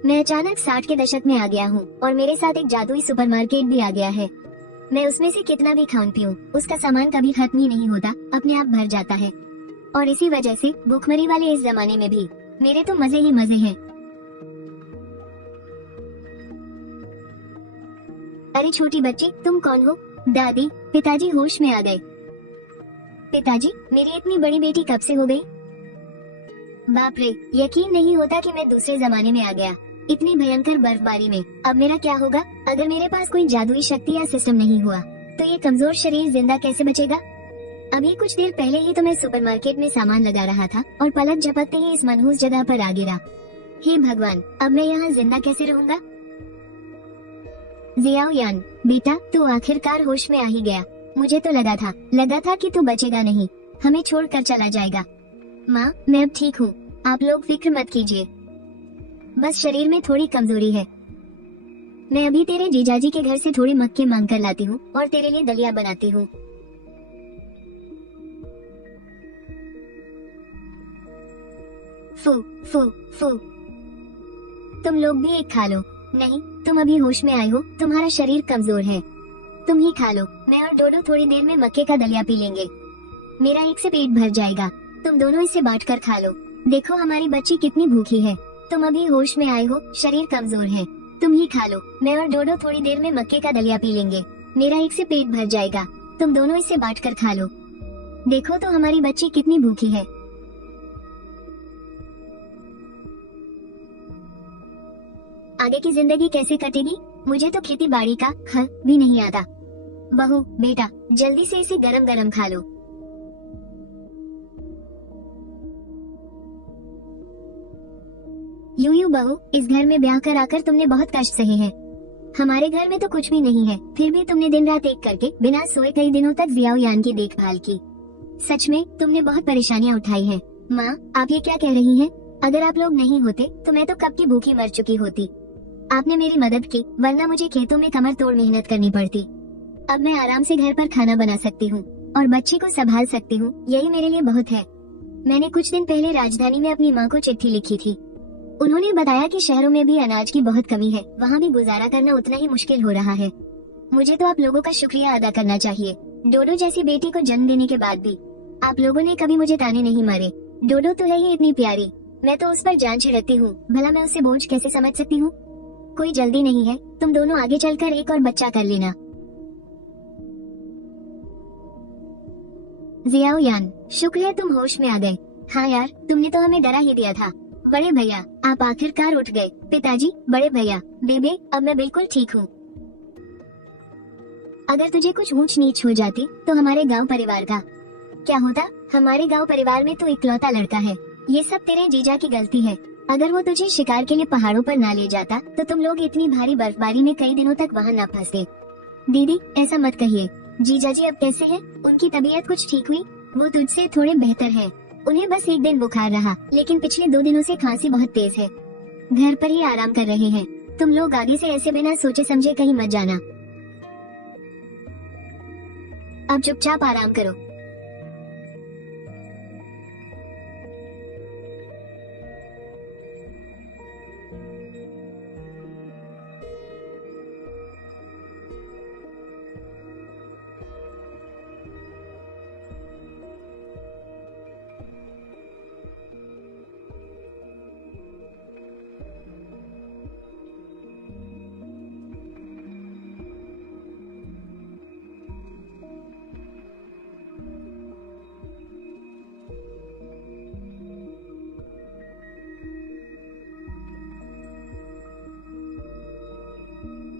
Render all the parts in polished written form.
मैं अचानक 60 के दशक में आ गया हूँ और मेरे साथ एक जादुई सुपरमार्केट भी आ गया है। मैं उसमें से कितना भी खाऊं पीऊं, उसका सामान कभी खत्म ही नहीं होता, अपने आप भर जाता है। और इसी वजह से भूखमरी वाले इस जमाने में भी मेरे तो मजे ही मजे हैं। अरे छोटी बच्ची, तुम कौन हो? दादी, पिताजी होश में आ गए। पिताजी, मेरी इतनी बड़ी बेटी कब से हो गई? बाप रे, यकीन नहीं होता कि मैं दूसरे जमाने में आ गया, इतनी भयंकर बर्फबारी में। अब मेरा क्या होगा? अगर मेरे पास कोई जादुई शक्ति या सिस्टम नहीं हुआ तो ये कमजोर शरीर जिंदा कैसे बचेगा? अभी कुछ देर पहले ही तो मैं सुपरमार्केट में सामान लगा रहा था और पलक झपकते ही इस मनहूस जगह पर आ गिरा। हे भगवान, अब मैं यहाँ जिंदा कैसे रहूंगा? जियाओयान, बेटा तू आखिरकार होश में आ ही गया। मुझे तो लगा था कि तू बचेगा नहीं, हमें छोड़कर चला जाएगा। माँ, मैं अब ठीक हूँ, आप लोग फिक्र मत कीजिए, बस शरीर में थोड़ी कमजोरी है। मैं अभी तेरे जीजाजी के घर से थोड़े मक्के मांग कर लाती हूँ और तेरे लिए दलिया बनाती हूँ। फू फू फू, तुम लोग भी एक खा लो। नहीं, तुम अभी होश में आए हो, तुम्हारा शरीर कमजोर है, तुम ही खा लो। मैं और डोडो थोड़ी देर में मक्के का दलिया पी लेंगे, मेरा एक से पेट भर जाएगा, तुम दोनों इसे बांट कर खा लो। देखो हमारी बच्ची कितनी भूखी है, तुम अभी होश में आए हो, शरीर कमजोर है, तुम ही खा लो। मैं और डोडो थोड़ी देर में मक्के का दलिया पी लेंगे, मेरा एक से पेट भर जाएगा, तुम दोनों इसे बांट कर खा लो। देखो तो हमारी बच्ची कितनी भूखी है। आगे की जिंदगी कैसे कटेगी? मुझे तो खेती बाड़ी का ख भी नहीं आता। बहू, बेटा जल्दी से इसे गरम गरम खा लो। यूं बहू, इस घर में ब्याह कर आकर तुमने बहुत कष्ट सहे हैं। हमारे घर में तो कुछ भी नहीं है, फिर भी तुमने दिन रात एक करके बिना सोए कई दिनों तक जियाओयान की देखभाल की। सच में तुमने बहुत परेशानियां उठाई हैं। माँ, आप ये क्या कह रही हैं? अगर आप लोग नहीं होते तो मैं तो कब की भूखी मर चुकी होती। आपने मेरी मदद की, वरना मुझे खेतों में कमर तोड़ मेहनत करनी पड़ती। अब मैं आराम से घर पर खाना बना सकती हूँ और बच्ची को संभाल सकती हूँ, यही मेरे लिए बहुत है। मैंने कुछ दिन पहले राजधानी में अपनी माँ को चिट्ठी लिखी थी। उन्होंने बताया कि शहरों में भी अनाज की बहुत कमी है, वहाँ भी गुजारा करना उतना ही मुश्किल हो रहा है। मुझे तो आप लोगों का शुक्रिया अदा करना चाहिए। डोडो जैसी बेटी को जन्म देने के बाद भी आप लोगों ने कभी मुझे ताने नहीं मारे। डोडो तो है ही इतनी प्यारी, मैं तो उस पर जान छिड़कती हूँ, भला मैं उसे बोझ कैसे समझ सकती हूँ? कोई जल्दी नहीं है, तुम दोनों आगे चलकर एक और बच्चा कर लेना। जियाओयान, शुक्र है तुम होश में आ गए। हाँ यार, तुमने तो हमें डरा ही दिया था। बड़े भैया, आप आखिरकार उठ गए। पिताजी, बड़े भैया, बेबे, अब मैं बिल्कुल ठीक हूँ। अगर तुझे कुछ ऊंच नीच हो जाती तो हमारे गांव परिवार का क्या होता? हमारे गांव परिवार में तो इकलौता लड़का है, ये सब तेरे जीजा की गलती है। अगर वो तुझे शिकार के लिए पहाड़ों पर ना ले जाता तो तुम लोग इतनी भारी बर्फबारी में कई दिनों तक वहाँ ना फंसते। दीदी, ऐसा मत कहिए। जीजा जी अब कैसे हैं? उनकी तबीयत कुछ ठीक हुई? वो तुझसे थोड़े बेहतर है, उन्हें बस एक दिन बुखार रहा, लेकिन पिछले 2 दिनों से खांसी बहुत तेज है, घर पर ही आराम कर रहे हैं। तुम लोग आगे से ऐसे बिना सोचे समझे कहीं मत जाना। अब चुपचाप आराम करो।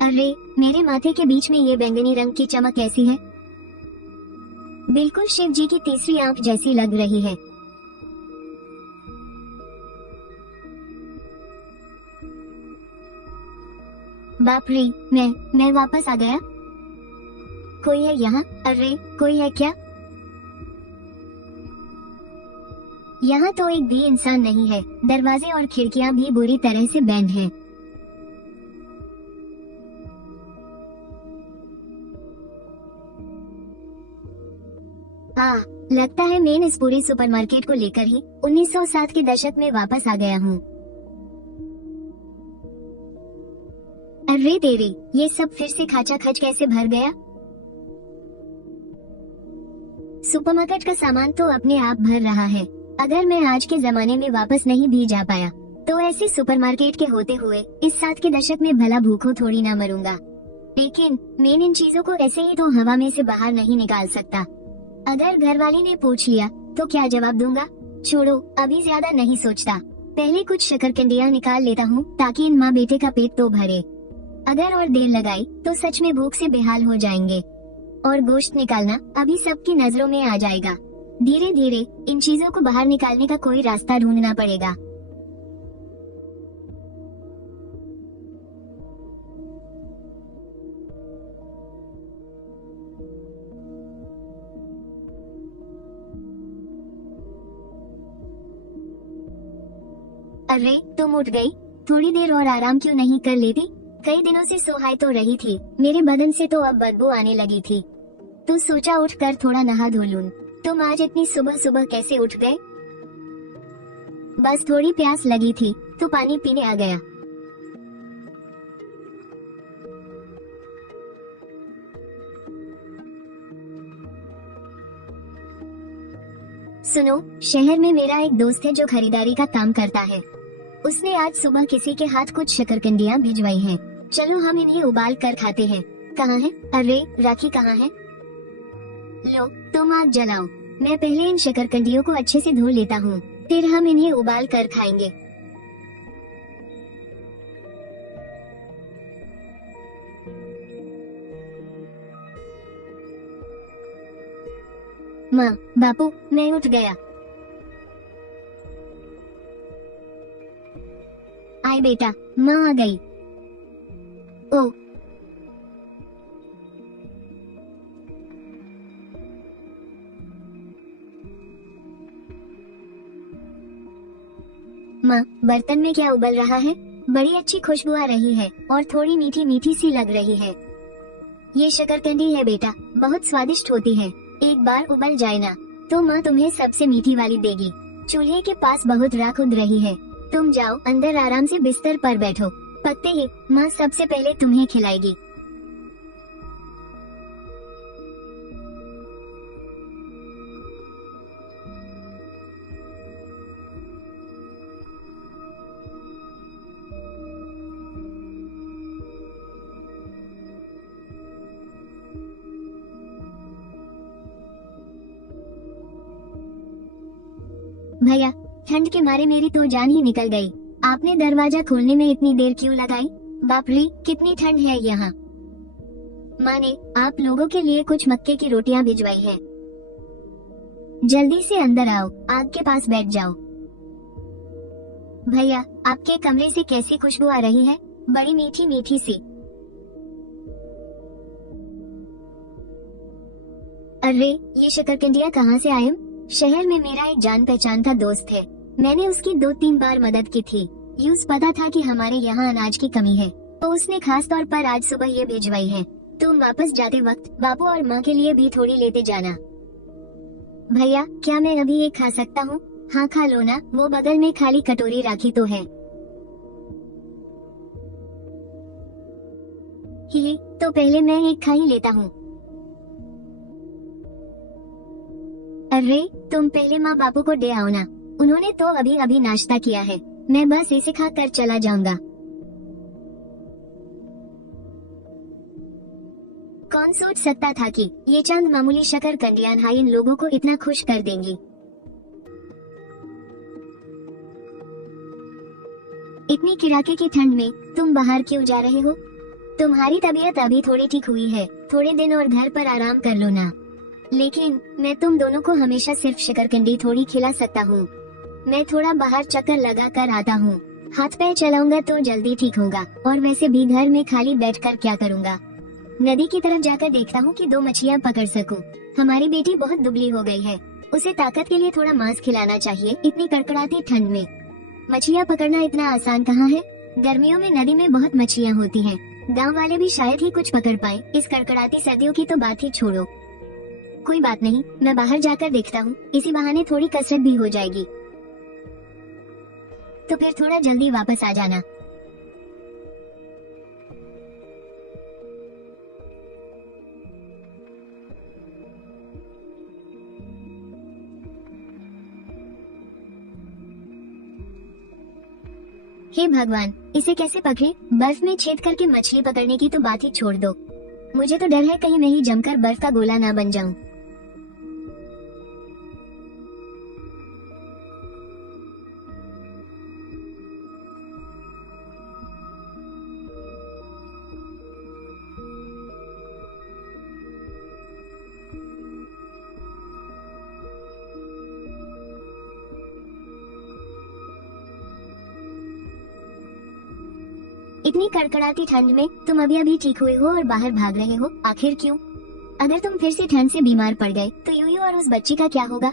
अरे, मेरे माथे के बीच में ये बैंगनी रंग की चमक कैसी है? बिल्कुल शिव जी की तीसरी आंख जैसी लग रही है। बाप रे, मैं वापस आ गया। कोई है यहाँ? अरे, कोई है क्या? यहाँ तो एक भी इंसान नहीं है, दरवाजे और खिड़कियाँ भी बुरी तरह से बैंड हैं। लगता है मैं इस पूरे सुपरमार्केट को लेकर ही 1960 के दशक में वापस आ गया हूँ। अरे तेरी, ये सब फिर से खाचा खच कैसे भर गया? सुपरमार्केट का सामान तो अपने आप भर रहा है। अगर मैं आज के जमाने में वापस नहीं भी जा पाया तो ऐसे सुपरमार्केट के होते हुए इस 60 के दशक में भला भूखों थोड़ी ना मरूंगा। लेकिन मैं इन चीजों को ऐसे ही तो हवा में से बाहर नहीं निकाल सकता। अगर घरवाली ने पूछ लिया तो क्या जवाब दूंगा? छोड़ो, अभी ज्यादा नहीं सोचता। पहले कुछ शकरकंदियां निकाल लेता हूँ ताकि इन माँ बेटे का पेट तो भरे। अगर और देर लगाई तो सच में भूख से बेहाल हो जाएंगे। और गोश्त निकालना अभी सबकी नजरों में आ जाएगा। धीरे धीरे इन चीजों को बाहर निकालने का कोई रास्ता ढूंढना पड़ेगा। अरे तुम उठ गई? थोड़ी देर और आराम क्यों नहीं कर लेती? कई दिनों से सोहाई तो रही थी, मेरे बदन से तो अब बदबू आने लगी थी, तो सोचा उठकर थोड़ा नहा धो लूं। तुम आज इतनी सुबह सुबह कैसे उठ गए? बस थोड़ी प्यास लगी थी तो पानी पीने आ गया। सुनो, शहर में मेरा एक दोस्त है जो खरीदारी का काम करता है। उसने आज सुबह किसी के हाथ कुछ शकरकंदियां भिजवाई हैं। चलो हम इन्हें उबाल कर खाते हैं। कहाँ है? अरे राखी कहाँ है? लो तुम आग जलाओ। मैं पहले इन शकरकंदियों को अच्छे से धो लेता हूँ, फिर हम इन्हें उबाल कर खाएंगे। माँ, बापू, मैं उठ गया। आए बेटा, माँ आ गई। ओ, माँ, बर्तन में क्या उबल रहा है? बड़ी अच्छी खुशबू आ रही है और थोड़ी मीठी मीठी सी लग रही है। ये शकरकंदी है बेटा, बहुत स्वादिष्ट होती है। एक बार उबल जाए ना तो माँ तुम्हें सबसे मीठी वाली देगी। चूल्हे के पास बहुत राख उड़ रही है। तुम जाओ अंदर आराम से बिस्तर पर बैठो। पकते ही माँ सबसे पहले तुम्हें खिलाएगी। भैया, ठंड के मारे मेरी तो जान ही निकल गई। आपने दरवाजा खोलने में इतनी देर क्यों लगाई? बाप रे, कितनी ठंड है यहाँ। माँ ने आप लोगों के लिए कुछ मक्के की रोटियां भिजवाई हैं। जल्दी से अंदर आओ, आग के पास बैठ जाओ। भैया, आपके कमरे से कैसी खुशबू आ रही है? बड़ी मीठी मीठी सी। अरे, ये शकरकंदियां कहाँ से आए? शहर में मेरा एक जान पहचान का दोस्त है। मैंने उसकी 2-3 बार मदद की थी। यूज पता था कि हमारे यहाँ अनाज की कमी है, तो उसने खास तौर पर आज सुबह ये भिजवाई है। तुम वापस जाते वक्त बापू और माँ के लिए भी थोड़ी लेते जाना। भैया, क्या मैं अभी ये खा सकता हूँ? हाँ खा लो ना, वो बगल में खाली कटोरी राखी तो है। ही, तो पहले मैं एक खा ही लेता हूँ। अरे, तुम पहले माँ बापू को दे आओ ना, उन्होंने तो अभी अभी नाश्ता किया है। मैं बस इसे खा कर चला जाऊंगा। कौन सोच सकता था कि ये चंद मामूली शकरकंदियां इन लोगों को इतना खुश कर देंगी। इतनी कड़ाके की ठंड में तुम बाहर क्यों जा रहे हो? तुम्हारी तबीयत अभी थोड़ी ठीक हुई है, थोड़े दिन और घर पर आराम कर लो ना। लेकिन मैं तुम दोनों को हमेशा सिर्फ शकरकंदी थोड़ी खिला सकता हूँ। मैं थोड़ा बाहर चक्कर लगा कर आता हूँ। हाथ पैर चलाऊंगा तो जल्दी ठीक होगा, और वैसे भी घर में खाली बैठकर क्या करूँगा। नदी की तरफ जाकर देखता हूँ कि 2 मछलियाँ पकड़ सकूं। हमारी बेटी बहुत दुबली हो गई है, उसे ताकत के लिए थोड़ा मांस खिलाना चाहिए इतनी कड़कड़ाती ठंड में। मछलियाँ पकड़ना इतना आसान कहाँ है। गर्मियों में नदी में बहुत मछलियाँ होती हैं। गांव वाले भी शायद ही कुछ पकड़ पाए, इस कड़कड़ाती सर्दियों की तो बात ही छोड़ो। कोई बात नहीं, मैं बाहर जाकर देखता हूँ, इसी बहाने थोड़ी कसरत भी हो जाएगी। तो फिर थोड़ा जल्दी वापस आ जाना। हे भगवान, इसे कैसे पकड़े? बर्फ में छेद करके मछली पकड़ने की तो बात ही छोड़ दो। मुझे तो डर है कहीं मैं ही जमकर बर्फ का गोला ना बन जाऊं। इतनी कड़कड़ाती ठंड में तुम अभी अभी ठीक हुए हो और बाहर भाग रहे हो, आखिर क्यों? अगर तुम फिर से ठंड से बीमार पड़ गए तो यूयू और उस बच्ची का क्या होगा?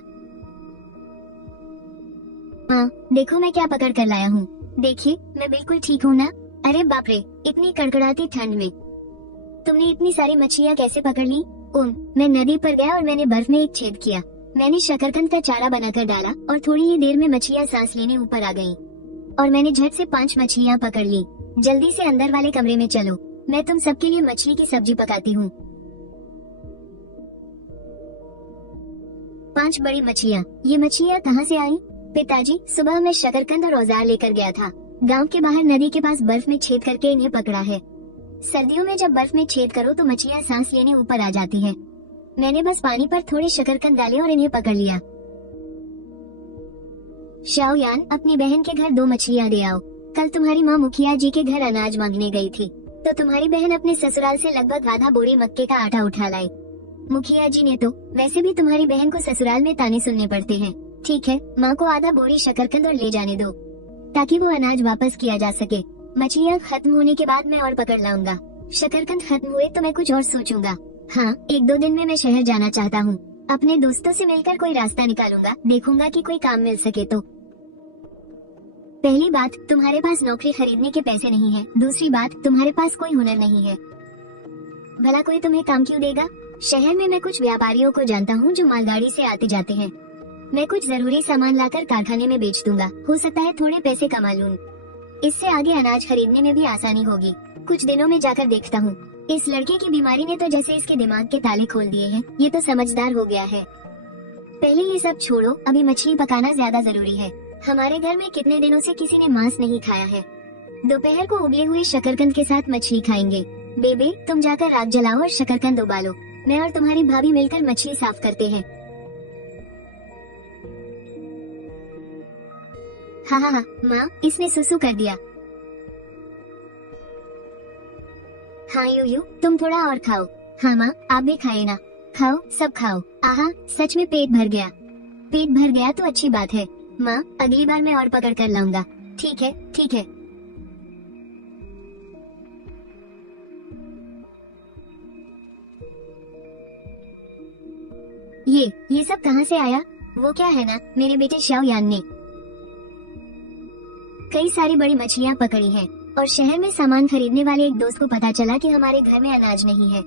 माँ, देखो मैं क्या पकड़ कर लाया हूँ। देखिए, मैं बिल्कुल ठीक हूँ ना? अरे बाप रे, इतनी कड़कड़ाती ठंड में तुमने इतनी सारी मछलियाँ कैसे पकड़ ली? मैं नदी पर गया और मैंने बर्फ में एक छेद किया। मैंने शकरकंद का चारा बनाकर डाला और थोड़ी ही देर में मछलियाँ सांस लेने ऊपर आ गयी और मैंने झट से 5 मछलियाँ पकड़ ली। जल्दी से अंदर वाले कमरे में चलो, मैं तुम सबके लिए मछली की सब्जी पकाती हूँ। 5 बड़ी मछलियाँ। ये मछलियाँ कहाँ से आई? पिताजी, सुबह मैं शकरकंद और औजार लेकर गया था। गांव के बाहर नदी के पास बर्फ में छेद करके इन्हें पकड़ा है। सर्दियों में जब बर्फ में छेद करो तो मछलियाँ सांस लेने ऊपर आ जाती है। मैंने बस पानी पर थोड़े शकरकंद डाले और इन्हें पकड़ लिया। शाओयान, अपनी बहन के घर 2 मछलियाँ दे आओ। कल तुम्हारी माँ मुखिया जी के घर अनाज मांगने गई थी तो तुम्हारी बहन अपने ससुराल से लगभग आधा बोरी मक्के का आटा उठा लाई। मुखिया जी ने तो वैसे भी तुम्हारी बहन को ससुराल में ताने सुनने पड़ते हैं। ठीक है, माँ को आधा बोरी शकरकंद और ले जाने दो ताकि वो अनाज वापस किया जा सके। मछलियाँ खत्म होने के बाद मैं और पकड़ लाऊंगा। शकरकंद खत्म हुए तो मैं कुछ और सोचूंगा। हाँ, 1-2 दिन में मैं शहर जाना चाहता हूँ। अपने दोस्तों से मिलकर कोई रास्ता निकालूंगा, देखूंगा कि कोई काम मिल सके तो। पहली बात, तुम्हारे पास नौकरी खरीदने के पैसे नहीं है। दूसरी बात, तुम्हारे पास कोई हुनर नहीं है। भला कोई तुम्हें काम क्यों देगा? शहर में मैं कुछ व्यापारियों को जानता हूँ जो मालगाड़ी से आते जाते हैं। मैं कुछ जरूरी सामान लाकर कारखाने में बेच दूंगा, हो सकता है थोड़े पैसे कमा लूं। इससे आगे अनाज खरीदने में भी आसानी होगी। कुछ दिनों में जाकर देखता हूँ। इस लड़के की बीमारी ने तो जैसे इसके दिमाग के ताले खोल दिए हैं। ये तो समझदार हो गया है। पहले ये सब छोड़ो, अभी मछली पकाना ज्यादा जरूरी है। हमारे घर में कितने दिनों से किसी ने मांस नहीं खाया है। दोपहर को उबले हुए शकरकंद के साथ मछली खाएंगे। बेबे, तुम जाकर आग जलाओ और शकरकंद उबालो। मैं और तुम्हारी भाभी मिलकर मछली साफ करते हैं। हाँ हाँ हाँ, माँ, इसने सुसु कर दिया। हाँ यूयू, तुम थोड़ा और खाओ। हाँ माँ, आप भी खाए ना। खाओ, सब खाओ। आहा, सच में पेट भर गया। पेट भर गया तो अच्छी बात है। माँ, अगली बार मैं और पकड़ कर लाऊंगा। ठीक है, ठीक है। ये सब कहाँ से आया? वो क्या है ना, मेरे बेटे शाओयान ने कई सारी बड़ी मछलियाँ पकड़ी हैं और शहर में सामान खरीदने वाले एक दोस्त को पता चला कि हमारे घर में अनाज नहीं है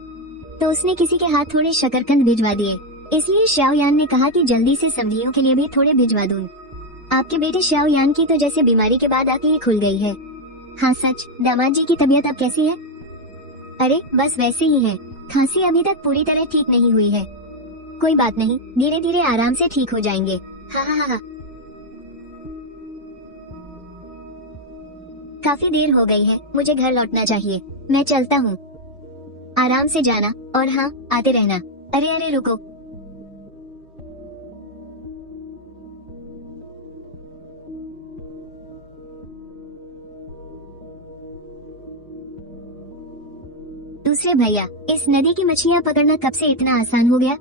तो उसने किसी के हाथ थोड़े शकरकंद भिजवा दिए। इसलिए शाओयान ने कहा कि जल्दी से समधियों के लिए भी थोड़े भिजवा दूं। आपके बेटे शाओयान की तो जैसे बीमारी के बाद आके ही खुल गई है। हाँ सच, दामाद जी की तबीयत अब कैसी है? अरे बस वैसे ही है। खांसी अभी तक पूरी तरह ठीक नहीं हुई है। कोई बात नहीं, धीरे धीरे आराम से ठीक हो जाएंगे। हाँ हाँ हाँ। काफी देर हो गई है, मुझे घर लौटना चाहिए। मैं चलता हूँ। आराम से जाना और हाँ, आते रहना। अरे अरे रुको। दूसरे भैया, इस नदी की मछलियाँ पकड़ना कब से इतना आसान हो गया?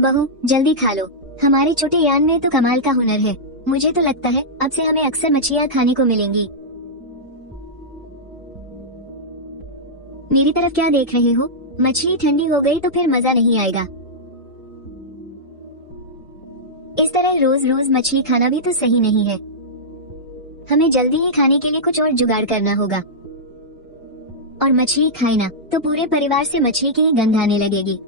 बहू, जल्दी खा लो। हमारे छोटे यान में तो कमाल का हुनर है। मुझे तो लगता है अब से हमें अक्सर मछलियाँ खाने को मिलेंगी। मेरी तरफ क्या देख रहे हो? मछली ठंडी हो गई तो फिर मजा नहीं आएगा। इस तरह रोज रोज मछली खाना भी तो सही नहीं है। हमें जल्दी ही खाने के लिए कुछ और जुगाड़ करना होगा। और मछली खाए ना तो पूरे परिवार से मछली की ही गंध आने लगेगी।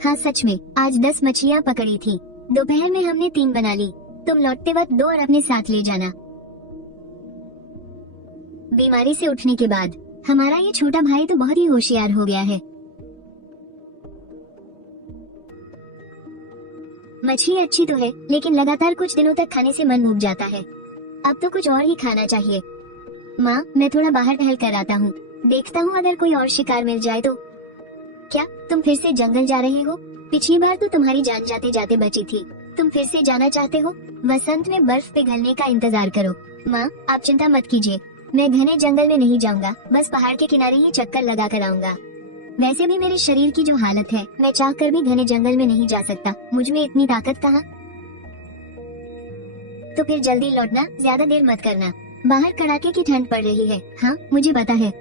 हाँ सच में, आज 10 मछलियाँ पकड़ी थी। दोपहर में हमने 3 बना ली। तुम लौटते वक्त 2 और अपने साथ ले जाना। बीमारी से उठने के बाद हमारा ये छोटा भाई तो बहुत ही होशियार हो गया है। मछली अच्छी तो है, लेकिन लगातार कुछ दिनों तक खाने से मन ऊब जाता है। अब तो कुछ और ही खाना चाहिए। माँ, मैं थोड़ा बाहर टहल कर आता हूँ, देखता हूँ अगर कोई और शिकार मिल जाए तो। क्या तुम फिर से जंगल जा रहे हो? पिछली बार तो तुम्हारी जान जाते जाते बची थी, तुम फिर से जाना चाहते हो? वसंत में बर्फ पिघलने का इंतजार करो। माँ, आप चिंता मत कीजिए, मैं घने जंगल में नहीं जाऊंगा, बस पहाड़ के किनारे ही चक्कर लगा कर आऊंगा। वैसे भी मेरे शरीर की जो हालत है, मैं चाह कर भी घने जंगल में नहीं जा सकता, मुझ में इतनी ताकत कहाँ। तो फिर जल्दी लौटना, ज्यादा देर मत करना। बाहर कड़ाके की ठंड पड़ रही है। हाँ, मुझे पता है।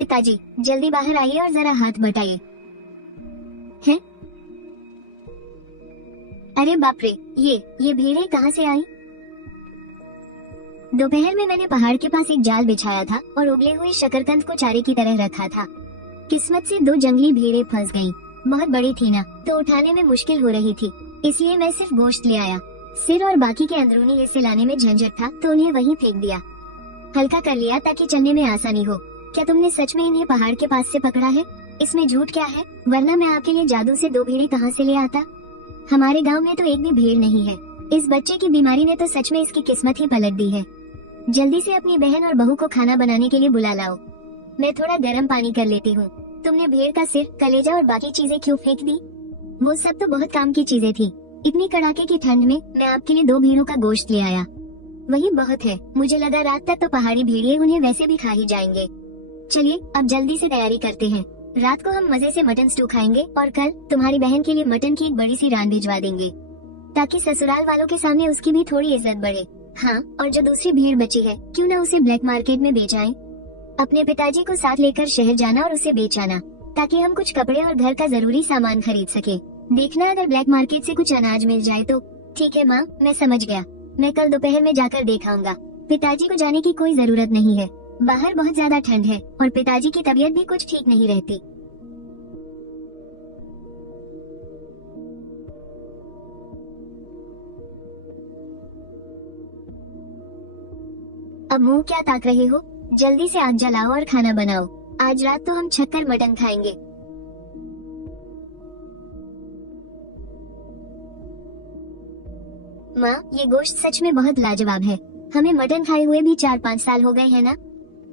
पिताजी, जल्दी बाहर आइए और जरा हाथ बटाइए। हैं? अरे बाप रे, ये भीड़ें कहाँ से आई? दोपहर में मैंने पहाड़ के पास एक जाल बिछाया था और उबले हुए शकरकंद को चारे की तरह रखा था। किस्मत से 2 जंगली भीड़ें फंस गईं। बहुत बड़ी थी ना, तो उठाने में मुश्किल हो रही थी, इसलिए मैं सिर्फ गोश्त ले आया। सिर और बाकी के अंदरूनी हिस्से लाने में झंझट था, तो उन्हें वहीं फेंक दिया। हल्का कर लिया ताकि चलने में आसानी हो। क्या तुमने सच में इन्हें पहाड़ के पास से पकड़ा है? इसमें झूठ क्या है? वरना मैं आपके लिए जादू से 2 भेड़ें कहाँ से ले आता? हमारे गांव में तो एक भी भीड़ नहीं है। इस बच्चे की बीमारी ने तो सच में इसकी किस्मत ही पलट दी है। जल्दी से अपनी बहन और बहू को खाना बनाने के लिए बुला लाओ। मैं थोड़ा गर्म पानी कर लेती हूँ। तुमने भेड़ का सिर, कलेजा और बाकी चीजें क्यों फेंक दी? वो सब तो बहुत काम की चीजें थी। इतनी कड़ाके की ठंड में मैं आपके लिए 2 भेड़ों का गोश्त ले आया, वही बहुत है। मुझे लगा रात तक तो पहाड़ी भेड़िए उन्हें वैसे भी खा ही जाएंगे। चलिए अब जल्दी से तैयारी करते हैं। रात को हम मजे से मटन स्टू खाएंगे और कल तुम्हारी बहन के लिए मटन की एक बड़ी सी रान भिजवा देंगे, ताकि ससुराल वालों के सामने उसकी भी थोड़ी इज्जत बढ़े। हाँ, और जो दूसरी भीड़ बची है, क्यों ना उसे ब्लैक मार्केट में बेच आएं? अपने पिताजी को साथ लेकर शहर जाना और उसे बेच आना, ताकि हम कुछ कपड़े और घर का जरूरी सामान खरीद सके। देखना अगर ब्लैक मार्केट से कुछ अनाज मिल जाए तो। ठीक है माँ, मैं समझ गया। मैं कल दोपहर में जाकर देख आऊंगा। पिताजी को जाने की कोई जरूरत नहीं है, बाहर बहुत ज्यादा ठंड है और पिताजी की तबीयत भी कुछ ठीक नहीं रहती। अब मुंह क्या ताक रहे हो? जल्दी से आग जलाओ और खाना बनाओ। आज रात तो हम छक्कर मटन खाएंगे। माँ, ये गोश्त सच में बहुत लाजवाब है। हमें मटन खाए हुए भी 4-5 साल हो गए हैं ना।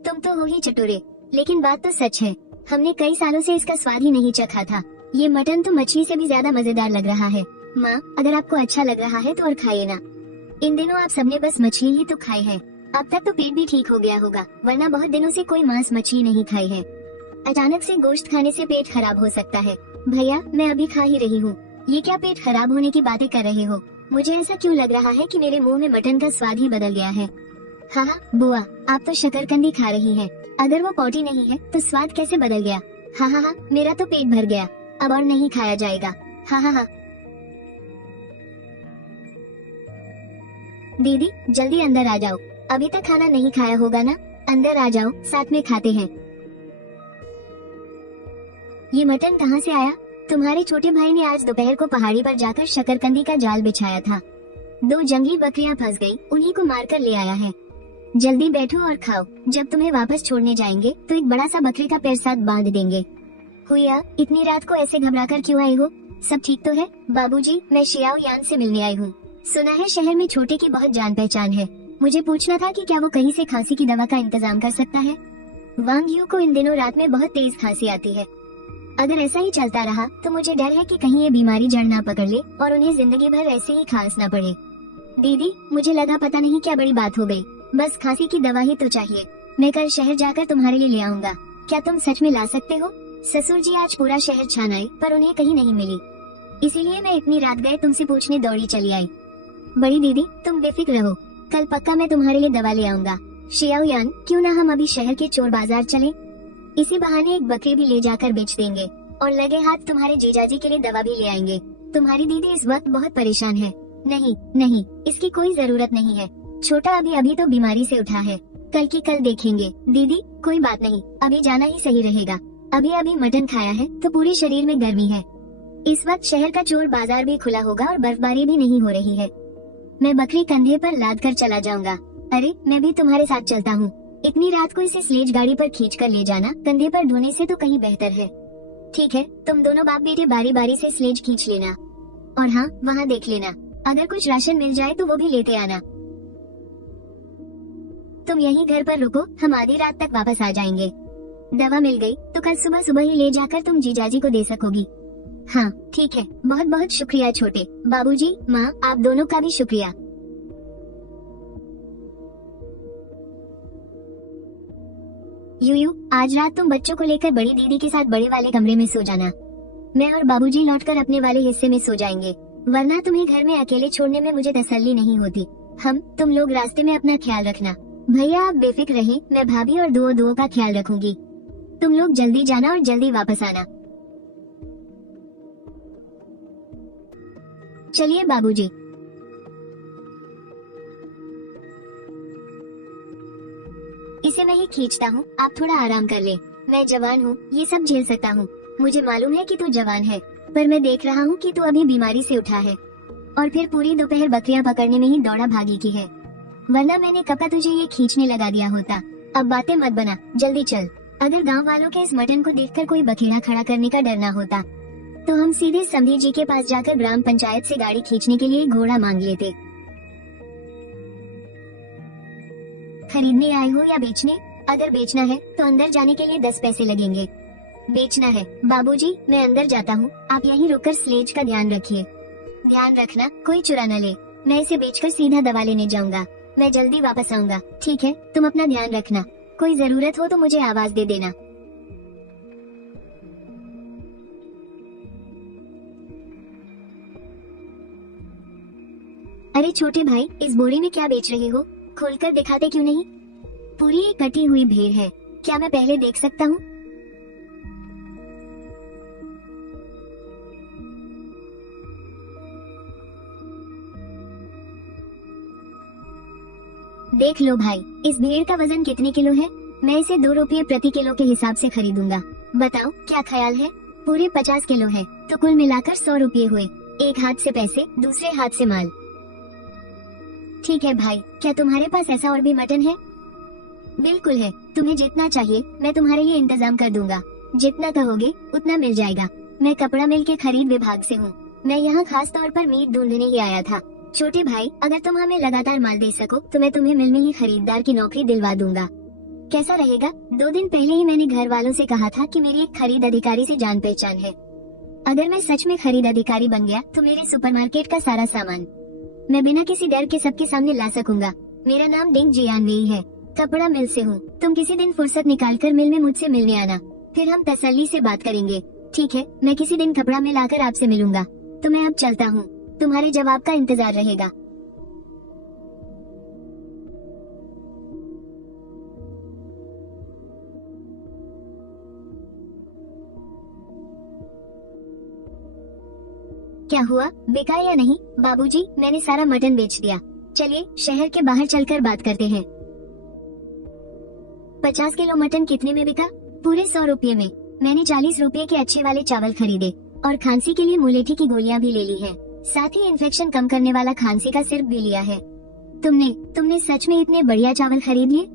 तुम तो हो ही चटोरे, लेकिन बात तो सच है, हमने कई सालों से इसका स्वाद ही नहीं चखा था। ये मटन तो मछली से भी ज्यादा मजेदार लग रहा है। माँ, अगर आपको अच्छा लग रहा है तो और खाइए ना। इन दिनों आप सबने बस मछली ही तो खाई है। अब तक तो पेट भी ठीक हो गया होगा, वरना बहुत दिनों से कोई मांस मछली नहीं खाई है। अचानक से गोश्त खाने से पेट खराब हो सकता है। भैया, मैं अभी खा ही रही हूँ। ये क्या पेट खराब होने की बातें कर रहे हो? मुझे ऐसा क्यों लग रहा है कि मेरे मुंह में मटन का स्वाद ही बदल गया है। हाँ हाँ बुआ, आप तो शकरकंदी खा रही हैं। अगर वो पोटी नहीं है तो स्वाद कैसे बदल गया? हाँ हाँ हाँ, मेरा तो पेट भर गया, अब और नहीं खाया जाएगा। हाँ हाँ हाँ। दीदी, जल्दी अंदर आ जाओ। अभी तक खाना नहीं खाया होगा ना? अंदर आ जाओ, साथ में खाते हैं। ये मटन कहाँ से आया? तुम्हारे छोटे भाई ने आज दोपहर को पहाड़ी पर जाकर शकरकंदी का जाल बिछाया था। 2 जंगली बकरियां फंस गई, उन्हीं को मारकर ले आया है। जल्दी बैठो और खाओ। जब तुम्हें वापस छोड़ने जाएंगे तो एक बड़ा सा बकरी का पैर साथ बांध देंगे। हुआ, इतनी रात को ऐसे घबराकर क्यों आए हो? सब ठीक तो है? बाबूजी, मैं शियाओ यान से मिलने आई हूँ। सुना है शहर में छोटे की बहुत जान पहचान है। मुझे पूछना था कि क्या वो कहीं से खांसी की दवा का इंतजाम कर सकता है। वांग यू को इन दिनों रात में बहुत तेज खांसी आती है। अगर ऐसा ही चलता रहा तो मुझे डर है कि कहीं ये बीमारी जड़ ना पकड़ ले और उन्हें जिंदगी भर ऐसे ही खांसना पड़े। दीदी, मुझे लगा पता नहीं क्या बड़ी बात हो गई, बस खांसी की दवा ही तो चाहिए। मैं कल शहर जाकर तुम्हारे लिए ले आऊंगा। क्या तुम सच में ला सकते हो? ससुर जी आज पूरा शहर छान आए पर उन्हें कहीं नहीं मिली, इसीलिए मैं इतनी रात गए तुमसे पूछने दौड़ी चली आई। बड़ी दीदी, तुम बेफिक्र रहो, कल पक्का मैं तुम्हारे लिए दवा ले आऊंगा। शियाओ यान, क्यों ना हम अभी शहर के चोर बाजार चलें? इसी बहाने एक बकरी भी ले जाकर बेच देंगे और लगे हाथ तुम्हारे जीजाजी के लिए दवा भी ले आएंगे। तुम्हारी दीदी इस वक्त बहुत परेशान है। नहीं नहीं, इसकी कोई जरूरत नहीं है। छोटा अभी तो बीमारी से उठा है, कल की कल देखेंगे। दीदी, कोई बात नहीं, अभी जाना ही सही रहेगा। अभी अभी मटन खाया है तो पूरे शरीर में गर्मी है। इस वक्त शहर का चोर बाजार भी खुला होगा और बर्फबारी भी नहीं हो रही है। मैं बकरी कंधे पर लाद कर चला जाऊंगा। अरे मैं भी तुम्हारे साथ चलता हूँ। इतनी रात को इसे स्लेज गाड़ी पर खींच कर ले जाना कंधे पर ढोने से तो कहीं बेहतर है। ठीक है, तुम दोनों बाप बेटे बारी बारी से स्लेज खींच लेना। और हाँ, वहाँ देख लेना, अगर कुछ राशन मिल जाए तो वो भी लेते आना। तुम यहीं घर पर रुको, हम आधी रात तक वापस आ जाएंगे। दवा मिल गई तो कल सुबह सुबह ही ले जाकर तुम जीजाजी को दे सकोगी। हाँ ठीक है, बहुत बहुत शुक्रिया छोटे बाबूजी, माँ, आप दोनों का भी शुक्रिया। यूयू, आज रात तुम बच्चों को लेकर बड़ी दीदी के साथ बड़े वाले कमरे में सो जाना। मैं और बाबूजी लौटकर अपने वाले हिस्से में सो जाएंगे, वरना तुम्हें घर में अकेले छोड़ने में मुझे तसल्ली नहीं होती। तुम लोग रास्ते में अपना ख्याल रखना। भैया आप बेफिक्र रहिए, मैं भाभी और दुओ का ख्याल रखूंगी। तुम लोग जल्दी जाना और जल्दी वापस आना। चलिए बाबूजी। इसे मैं ही खींचता हूँ, आप थोड़ा आराम कर ले। मैं जवान हूँ, ये सब झेल सकता हूँ। मुझे मालूम है कि तू जवान है, पर मैं देख रहा हूँ कि तू अभी बीमारी से उठा है और फिर पूरी दोपहर बकरियां पकड़ने में ही दौड़ा भागी की है, वरना मैंने कब का तुझे ये खींचने लगा दिया होता। अब बातें मत बना, जल्दी चल। अगर गांव वालों के इस मटन को देखकर कोई बखेड़ा खड़ा करने का डर ना होता तो हम सीधे समधी जी के पास जाकर ग्राम पंचायत से गाड़ी खींचने के लिए घोड़ा मांग लेते। खरीदने आए हो या बेचने? अगर बेचना है तो अंदर जाने के लिए 10 पैसे लगेंगे। बेचना है बाबूजी, मैं अंदर जाता हूँ, आप यहीं रुककर स्लेज का ध्यान रखिए। ध्यान रखना कोई चुरा न ले। मैं इसे बेचकर सीधा दवा लेने जाऊंगा। मैं जल्दी वापस आऊंगा। ठीक है, तुम अपना ध्यान रखना। कोई जरूरत हो तो मुझे आवाज दे देना। अरे छोटे भाई, इस बोरी में क्या बेच रहे हो? खोलकर दिखाते क्यों नहीं? पूरी एक कटी हुई भेड़ है। क्या मैं पहले देख सकता हूँ? देख लो भाई, इस भेड़ का वजन कितने किलो है? मैं इसे 2 रुपये प्रति किलो के हिसाब से खरीदूंगा। बताओ क्या ख्याल है? पूरे 50 किलो है तो कुल मिलाकर 100 रुपये हुए। एक हाथ से पैसे, दूसरे हाथ से माल। ठीक है भाई, क्या तुम्हारे पास ऐसा और भी मटन है? बिल्कुल है, तुम्हें जितना चाहिए मैं तुम्हारे लिए इंतजाम कर दूंगा। जितना कहोगे उतना मिल जाएगा। मैं कपड़ा मिल के खरीद विभाग से हूँ। मैं यहाँ खास तौर पर मीट ढूंढने ही आया था। छोटे भाई, अगर तुम हमें लगातार माल दे सको तो मैं तुम्हें मिल में ही खरीदार की नौकरी दिलवा दूंगा। कैसा रहेगा? 2 दिन पहले ही मैंने घर वालों से कहा था कि मेरी एक खरीद अधिकारी से जान पहचान है। अगर मैं सच में खरीद अधिकारी बन गया तो मेरे सुपरमार्केट का सारा सामान मैं बिना किसी डर के सबके सामने ला सकूंगा। मेरा नाम डिंग जियानवेई है, कपड़ा मिल से हूँ। तुम किसी दिन फुर्सत निकालकर मिल में मुझसे मिलने आना, फिर हम तसल्ली से बात करेंगे। ठीक है, मैं किसी दिन कपड़ा मिल आकर आपसे मिलूंगा। तो मैं अब चलता हूँ, तुम्हारे जवाब का इंतजार रहेगा। क्या हुआ, बिका या नहीं? बाबूजी, मैंने सारा मटन बेच दिया। चलिए शहर के बाहर चलकर बात करते हैं। 50 किलो मटन कितने में बिका? पूरे 100 रुपये में। मैंने 40 रुपये के अच्छे वाले चावल खरीदे और खांसी के लिए मुलेठी की गोलियां भी ले ली है। साथ ही इन्फेक्शन कम करने वाला खांसी का सिरप भी लिया है। तुमने सच में इतने बढ़िया चावल खरीद लिए?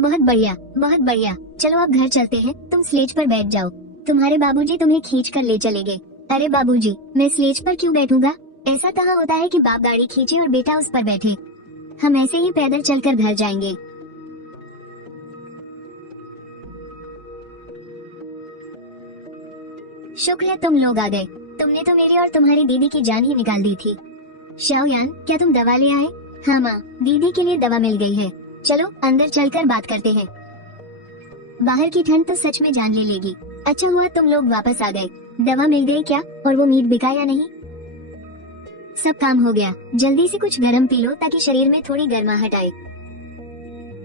बहुत बढ़िया, बहुत बढ़िया। चलो अब घर चलते हैं, तुम स्लेज पर बैठ जाओ। तुम्हारे बाबूजी तुम्हें खींच कर ले चलेंगे। अरे बाबूजी, मैं स्लेज पर क्यों बैठूंगा? ऐसा कहाँ होता है कि बाप गाड़ी खींचे और बेटा उस पर बैठे। हम ऐसे ही पैदल चलकर घर जाएंगे। शुक्र है तुम लोग आ गए। तुमने तो मेरी और तुम्हारी दीदी की जान ही निकाल दी थी। शाओयान, क्या तुम दवा ले आए? हाँ माँ, दीदी के लिए दवा मिल गई है। चलो अंदर चलकर बात करते हैं। बाहर की ठंड तो सच में जान ले लेगी। अच्छा हुआ तुम लोग वापस आ गए। दवा मिल गई क्या? और वो मीट बिका या नहीं? सब काम हो गया। जल्दी से कुछ गरम पी लो ताकि शरीर में थोड़ी गर्माहट आए।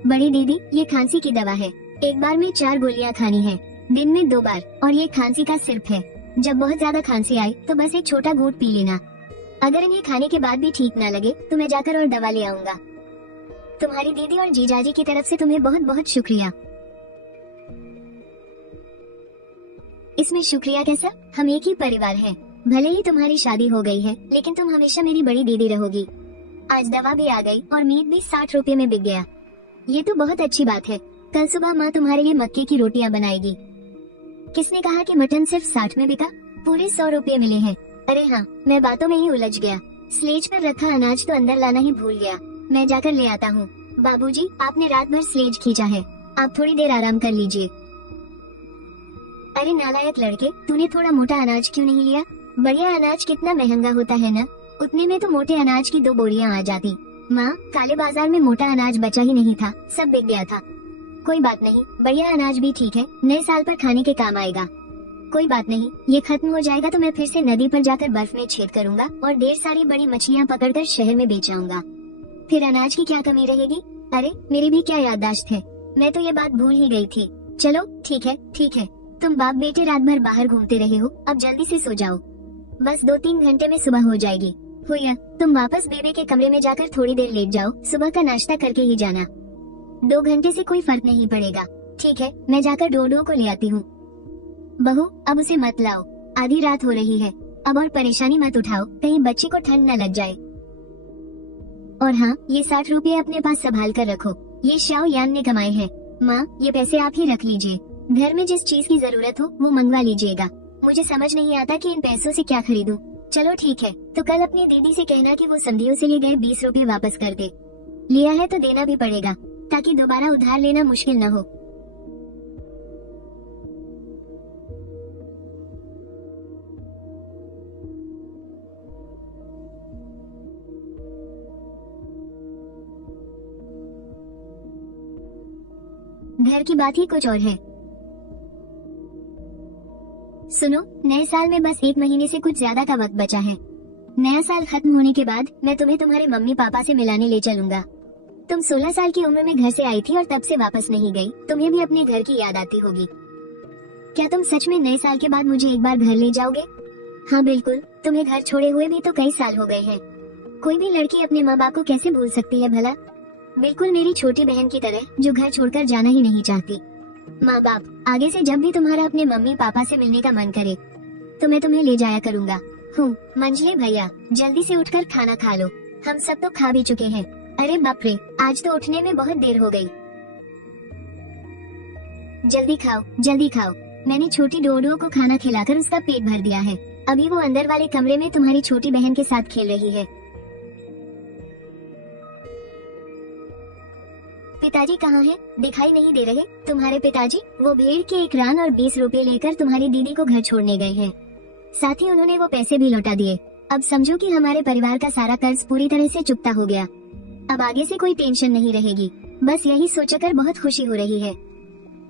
बड़ी दीदी, ये खांसी की दवा है। एक बार में 4 गोलियां खानी है, दिन में 2 बार। और ये खांसी का सिरप है। जब बहुत ज्यादा खांसी आए तो बस एक छोटा घूंट पी लेना। अगर इन्हें खाने के बाद भी ठीक ना लगे तो मैं जाकर और दवा ले आऊंगा। तुम्हारी दीदी और जीजाजी की तरफ से तुम्हें बहुत बहुत शुक्रिया। इसमें शुक्रिया कैसा, हम एक ही परिवार हैं। भले ही तुम्हारी शादी हो गई है, लेकिन तुम हमेशा मेरी बड़ी दीदी रहोगी। आज दवा भी आ गई और मीट भी 60 रुपए में बिक गया। ये तो बहुत अच्छी बात है। कल सुबह माँ तुम्हारे लिए मक्के की रोटियां बनाएगी। किसने कहा कि मटन सिर्फ 60 में बिका? पूरे 100 रुपए मिले हैं। अरे हाँ, मैं बातों में ही उलझ गया। स्लेज पर रखा अनाज तो अंदर लाना ही भूल गया। मैं जाकर ले आता हूँ। बाबूजी, आपने रात भर स्लेज खींचा है, आप थोड़ी देर आराम कर लीजिए। अरे नालायक लड़के, तूने थोड़ा मोटा अनाज क्यों नहीं लिया? बढ़िया अनाज कितना महंगा होता है ना, उतने में तो मोटे अनाज की 2 बोरियां आ जाती। माँ, काले बाजार में मोटा अनाज बचा ही नहीं था, सब बिक गया था। कोई बात नहीं, बढ़िया अनाज भी ठीक है, नए साल पर खाने के काम आएगा। कोई बात नहीं, ये खत्म हो जाएगा तो मैं फिर से नदी पर जाकर बर्फ में छेद करूंगा और ढेर सारी बड़ी मछलियाँ पकड़कर शहर में बेच आऊंगा। फिर अनाज की क्या कमी रहेगी? अरे मेरी भी क्या याददाश्त है, मैं तो ये बात भूल ही गई थी। चलो ठीक है ठीक है, तुम बाप बेटे रात भर बाहर घूमते रहे हो, अब जल्दी से सो जाओ। बस 2-3 घंटे में सुबह हो जाएगी। हुआ, तुम वापस बेबे के कमरे में जाकर थोड़ी देर लेट जाओ, सुबह का नाश्ता करके ही जाना। 2 घंटे से कोई फर्क नहीं पड़ेगा। ठीक है, मैं जाकर डोडो को ले आती हूँ। बहू, अब उसे मत लाओ, आधी रात हो रही है। अब और परेशानी मत उठाओ, कहीं बच्ची को ठंड न लग जाए। और हाँ, ये 60 रुपए अपने पास संभाल कर रखो, ये शाओ यान ने कमाए हैं। माँ, ये पैसे आप ही रख लीजिए, घर में जिस चीज की जरूरत हो वो मंगवा लीजिएगा। मुझे समझ नहीं आता कि इन पैसों से क्या खरीदूं। चलो ठीक है, तो कल अपनी दीदी से कहना कि वो संधियों से लिए गए 20 रुपए वापस कर दे। लिया है तो देना भी पड़ेगा, ताकि दोबारा उधार लेना मुश्किल न हो। घर की बात ही कुछ और है। सुनो, नए साल में बस 1 महीने से कुछ ज्यादा का वक्त बचा है। नया साल खत्म होने के बाद मैं तुम्हें तुम्हारे मम्मी पापा से मिलाने ले चलूंगा। तुम 16 साल की उम्र में घर से आई थी और तब से वापस नहीं गई। तुम्हें भी अपने घर की याद आती होगी। क्या तुम सच में नए साल के बाद मुझे एक बार घर ले जाओगे? हाँ बिल्कुल, तुम्हें घर छोड़े हुए भी तो कई साल हो गए हैं। कोई भी लड़की अपने माँ बाप को कैसे भूल सकती है भला? बिल्कुल मेरी छोटी बहन की तरह, जो घर छोड़कर जाना ही नहीं चाहती। माँ बाप, आगे से जब भी तुम्हारा अपने मम्मी पापा से मिलने का मन करे तो मैं तुम्हें ले जाया करूँगा। हूँ मंझले भैया, जल्दी से उठकर खाना खा लो, हम सब तो खा भी चुके हैं। अरे बाप रे, आज तो उठने में बहुत देर हो गई। जल्दी खाओ जल्दी खाओ, मैंने छोटी डोडो को खाना खिलाकर उसका पेट भर दिया है। अभी वो अंदर वाले कमरे में तुम्हारी छोटी बहन के साथ खेल रही है। पिताजी कहाँ हैं? दिखाई नहीं दे रहे। तुम्हारे पिताजी वो भेड़ के एक रान और 20 रुपए लेकर तुम्हारी दीदी को घर छोड़ने गए हैं। साथ ही उन्होंने वो पैसे भी लौटा दिए। अब समझो कि हमारे परिवार का सारा कर्ज पूरी तरह से चुकता हो गया। अब आगे से कोई टेंशन नहीं रहेगी। बस यही सोचकर बहुत खुशी हो रही है।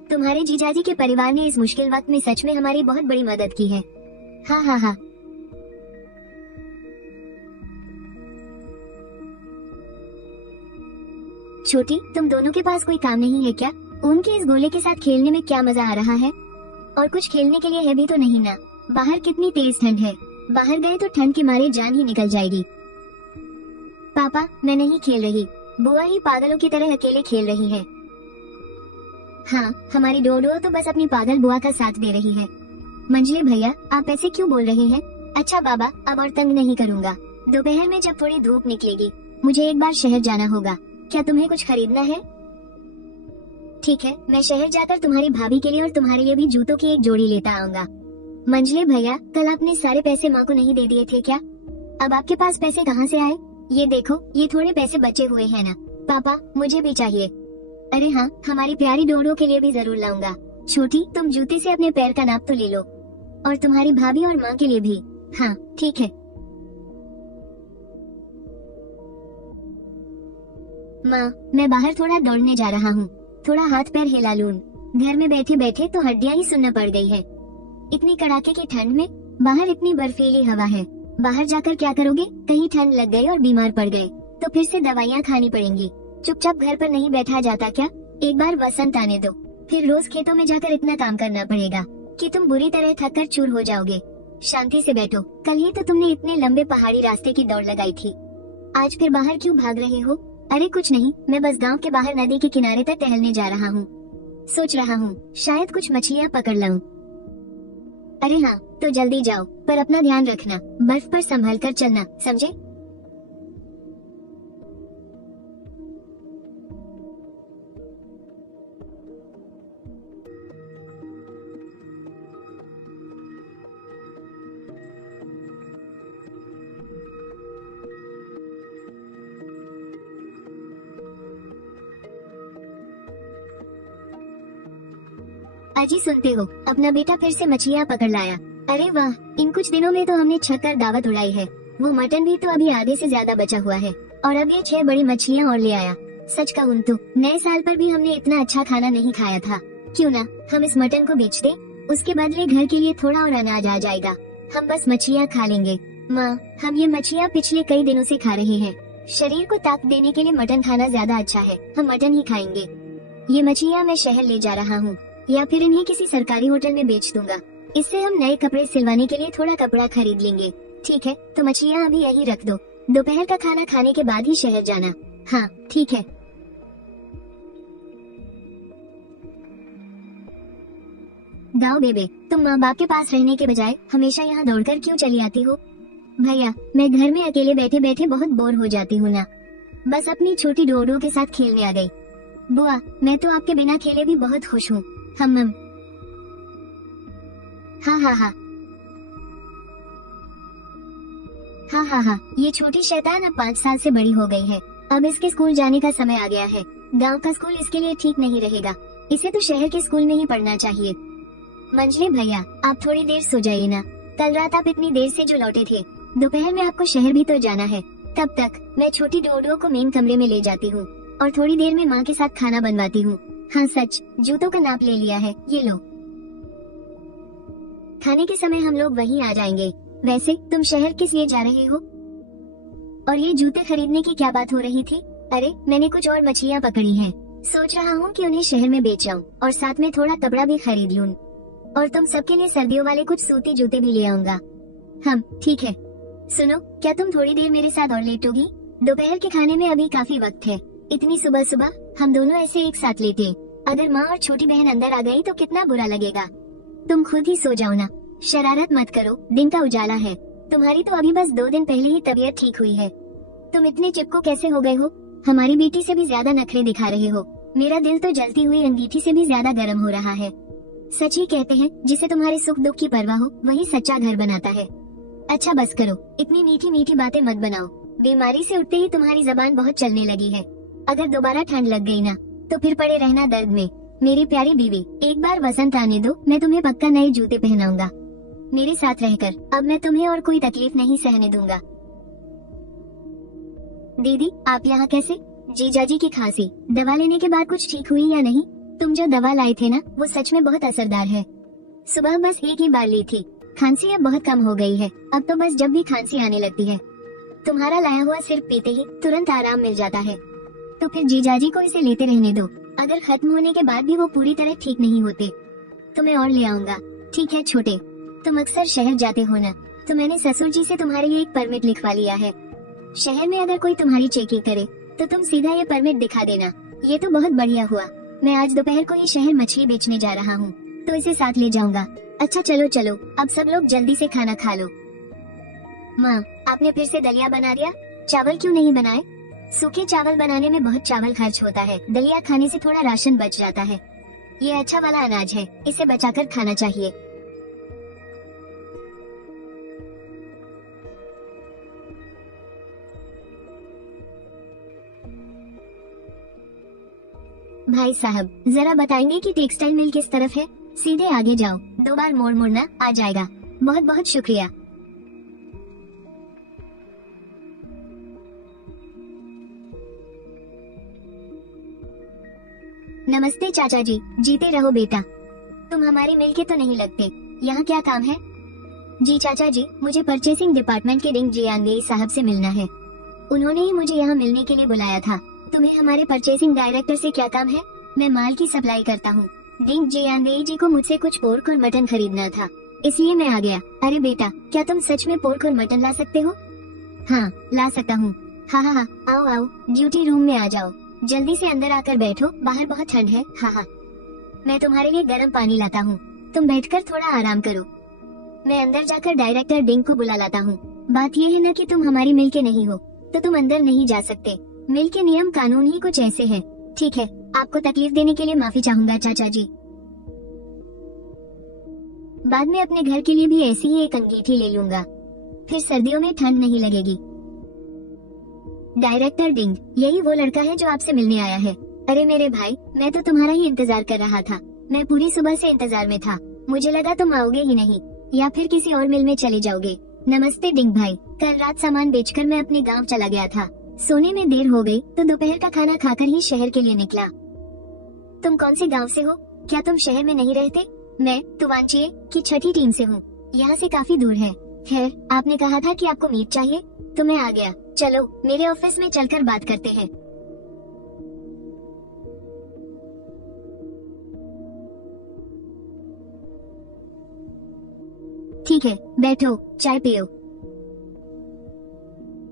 तुम्हारे जीजाजी के परिवार ने इस मुश्किल वक्त में सच में हमारी बहुत बड़ी मदद की है। हाँ हाँ हाँ। छोटी, तुम दोनों के पास कोई काम नहीं है क्या? ओम के इस गोले के साथ खेलने में क्या मजा आ रहा है? और कुछ खेलने के लिए है भी तो नहीं ना। बाहर कितनी तेज ठंड है, बाहर गए तो ठंड के मारे जान ही निकल जाएगी। पापा, मैं नहीं खेल रही, बुआ ही पागलों की तरह अकेले खेल रही है। हाँ, हमारी डोडो तो बस अपनी पागल बुआ का साथ दे रही है। मंझले भैया, आप ऐसे क्यों बोल रहे हैं? अच्छा बाबा, अब और तंग नहीं करूँगा। दोपहर में जब थोड़ी धूप निकलेगी मुझे एक बार शहर जाना होगा। क्या तुम्हें कुछ खरीदना है? ठीक है, मैं शहर जाकर तुम्हारी भाभी के लिए और तुम्हारे लिए भी जूतों की एक जोड़ी लेता आऊंगा। मंझले भैया, कल आपने सारे पैसे माँ को नहीं दे दिए थे क्या? अब आपके पास पैसे कहाँ से आए? ये देखो, ये थोड़े पैसे बचे हुए हैं ना। पापा, मुझे भी चाहिए। अरे हाँ, हमारी प्यारी डोडो के लिए भी जरूर लाऊंगा। छोटी, तुम जूते से अपने पैर का नाप तो ले लो, और तुम्हारी भाभी और माँ के लिए भी। हाँ ठीक है। माँ, मैं बाहर थोड़ा दौड़ने जा रहा हूँ, थोड़ा हाथ पैर हिला लूं। घर में बैठे बैठे तो हड्डियाँ ही सुनना पड़ गई है। इतनी कड़ाके की ठंड में बाहर इतनी बर्फीली हवा है। बाहर जाकर क्या करोगे? कहीं ठंड लग गई और बीमार पड़ गए तो फिर से दवाइयाँ खानी पड़ेंगी। चुपचाप घर पर नहीं बैठा जाता क्या? एक बार बसंत आने दो, फिर रोज खेतों में जाकर इतना काम करना पड़ेगा कि तुम बुरी तरह थक कर चूर हो जाओगे। शांति से बैठो, कल ही तो तुमने इतने लंबे पहाड़ी रास्ते की दौड़ लगाई थी, आज फिर बाहर क्यों भाग रहे हो? अरे कुछ नहीं, मैं बस गांव के बाहर नदी के किनारे तक टहलने जा रहा हूँ। सोच रहा हूँ शायद कुछ मछलियाँ पकड़ लाऊं। अरे हाँ, तो जल्दी जाओ, पर अपना ध्यान रखना, बर्फ पर संभल कर चलना, समझे? अजी सुनते हो, अपना बेटा फिर से मछलियाँ पकड़ लाया। अरे वाह, इन कुछ दिनों में तो हमने छत कर दावत उड़ाई है। वो मटन भी तो अभी आधे से ज्यादा बचा हुआ है, और अब ये 6 बड़ी मछलियाँ और ले आया। सच कहूँ तो नए साल पर भी हमने इतना अच्छा खाना नहीं खाया था। क्यों ना हम इस मटन को बेच दे, उसके बदले घर के लिए थोड़ा और अनाज आ जाएगा। हम बस मछलियाँ खा लेंगे। माँ, हम ये मछलियाँ पिछले कई दिनों से खा रहे हैं। शरीर को ताकत देने के लिए मटन खाना ज्यादा अच्छा है, हम मटन ही खाएंगे। ये मछलियाँ मैं शहर ले जा रहा हूँ, या फिर इन्हें किसी सरकारी होटल में बेच दूंगा। इससे हम नए कपड़े सिलवाने के लिए थोड़ा कपड़ा खरीद लेंगे। ठीक है, तो मछलियाँ अभी यहीं रख दो, दोपहर का खाना खाने के बाद ही शहर जाना। हाँ ठीक है। गाओ बेबे, तुम माँ बाप के पास रहने के बजाय हमेशा यहाँ दौड़कर क्यों चली आती हो? भैया, मैं घर में अकेले बैठे बैठे बहुत बोर हो जाती हूँ ना, बस अपनी छोटी डोडो के साथ खेलने आ गई। बुआ, मैं तो आपके बिना खेले भी बहुत खुश हूँ। हम हाँ हाँ हाँ हाँ हाँ हाँ, ये छोटी शैतान अब 5 साल से बड़ी हो गई है। अब इसके स्कूल जाने का समय आ गया है। गांव का स्कूल इसके लिए ठीक नहीं रहेगा, इसे तो शहर के स्कूल में ही पढ़ना चाहिए। मंजले भैया, आप थोड़ी देर सो जाइए ना, कल रात आप इतनी देर से जो लौटे थे, दोपहर में आपको शहर भी तो जाना है। तब तक मैं छोटी डोडो को मेन कमरे में ले जाती हूँ और थोड़ी देर में माँ के साथ खाना बनवाती हूँ। हाँ सच, जूतों का नाप ले लिया है, ये लो। खाने के समय हम लोग वहीं आ जाएंगे। वैसे तुम शहर किस लिए जा रहे हो? और ये जूते खरीदने की क्या बात हो रही थी? अरे मैंने कुछ और मछलियाँ पकड़ी हैं, सोच रहा हूँ कि उन्हें शहर में बेच आऊँ और साथ में थोड़ा कपड़ा भी खरीद लूँ, और तुम सबके लिए सर्दियों वाले कुछ सूती जूते भी ले आऊंगा। हम ठीक है। सुनो, क्या तुम थोड़ी देर मेरे साथ और लेटोगी? दोपहर के खाने में अभी काफी वक्त है। इतनी सुबह सुबह हम दोनों ऐसे एक साथ लेटे, अगर माँ और छोटी बहन अंदर आ गई तो कितना बुरा लगेगा। तुम खुद ही सो जाओ ना, शरारत मत करो, दिन का उजाला है। तुम्हारी तो अभी बस 2 दिन पहले ही तबीयत ठीक हुई है। तुम इतने चिपको कैसे हो गए हो? हमारी बेटी से भी ज्यादा नखरे दिखा रहे हो। मेरा दिल तो जलती हुई अंगीठी से भी ज्यादा गर्म हो रहा है। सच ही कहते हैं, जिसे तुम्हारे सुख दुख की परवाह हो वही सच्चा घर बनाता है। अच्छा बस करो, इतनी मीठी मीठी बातें मत बनाओ। बीमारी से उठते ही तुम्हारी जबान बहुत चलने लगी है। अगर दोबारा ठंड लग गई ना तो फिर पड़े रहना दर्द में। मेरी प्यारी बीवी, एक बार वसंत आने दो, मैं तुम्हें पक्का नए जूते पहनाऊंगा। मेरे साथ रहकर अब मैं तुम्हें और कोई तकलीफ नहीं सहने दूंगा। दीदी, आप यहाँ कैसे? जीजाजी की खांसी दवा लेने के बाद कुछ ठीक हुई या नहीं? तुम जो दवा लाए थे ना, वो सच में बहुत असरदार है। सुबह बस एक ही बार ली थी, खांसी अब बहुत कम हो गई है। अब तो बस जब भी खांसी आने लगती है, तुम्हारा लाया हुआ सिर्फ पीते ही तुरंत आराम मिल जाता है। तो फिर जीजाजी को इसे लेते रहने दो। अगर खत्म होने के बाद भी वो पूरी तरह ठीक नहीं होते तो मैं और ले आऊंगा। ठीक है छोटे, तुम अक्सर शहर जाते हो ना, तो मैंने ससुर जी से तुम्हारे लिए एक परमिट लिखवा लिया है। शहर में अगर कोई तुम्हारी चेकिंग करे तो तुम सीधा ये परमिट दिखा देना। ये तो बहुत बढ़िया हुआ। मैं आज दोपहर को ही शहर मछली बेचने जा रहा हूँ, तो इसे साथ ले जाऊंगा। अच्छा चलो चलो, अब सब लोग जल्दी से खाना खा लो। माँ, आपने फिर से दलिया बना दिया? चावल क्यों नहीं बनाए? सूखे चावल बनाने में बहुत चावल खर्च होता है, दलिया खाने से थोड़ा राशन बच जाता है। ये अच्छा वाला अनाज है, इसे बचाकर खाना चाहिए। भाई साहब, जरा बताएंगे कि टेक्सटाइल मिल किस तरफ है? सीधे आगे जाओ, 2 बार मोड़ मुड़ना आ जाएगा। बहुत बहुत शुक्रिया। नमस्ते चाचा जी, जीते रहो बेटा। तुम हमारी मिल के तो नहीं लगते, यहाँ क्या काम है? जी चाचा जी, मुझे परचेसिंग डिपार्टमेंट के रिंग जियांगेई साहब से मिलना है। उन्होंने ही मुझे यहाँ मिलने के लिए बुलाया था। तुम्हें हमारे परचेसिंग डायरेक्टर से क्या काम है? मैं माल की सप्लाई करता हूँ। रिंग जियांगेई जी को मुझसे कुछ पोर्क और मटन खरीदना था, इसलिए मैं आ गया। अरे बेटा, क्या तुम सच में पोर्क और मटन ला सकते हो? हाँ, ला सकता हूँ। हाँ हाँ हाँ, आओ आओ, ड्यूटी रूम में आ जाओ। जल्दी से अंदर आकर बैठो, बाहर बहुत ठंड है। हाँ हाँ, मैं तुम्हारे लिए गर्म पानी लाता हूँ, तुम बैठकर थोड़ा आराम करो। मैं अंदर जाकर डायरेक्टर डिंग को बुला लाता हूँ। बात ये है ना कि तुम हमारी मिल के नहीं हो, तो तुम अंदर नहीं जा सकते। मिल के नियम कानून ही कुछ ऐसे हैं। ठीक है, आपको तकलीफ देने के लिए माफी चाहूंगा चाचा जी। बाद में अपने घर के लिए भी ऐसी ही एक अंगीठी ले लूंगा, फिर सर्दियों में ठंड नहीं लगेगी। डायरेक्टर डिंग, यही वो लड़का है जो आपसे मिलने आया है। अरे मेरे भाई, मैं तो तुम्हारा ही इंतजार कर रहा था। मैं पूरी सुबह से इंतजार में था। मुझे लगा तुम आओगे ही नहीं, या फिर किसी और मिल में चले जाओगे। नमस्ते डिंग भाई, कल रात सामान बेचकर मैं अपने गांव चला गया था। सोने में देर हो गई तो दोपहर का खाना खाकर ही शहर के लिए निकला। तुम कौन से गांव से हो? क्या तुम शहर में नहीं रहते? मैं तुवांचिए की छठी टीम से हूँ। यहाँ से काफी दूर है। खैर, आपने कहा था कि आपको मीट चाहिए, तो मैं आ गया। चलो मेरे ऑफिस में चलकर बात करते हैं। ठीक है, बैठो, चाय पियो।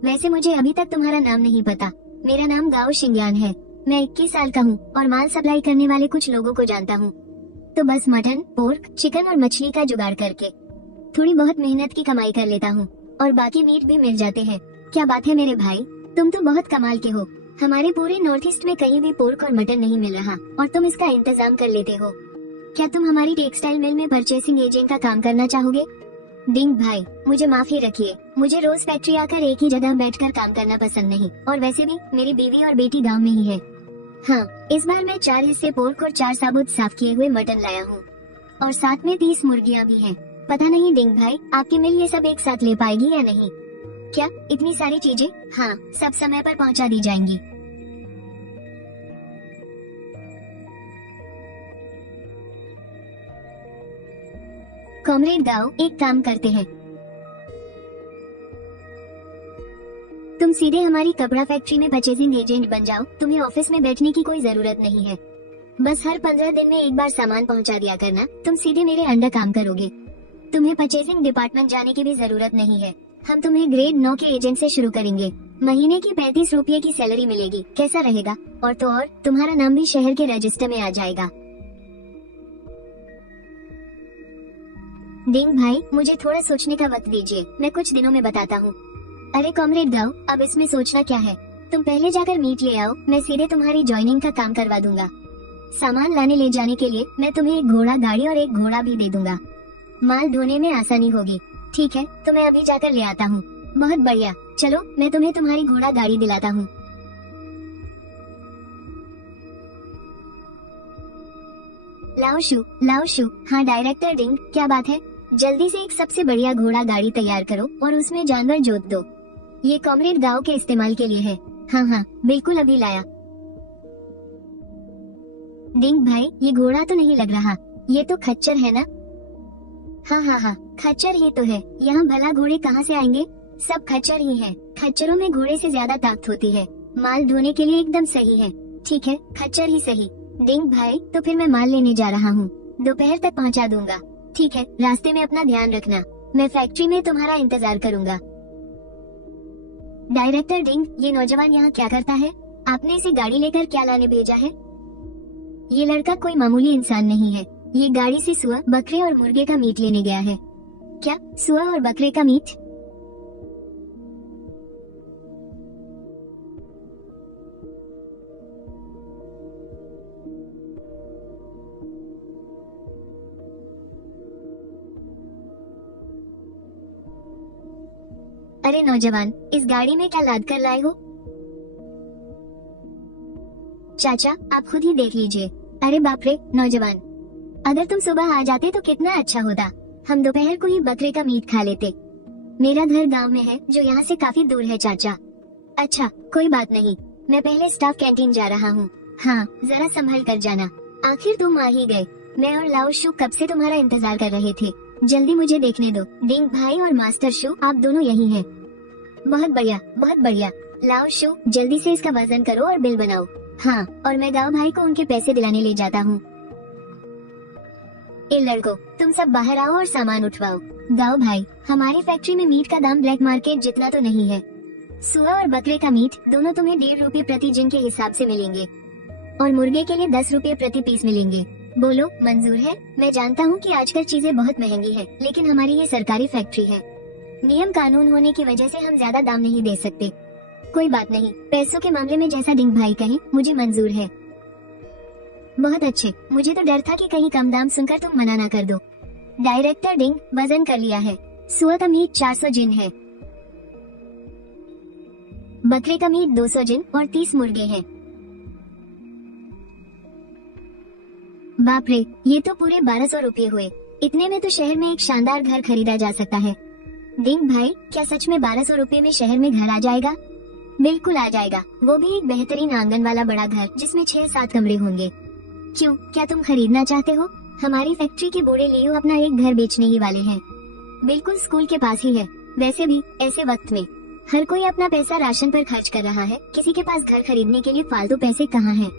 वैसे मुझे अभी तक तुम्हारा नाम नहीं पता। मेरा नाम गाओ शिंग्यान है। मैं 21 साल का हूँ और माल सप्लाई करने वाले कुछ लोगों को जानता हूँ। तो बस मटन, पोर्क, चिकन और मछली का जुगाड़ करके थोड़ी बहुत मेहनत की कमाई कर लेता हूँ, और बाकी मीट भी मिल जाते हैं। क्या बात है मेरे भाई, तुम तो बहुत कमाल के हो। हमारे पूरे नॉर्थ ईस्ट में कहीं भी पोर्क और मटन नहीं मिल रहा, और तुम इसका इंतजाम कर लेते हो। क्या तुम हमारी टेक्सटाइल मिल में परचेसिंग एजेंट का काम करना चाहोगे? डिंग भाई, मुझे माफी रखिए, मुझे रोज फैक्ट्री आकर एक ही जगह बैठकर काम करना पसंद नहीं, और वैसे भी मेरी बीवी और बेटी गांव में ही है। हाँ, इस बार मैं 4 हिस्से पोर्क और 4 साबुत साफ किए हुए मटन लाया हूँ, और साथ में 30 मुर्गियाँ भी हैं। पता नहीं डिंग भाई, आपकी मिल ये सब एक साथ ले पाएगी या नहीं? क्या इतनी सारी चीजें? हाँ, सब समय पर पहुँचा दी जाएंगी। कॉमरेड गाओ, एक काम करते हैं, तुम सीधे हमारी कपड़ा फैक्ट्री में परचेजिंग एजेंट बन जाओ। तुम्हें ऑफिस में बैठने की कोई जरूरत नहीं है। बस हर 15 दिन में एक बार सामान पहुंचा दिया करना। तुम सीधे मेरे अंडर काम करोगे। तुम्हें परचेजिंग डिपार्टमेंट जाने की भी जरूरत नहीं है। हम तुम्हें ग्रेड 9 के एजेंट से शुरू करेंगे। महीने की 35 रुपये की सैलरी मिलेगी। कैसा रहेगा? और तो और, तुम्हारा नाम भी शहर के रजिस्टर में आ जाएगा। डिंग भाई, मुझे थोड़ा सोचने का वक्त दीजिए, मैं कुछ दिनों में बताता हूँ। अरे कॉमरेड गाओ, अब इसमें सोचना क्या है? तुम पहले जाकर मीट ले आओ, मैं सीधे तुम्हारी ज्वाइनिंग का काम करवा दूंगा। सामान लाने ले जाने के लिए मैं तुम्हें एक घोड़ा गाड़ी और एक घोड़ा भी दे दूंगा। माल ढोने में आसानी होगी। ठीक है, तो मैं अभी जाकर ले आता हूँ। बहुत बढ़िया, चलो मैं तुम्हें तुम्हारी घोड़ा गाड़ी दिलाता हूँ। लाओ शू, हाँ डायरेक्टर डिंग, क्या बात है? जल्दी से एक सबसे बढ़िया घोड़ा गाड़ी तैयार करो और उसमें जानवर जोत दो। ये कॉमरेड गांव के इस्तेमाल के लिए है। हाँ, बिल्कुल अभी लाया। डिंग भाई, ये घोड़ा तो नहीं लग रहा, ये तो खच्चर है ना? हाँ, खच्चर ही तो है। यहाँ भला घोड़े कहाँ से आएंगे? सब खच्चर ही हैं। खच्चरों में घोड़े से ज्यादा ताकत होती है। माल ढोने के लिए एकदम सही है। ठीक है, खच्चर ही सही। डिंग भाई, तो फिर मैं माल लेने जा रहा हूँ। दोपहर तक पहुँचा दूंगा। ठीक है, रास्ते में अपना ध्यान रखना। मैं फैक्ट्री में तुम्हारा इंतजार करूंगा। डायरेक्टर डिंग, ये नौजवान यहाँ क्या करता है? आपने इसे गाड़ी लेकर क्या लाने भेजा है? ये लड़का कोई मामूली इंसान नहीं है। ये गाड़ी से सुअर, बकरे और मुर्गे का मीट लेने गया है। क्या सुअर और बकरे का मीट? अरे नौजवान, इस गाड़ी में क्या लाद कर लाए हो? चाचा, आप खुद ही देख लीजिए। अरे बाप रे नौजवान, अगर तुम सुबह आ जाते तो कितना अच्छा होता। हम दोपहर को ही बकरे का मीट खा लेते। मेरा घर गांव में है, जो यहाँ से काफी दूर है चाचा। अच्छा, कोई बात नहीं, मैं पहले स्टाफ कैंटीन जा रहा हूँ। हाँ, जरा संभल कर जाना। आखिर तुम आ ही गए। मैं और लाओ शू कब से तुम्हारा इंतजार कर रहे थे। जल्दी मुझे देखने दो। डिंग भाई और मास्टर शू, आप दोनों यही हैं। बहुत बढ़िया, बहुत बढ़िया। लाओ शू, जल्दी से इसका वजन करो और बिल बनाओ। हाँ, और मैं गाँव भाई को उनके पैसे दिलाने ले जाता हूँ। ए लड़को, तुम सब बाहर आओ और सामान उठवाओ। गाँव भाई, हमारी फैक्ट्री में मीट का दाम ब्लैक मार्केट जितना तो नहीं है। सुअर और बकरे का मीट दोनों तुम्हें 1.5 रुपए प्रति जिन के हिसाब से मिलेंगे, और मुर्गे के लिए 10 रुपए प्रति पीस मिलेंगे। बोलो, मंजूर है। मैं जानता हूँ कि आजकल चीजें बहुत महंगी है, लेकिन हमारी ये सरकारी फैक्ट्री है। नियम कानून होने की वजह से हम ज्यादा दाम नहीं दे सकते। कोई बात नहीं, पैसों के मामले में जैसा डिंग भाई कहे मुझे मंजूर है। बहुत अच्छे, मुझे तो डर था कि कहीं कम दाम सुनकर तुम मना ना कर दो। डायरेक्टर डिंग, वजन कर लिया है। सुअर का मीट 400 जिन है, बकरे का मीट 200 जिन और 30 मुर्गे हैं। बाप रे, ये तो पूरे 1200 रुपये हुए। इतने में तो शहर में एक शानदार घर खरीदा जा सकता है। डिंग भाई, क्या सच में 1200 रुपये में शहर में घर आ जाएगा? बिल्कुल आ जाएगा, वो भी एक बेहतरीन आंगन वाला बड़ा घर जिसमें 6-7 कमरे होंगे। क्यों, क्या तुम खरीदना चाहते हो? हमारी फैक्ट्री के बूढ़े लियो अपना एक घर बेचने ही वाले हैं। बिल्कुल स्कूल के पास ही है। वैसे भी ऐसे वक्त में हर कोई अपना पैसा राशन पर खर्च कर रहा है, किसी के पास घर खरीदने के लिए फालतू पैसे कहाँ हैं?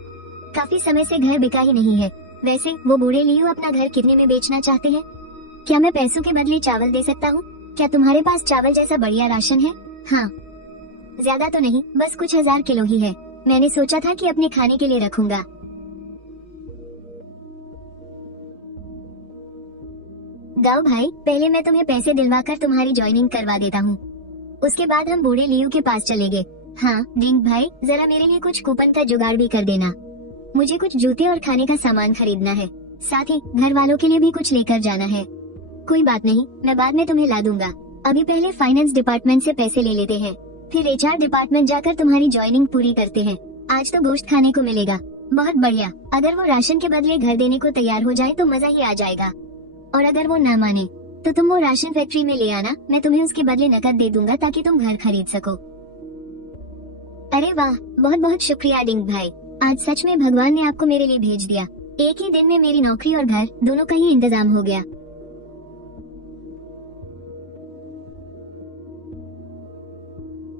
काफी समय से घर बिका ही नहीं है। वैसे वो बूढ़े लियो अपना घर कितने में बेचना चाहते हैं? क्या मैं पैसों के बदले चावल दे सकता हूँ? क्या तुम्हारे पास चावल जैसा बढ़िया राशन है? हाँ, ज्यादा तो नहीं, बस कुछ 1000 किलो ही है। मैंने सोचा था कि अपने खाने के लिए रखूंगा। गाओ भाई, पहले मैं तुम्हें पैसे दिलवाकर तुम्हारी ज्वाइनिंग करवा देता हूँ, उसके बाद हम बूढ़े लियो के पास चलेंगे। हाँ डिंग भाई, जरा मेरे लिए कुछ कूपन का जुगाड़ भी कर देना। मुझे कुछ जूते और खाने का सामान खरीदना है, साथ ही घर वालों के लिए भी कुछ लेकर जाना है। कोई बात नहीं, मैं बाद में तुम्हें ला दूंगा। अभी पहले फाइनेंस डिपार्टमेंट से पैसे ले लेते हैं, फिर HR डिपार्टमेंट जाकर तुम्हारी ज्वाइनिंग पूरी करते हैं। आज तो गोश्त खाने को मिलेगा। बहुत बढ़िया। अगर वो राशन के बदले घर देने को तैयार हो जाए तो मजा ही आ जाएगा, और अगर वो ना माने तो तुम वो राशन फैक्ट्री में ले आना, मैं तुम्हें उसके बदले नकद दे दूंगा ताकि तुम घर खरीद सको। अरे वाह, बहुत बहुत शुक्रिया डिंग भाई, आज सच में भगवान ने आपको मेरे लिए भेज दिया। एक ही दिन में मेरी नौकरी और घर दोनों का ही इंतजाम हो गया।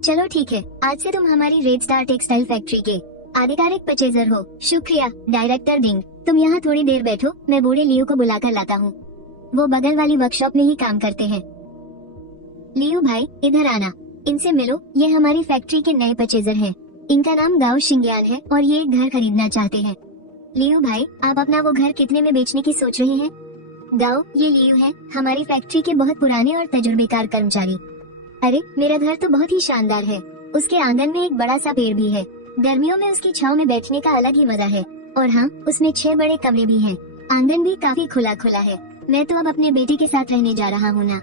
चलो ठीक है, आज से तुम हमारी रेड स्टार टेक्सटाइल फैक्ट्री के आधिकारिक परचेजर हो। शुक्रिया डायरेक्टर डिंग। तुम यहाँ थोड़ी देर बैठो, मैं बूढ़े लियो को बुलाकर लाता हूँ। वो बगल वाली वर्कशॉप में ही काम करते हैं। लियो भाई, इधर आना, इनसे मिलो। ये हमारी फैक्ट्री के नए परचेजर हैं। इनका नाम गाओ शिंग्यान है और ये एक घर खरीदना चाहते हैं। लियो भाई, आप अपना वो घर कितने में बेचने की सोच रहे हैं? गाओ, ये लियो है, हमारी फैक्ट्री के बहुत पुराने और तजुर्बेकार कर्मचारी। अरे, मेरा घर तो बहुत ही शानदार है। उसके आंगन में एक बड़ा सा पेड़ भी है। गर्मियों में उसकी छांव में बैठने का अलग ही मजा है। और हाँ, उसमें 6 बड़े कमरे भी हैं। आंगन भी काफी खुला खुला है। मैं तो अब अपने बेटे के साथ रहने जा रहा हूँ ना,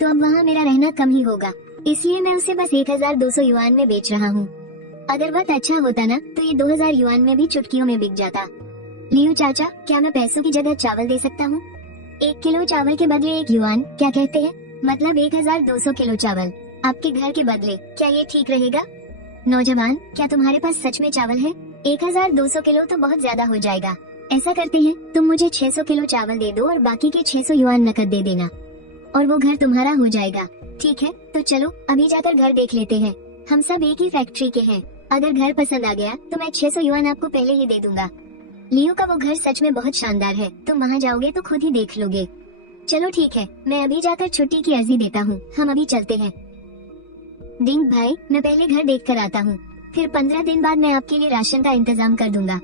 तो अब वहाँ मेरा रहना कम ही होगा, इसलिए मैं उसे बस 1200 युआन में बेच रहा हूँ। अगर बहुत अच्छा होता ना तो ये 2000 युआन में भी चुटकियों में बिक जाता। लियो चाचा, क्या मैं पैसों की जगह चावल दे सकता हूँ? 1 किलो चावल के बदले 1 युआन, क्या कहते हैं? मतलब 1200 किलो चावल आपके घर के बदले, क्या ये ठीक रहेगा? नौजवान, क्या तुम्हारे पास सच में चावल है? 1200 किलो तो बहुत ज्यादा हो जाएगा। ऐसा करते हैं, तुम मुझे 600 किलो चावल दे दो और बाकी के 600 युआन नकद दे देना, और वो घर तुम्हारा हो जाएगा। ठीक है, तो चलो अभी जाकर घर देख लेते हैं। हम सब एक ही फैक्ट्री के हैं। अगर घर पसंद आ गया तो मैं 600 युआन आपको पहले ही दे दूंगा। लियो का वो घर सच में बहुत शानदार है, तुम वहाँ जाओगे तो खुद ही देख लोगे। चलो ठीक है, मैं अभी जाकर छुट्टी की अर्जी देता हूँ। हम अभी चलते हैं। डिंग भाई, मैं पहले घर देख कर आता हूँ, फिर 15 दिन बाद मैं आपके लिए राशन का इंतजाम कर दूंगा।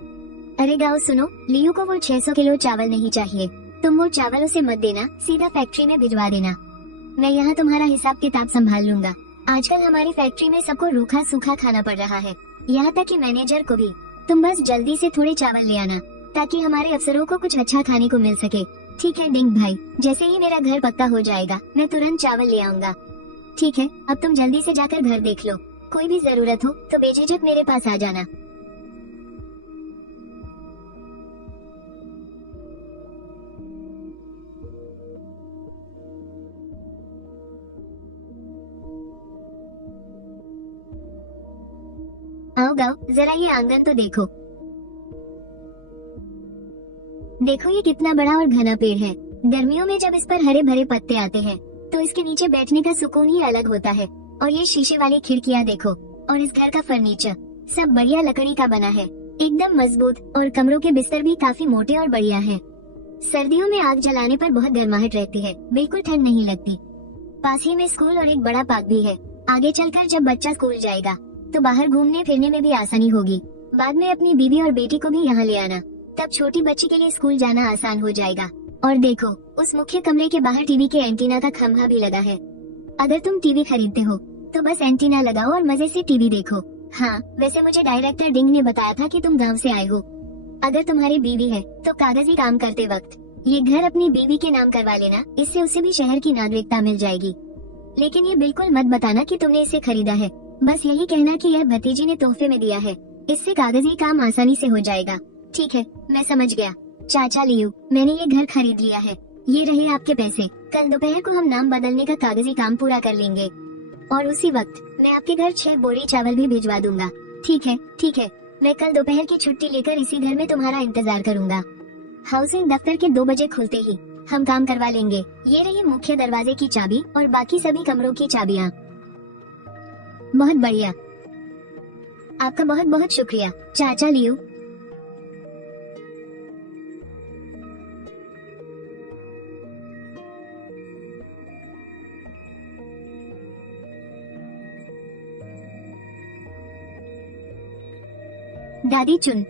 अरे गाओ सुनो, लियो को वो 600 किलो चावल नहीं चाहिए। तुम वो चावल उसे मत देना, सीधा फैक्ट्री में भिजवा देना। मैं यहाँ तुम्हारा हिसाब किताब संभाल लूंगा। आजकल हमारी फैक्ट्री में सबको रूखा सूखा खाना पड़ रहा है, यहाँ तक कि मैनेजर को भी। तुम बस जल्दी से थोड़े चावल ले आना ताकि हमारे अफसरों को कुछ अच्छा खाने को मिल सके। ठीक है डिंग भाई, जैसे ही मेरा घर पक्का हो जाएगा मैं तुरंत चावल ले आऊंगा। ठीक है, अब तुम जल्दी से जाकर घर देख लो। कोई भी जरूरत हो तो बेझिझक मेरे पास आ जाना। आओ गाओ, जरा ये आंगन तो देखो। देखो ये कितना बड़ा और घना पेड़ है। गर्मियों में जब इस पर हरे भरे पत्ते आते हैं तो इसके नीचे बैठने का सुकून ही अलग होता है। और ये शीशे वाली खिड़कियाँ देखो, और इस घर का फर्नीचर सब बढ़िया लकड़ी का बना है, एकदम मजबूत। और कमरों के बिस्तर भी काफी मोटे और बढ़िया हैं। सर्दियों में आग जलाने पर बहुत गर्माहट रहती है, बिल्कुल ठंड नहीं लगती। पास ही में स्कूल और एक बड़ा पार्क भी है। आगे चलकर जब बच्चा स्कूल जाएगा तो बाहर घूमने फिरने में भी आसानी होगी। बाद में अपनी बीवी और बेटी को भी यहाँ ले आना। तब छोटी बच्ची के लिए स्कूल जाना आसान हो जाएगा। और देखो, उस मुख्य कमरे के बाहर टीवी के एंटीना का खंभा भी लगा है। अगर तुम टीवी खरीदते हो तो बस एंटीना लगाओ और मजे से टीवी देखो। हाँ, वैसे मुझे डायरेक्टर डिंग ने बताया था कि तुम गांव से आए हो। अगर तुम्हारी बीवी है तो कागजी काम करते वक्त ये घर अपनी बीवी के नाम करवा लेना, इससे उसे भी शहर की नागरिकता मिल जाएगी। लेकिन ये बिल्कुल मत बताना कि तुमने इसे खरीदा है, बस यही कहना कि यह भतीजी ने तोहफे में दिया है। इससे कागजी काम आसानी से हो जाएगा। ठीक है, मैं समझ गया। चाचा लियू, मैंने ये घर खरीद लिया है। ये रहे आपके पैसे। कल दोपहर को हम नाम बदलने का कागजी काम पूरा कर लेंगे और उसी वक्त मैं आपके घर 6 बोरी चावल भी भिजवा दूंगा। ठीक है, ठीक है। मैं कल दोपहर की छुट्टी लेकर इसी घर में तुम्हारा इंतजार करूंगा। हाउसिंग दफ्तर के 2 बजे खुलते ही हम काम करवा लेंगे। ये रही मुख्य दरवाजे की चाबी और बाकी सभी कमरों की चाबियाँ। बहुत बढ़िया, आपका बहुत बहुत शुक्रिया चाचा लियू। दादी चुन।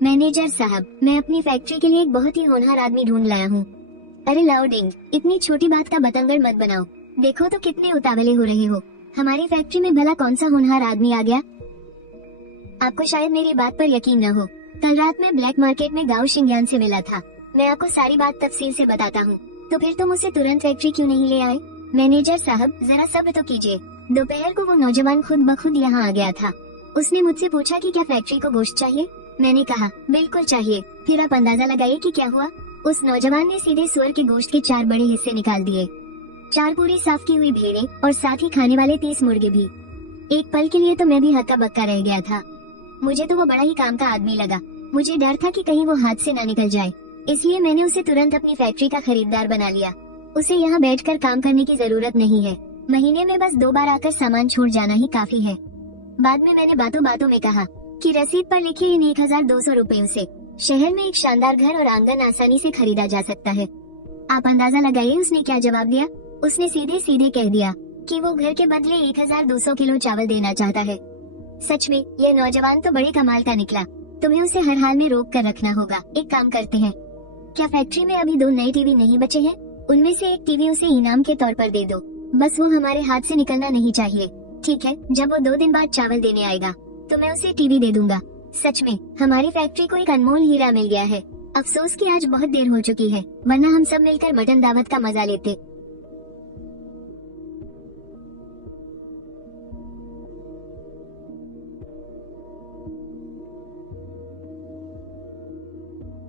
मैनेजर साहब, मैं अपनी फैक्ट्री के लिए एक बहुत ही होनहार आदमी ढूंढ लाया हूँ। अरे लाउडिंग, इतनी छोटी बात का बतंगड़ मत बनाओ। देखो तो कितने उतावले हो रहे हो। हमारी फैक्ट्री में भला कौन सा होनहार आदमी आ गया? आपको शायद मेरी बात पर यकीन न हो। कल रात में ब्लैक मार्केट में गांव शिंगयान से मिला था। मैं आपको सारी बात तफसील से बताता हूँ। तो फिर तुम उसे तुरंत फैक्ट्री क्यों नहीं ले आए? मैनेजर साहब, जरा सब्र तो कीजिए। दोपहर को वो नौजवान खुद ब खुद यहाँ आ गया था। उसने मुझसे पूछा कि क्या फैक्ट्री को गोश्त चाहिए। मैंने कहा बिल्कुल चाहिए। फिर आप अंदाजा लगाइए कि क्या हुआ। उस नौजवान ने सीधे सुअर के गोश्त के 4 बड़े हिस्से निकाल दिए, 4 पूरी साफ की हुई भेड़ें और साथ ही खाने वाले 30 मुर्गे भी। एक पल के लिए तो मैं भी हक्का बक्का रह गया था। मुझे तो वो बड़ा ही काम का आदमी लगा। मुझे डर था कि कहीं वो हाथ से ना निकल जाए, इसलिए मैंने उसे तुरंत अपनी फैक्ट्री का खरीदार बना लिया। उसे यहाँ बैठकर काम करने की जरूरत नहीं है। महीने में बस 2 बार आकर सामान छोड़ जाना ही काफी है। बाद में मैंने बातों बातों में कहा कि रसीद पर लिखे इन 1200 रुपयों से शहर में एक शानदार घर और आंगन आसानी से खरीदा जा सकता है। आप अंदाजा लगाइए उसने क्या जवाब दिया। उसने सीधे सीधे कह दिया कि वो घर के बदले 1200 किलो चावल देना चाहता है। सच में यह नौजवान तो बड़ी कमाल का निकला। तुम्हें उसे हर हाल में रोक कर रखना होगा। एक काम करते हैं, क्या फैक्ट्री में अभी 2 नए टीवी नहीं बचे हैं? उनमें से एक टीवी उसे इनाम के तौर पर दे दो। बस वो हमारे हाथ से निकलना नहीं चाहिए। ठीक है, जब वो 2 दिन बाद चावल देने आएगा तो मैं उसे टीवी दे दूंगा। सच में हमारी फैक्ट्री को एक अनमोल हीरा मिल गया है। अफसोस कि आज बहुत देर हो चुकी है, वरना हम सब मिलकर मटन दावत का मजा लेते।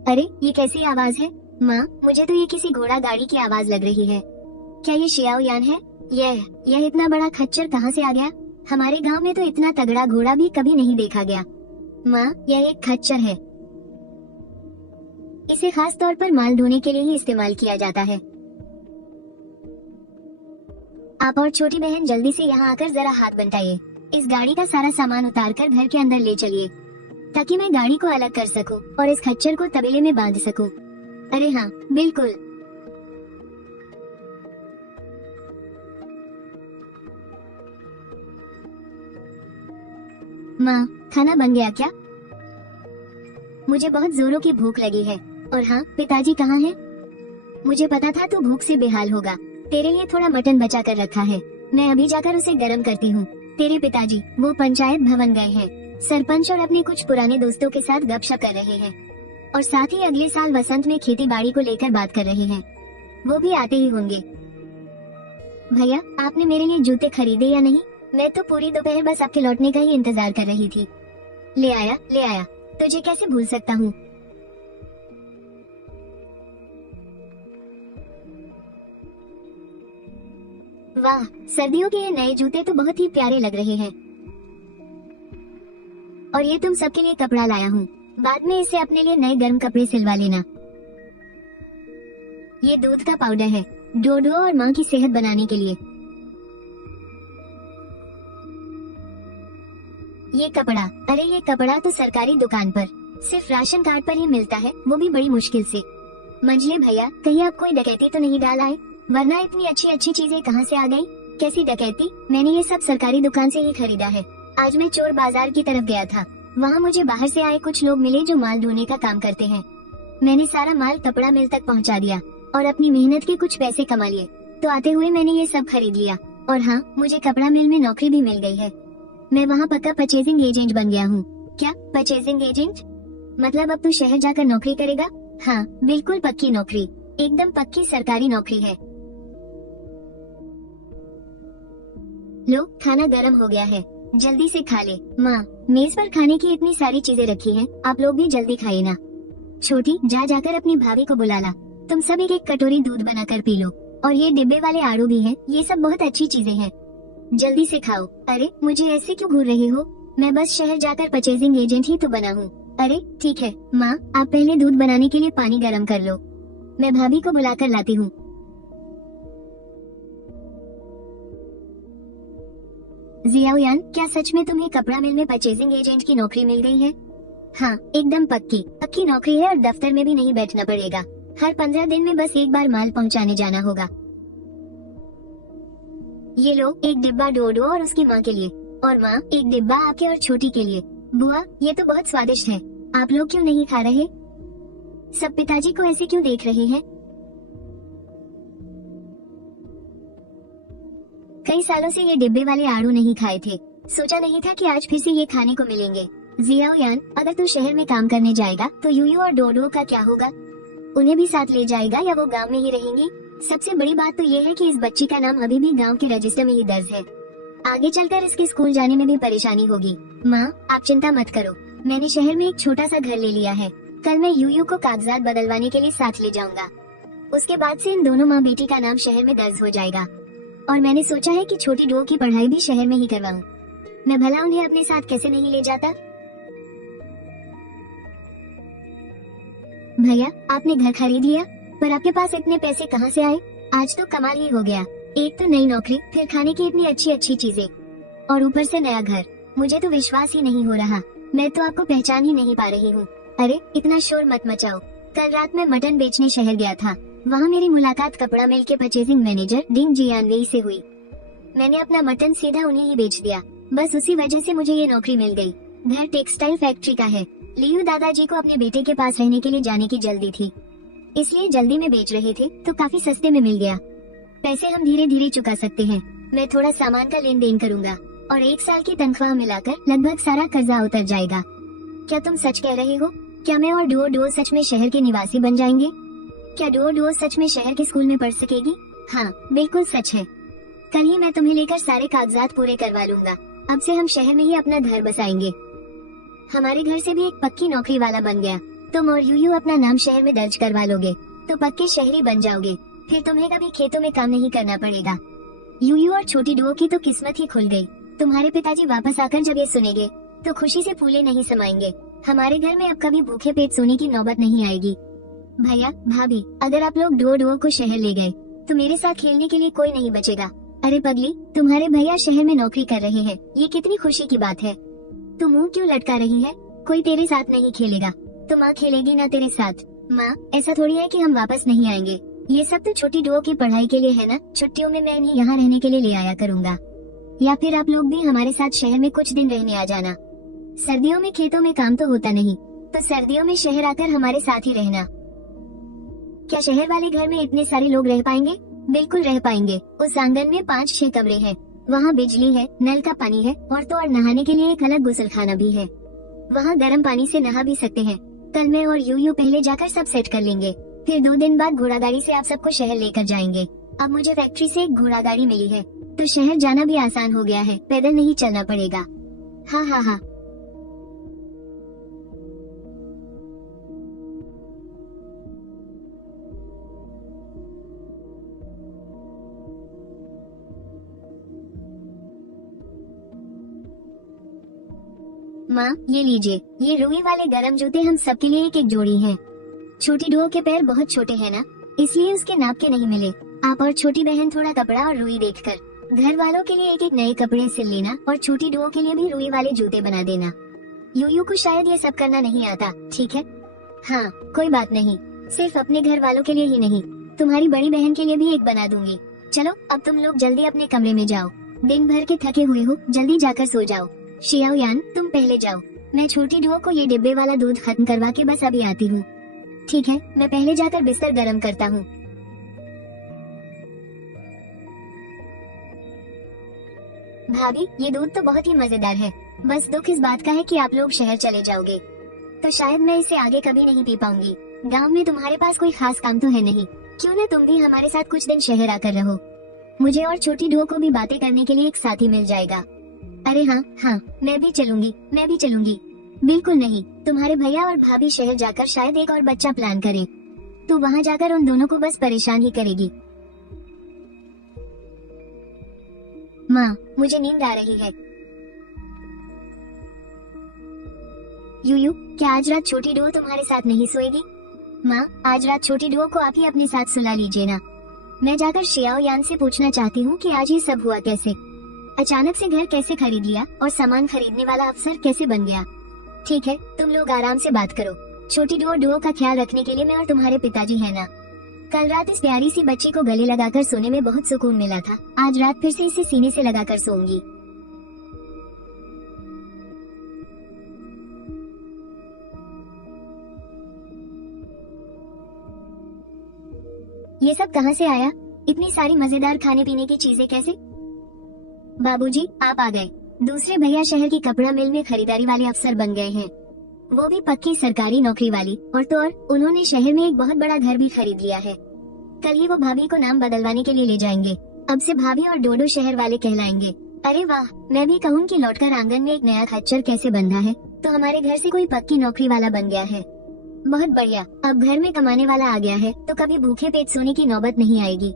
अरे ये कैसी आवाज है? माँ, मुझे तो ये किसी घोड़ा गाड़ी की आवाज लग रही है। क्या ये शियाओयान है? यह इतना बड़ा खच्चर कहाँ से आ गया? हमारे गांव में तो इतना तगड़ा घोड़ा भी कभी नहीं देखा गया। माँ, यह एक खच्चर है। इसे खास तौर पर माल ढोने के लिए ही इस्तेमाल किया जाता है। आप और छोटी बहन जल्दी से यहाँ आकर जरा हाथ बंटाइए। इस गाड़ी का सारा सामान उतारकर घर के अंदर ले चलिए, ताकि मैं गाड़ी को अलग कर सकूं और इस खच्चर को तबेले में बांध सकूं। अरे हाँ, बिल्कुल। माँ, खाना बन गया क्या? मुझे बहुत जोरों की भूख लगी है। और हाँ, पिताजी कहाँ हैं? मुझे पता था तू भूख से बेहाल होगा। तेरे लिए थोड़ा मटन बचा कर रखा है, मैं अभी जाकर उसे गर्म करती हूँ। तेरे पिताजी वो पंचायत भवन गए हैं। सरपंच और अपने कुछ पुराने दोस्तों के साथ गपशप कर रहे हैं और साथ ही अगले साल वसंत में खेती बाड़ी को लेकर बात कर रहे हैं। वो भी आते ही होंगे। भैया, आपने मेरे लिए जूते खरीदे या नहीं? मैं तो पूरी दोपहर बस आपके लौटने का ही इंतजार कर रही थी। ले आया, ले आया। तुझे कैसे भूल सकता हूँ। वाह, सर्दियों के ये नए जूते तो बहुत ही प्यारे लग रहे हैं। और ये तुम सबके लिए कपड़ा लाया हूँ। बाद में इसे अपने लिए नए गर्म कपड़े सिलवा लेना। ये दूध का पाउडर है, डोडो और माँ की सेहत बनाने के लिए। ये कपड़ा, अरे ये कपड़ा तो सरकारी दुकान पर सिर्फ राशन कार्ड पर ही मिलता है, वो भी बड़ी मुश्किल से। मंझले भैया, कहीं आप कोई डकैती तो नहीं डाल आए? वरना इतनी अच्छी अच्छी चीजें कहाँ से आ गई? कैसी डकैती? मैंने ये सब सरकारी दुकान से ही खरीदा है। आज मैं चोर बाजार की तरफ गया था, वहाँ मुझे बाहर से आए कुछ लोग मिले जो माल ढोने का काम करते हैं। मैंने सारा माल कपड़ा मिल तक पहुँचा दिया और अपनी मेहनत के कुछ पैसे कमा लिए, तो आते हुए मैंने ये सब खरीद लिया। और हाँ, मुझे कपड़ा मिल में नौकरी भी मिल गई है। मैं वहाँ पक्का परचेजिंग एजेंट बन गया हूँ। क्या परचेजिंग एजेंट? मतलब अब तू शहर जाकर नौकरी करेगा? हाँ, बिल्कुल पक्की नौकरी, एकदम पक्की सरकारी नौकरी है। लो, खाना गर्म हो गया है, जल्दी से खा ले। माँ, मेज पर खाने की इतनी सारी चीजें रखी हैं, आप लोग भी जल्दी खाइए ना। छोटी, जाकर अपनी भाभी को बुला ला। तुम सब एक कटोरी दूध बनाकर पी लो। और ये डिब्बे वाले आड़ू भी हैं, ये सब बहुत अच्छी चीजें हैं, जल्दी से खाओ। अरे, मुझे ऐसे क्यों घूर रही हो? मैं बस शहर जाकर परचेजिंग एजेंट ही तो बना हूँ। अरे ठीक है माँ, आप पहले दूध बनाने के लिए पानी गर्म कर लो, मैं भाभी को बुलाकर लाती हूँ। जियाउयान, क्या सच में तुम्हें कपड़ा मिल में परचेजिंग एजेंट की नौकरी मिल गई है? हाँ, एकदम पक्की पक्की नौकरी है और दफ्तर में भी नहीं बैठना पड़ेगा। हर 15 दिन में बस एक बार माल पहुँचाने जाना होगा। ये लो, एक डिब्बा डोडो और उसकी माँ के लिए, और माँ एक डिब्बा आपके और छोटी के लिए। बुआ, ये तो बहुत स्वादिष्ट है, आप लोग क्यों नहीं खा रहे? सब पिताजी को ऐसे क्यों देख रहे हैं? कई सालों से ये डिब्बे वाले आड़ू नहीं खाए थे, सोचा नहीं था कि आज फिर से ये खाने को मिलेंगे। जियाओयान, अगर तू शहर में काम करने जाएगा तो यूयू और डोडो का क्या होगा? उन्हें भी साथ ले जाएगा या वो गांव में ही रहेंगी? सबसे बड़ी बात तो ये है कि इस बच्ची का नाम अभी भी गांव के रजिस्टर में ही दर्ज है। आगे चलकर इसके स्कूल जाने में भी परेशानी होगी। माँ, आप चिंता मत करो, मैंने शहर में एक छोटा सा घर ले लिया है। कल मैं यूयू को कागजात बदलवाने के लिए साथ ले जाऊंगा। उसके बाद से इन दोनों माँ बेटी का नाम शहर में दर्ज हो जाएगा। और मैंने सोचा है कि छोटी डो की पढ़ाई भी शहर में ही करवाऊं। मैं भला उन्हें अपने साथ कैसे नहीं ले जाता? भैया, आपने घर खरीद लिया, पर आपके पास इतने पैसे कहाँ से आए? आज तो कमाल ही हो गया, एक तो नई नौकरी, फिर खाने की इतनी अच्छी अच्छी चीजें, और ऊपर से नया घर। मुझे तो विश्वास ही नहीं हो रहा, मैं तो आपको पहचान ही नहीं पा रही हूँ। अरे इतना शोर मत मचाओ, कल रात मैं मटन बेचने शहर गया था, वहाँ मेरी मुलाकात कपड़ा मिल के परचेजिंग मैनेजर डिंग जियानवेई से हुई। मैंने अपना मटन सीधा उन्हें ही बेच दिया, बस उसी वजह से मुझे ये नौकरी मिल गई। घर टेक्सटाइल फैक्ट्री का है। लियू दादाजी को अपने बेटे के पास रहने के लिए जाने की जल्दी थी, इसलिए जल्दी में बेच रहे थे तो काफी सस्ते में मिल गया। पैसे हम धीरे धीरे चुका सकते हैं। मैं थोड़ा सामान का लेन देन करूंगा और 1 साल की तनख्वाह मिलाकर लगभग सारा कर्जा उतर जाएगा। क्या तुम सच कह रहे हो? क्या मैं और डो सच में शहर के निवासी बन जाएंगे? क्या डो सच में शहर के स्कूल में पढ़ सकेगी? हाँ, बिल्कुल सच है। कल ही मैं तुम्हें लेकर सारे कागजात पूरे करवा लूंगा। अब से हम शहर में ही अपना घर बसाएंगे। हमारे घर से भी एक पक्की नौकरी वाला बन गया। तुम और यूयू अपना नाम शहर में दर्ज करवा लोगे तो पक्के शहरी बन जाओगे, फिर तुम्हें कभी खेतों में काम नहीं करना पड़ेगा। यूयू और छोटी डुओ की तो किस्मत ही खुल गई। तुम्हारे पिताजी वापस आकर जब ये सुनेंगे तो खुशी से फूले नहीं समाएंगे। हमारे घर में अब कभी भूखे पेट सोने की नौबत नहीं आएगी। भैया भाभी, अगर आप लोग डुओ को शहर ले गए तो मेरे साथ खेलने के लिए कोई नहीं बचेगा। अरे पगली, तुम्हारे भैया शहर में नौकरी कर रहे हैं, ये कितनी खुशी की बात है। तू मुंह क्यों लटका रही है? कोई तेरे साथ नहीं खेलेगा तो माँ खेलेगी ना तेरे साथ। माँ, ऐसा थोड़ी है कि हम वापस नहीं आएंगे, ये सब तो छोटी डुओ की पढ़ाई के लिए है ना। छुट्टियों में मैं इन्हें यहाँ रहने के लिए ले आया करूँगा, या फिर आप लोग भी हमारे साथ शहर में कुछ दिन रहने आ जाना। सर्दियों में खेतों में काम तो होता नहीं, तो सर्दियों में शहर आकर हमारे साथ ही रहना। क्या शहर वाले घर में इतने सारे लोग रह पाएंगे? बिल्कुल रह पाएंगे। उस आंगन में 5-6 कमरे हैं, वहाँ बिजली है, नल का पानी है, और तो और नहाने के लिए एक अलग गुसलखाना भी है। वहाँ गर्म पानी से नहा भी सकते हैं। कल मैं और यूयू पहले जाकर सब सेट कर लेंगे, फिर 2 दिन बाद घोड़ागाड़ी से आप सबको शहर लेकर जाएंगे। अब मुझे फैक्ट्री से एक घोड़ागाड़ी मिली है तो शहर जाना भी आसान हो गया है, पैदल नहीं चलना पड़ेगा। हाँ हाँ हाँ। माँ, ये लीजिए, ये रुई वाले गरम जूते हम सबके लिए एक एक जोड़ी हैं। छोटी डुओ के पैर बहुत छोटे हैं ना, इसलिए उसके नाप के नहीं मिले। आप और छोटी बहन थोड़ा कपड़ा और रुई देखकर घर वालों के लिए एक एक नए कपड़े सिल लेना और छोटी डुओ के लिए भी रुई वाले जूते बना देना। यूयू को शायद ये सब करना नहीं आता, ठीक है? हाँ, कोई बात नहीं, सिर्फ अपने घर वालों के लिए ही नहीं, तुम्हारी बड़ी बहन के लिए भी एक बना दूंगी। चलो अब तुम लोग जल्दी अपने कमरे में जाओ, दिन भर के थके हुए हो, जल्दी जाकर सो जाओ। शियाओ यान, तुम पहले जाओ, मैं छोटी डुओ को ये डिब्बे वाला दूध खत्म करवा के बस अभी आती हूँ। ठीक है, मैं पहले जाकर बिस्तर गर्म करता हूँ। भाभी, ये दूध तो बहुत ही मजेदार है, बस दुख इस बात का है कि आप लोग शहर चले जाओगे, तो शायद मैं इसे आगे कभी नहीं पी पाऊंगी। गांव में तुम्हारे पास कोई खास काम तो है नहीं, क्यों न तुम भी हमारे साथ कुछ दिन शहर आकर रहो, मुझे और छोटी डुओ को भी बातें करने के लिए एक साथी मिल जाएगा। अरे हाँ हाँ, मैं भी चलूंगी, मैं भी चलूंगी। बिल्कुल नहीं, तुम्हारे भैया और भाभी शहर जाकर शायद एक और बच्चा प्लान करें, तो वहाँ जाकर उन दोनों को बस परेशान ही करेगी। माँ, मुझे नींद आ रही है। यूयू, क्या आज रात छोटी डुओ तुम्हारे साथ नहीं सोएगी? माँ, आज रात छोटी डुओ को आप ही अपने साथ सुला लीजिए ना। मैं जाकर शियाओ यान से पूछना चाहती हूँ कि आज ये सब हुआ कैसे, अचानक से घर कैसे खरीद लिया और सामान खरीदने वाला अफसर कैसे बन गया। ठीक है, तुम लोग आराम से बात करो, छोटी डुओ का ख्याल रखने के लिए मैं और तुम्हारे पिताजी है ना। कल रात इस प्यारी सी बच्ची को गले लगाकर सोने में बहुत सुकून मिला था, आज रात फिर से इसे सीने से लगाकर सोऊंगी। ये सब कहाँ से आया? इतनी सारी मजेदार खाने पीने की चीजें कैसे? बाबूजी, आप आ गए। दूसरे भैया शहर की कपड़ा मिल में खरीदारी वाले अफसर बन गए हैं, वो भी पक्की सरकारी नौकरी वाली, और तो और उन्होंने शहर में एक बहुत बड़ा घर भी खरीद लिया है। कल ही वो भाभी को नाम बदलवाने के लिए ले जाएंगे, अब से भाभी और डोडो शहर वाले कहलाएंगे। अरे वाह, मैं भी कहूँ कि लौटकर आंगन में एक नया खच्चर कैसे बंधा है, तो हमारे घर से कोई पक्की नौकरी वाला बन गया है। बहुत बढ़िया, अब घर में कमाने वाला आ गया है, तो कभी भूखे पेट सोने की नौबत नहीं आएगी।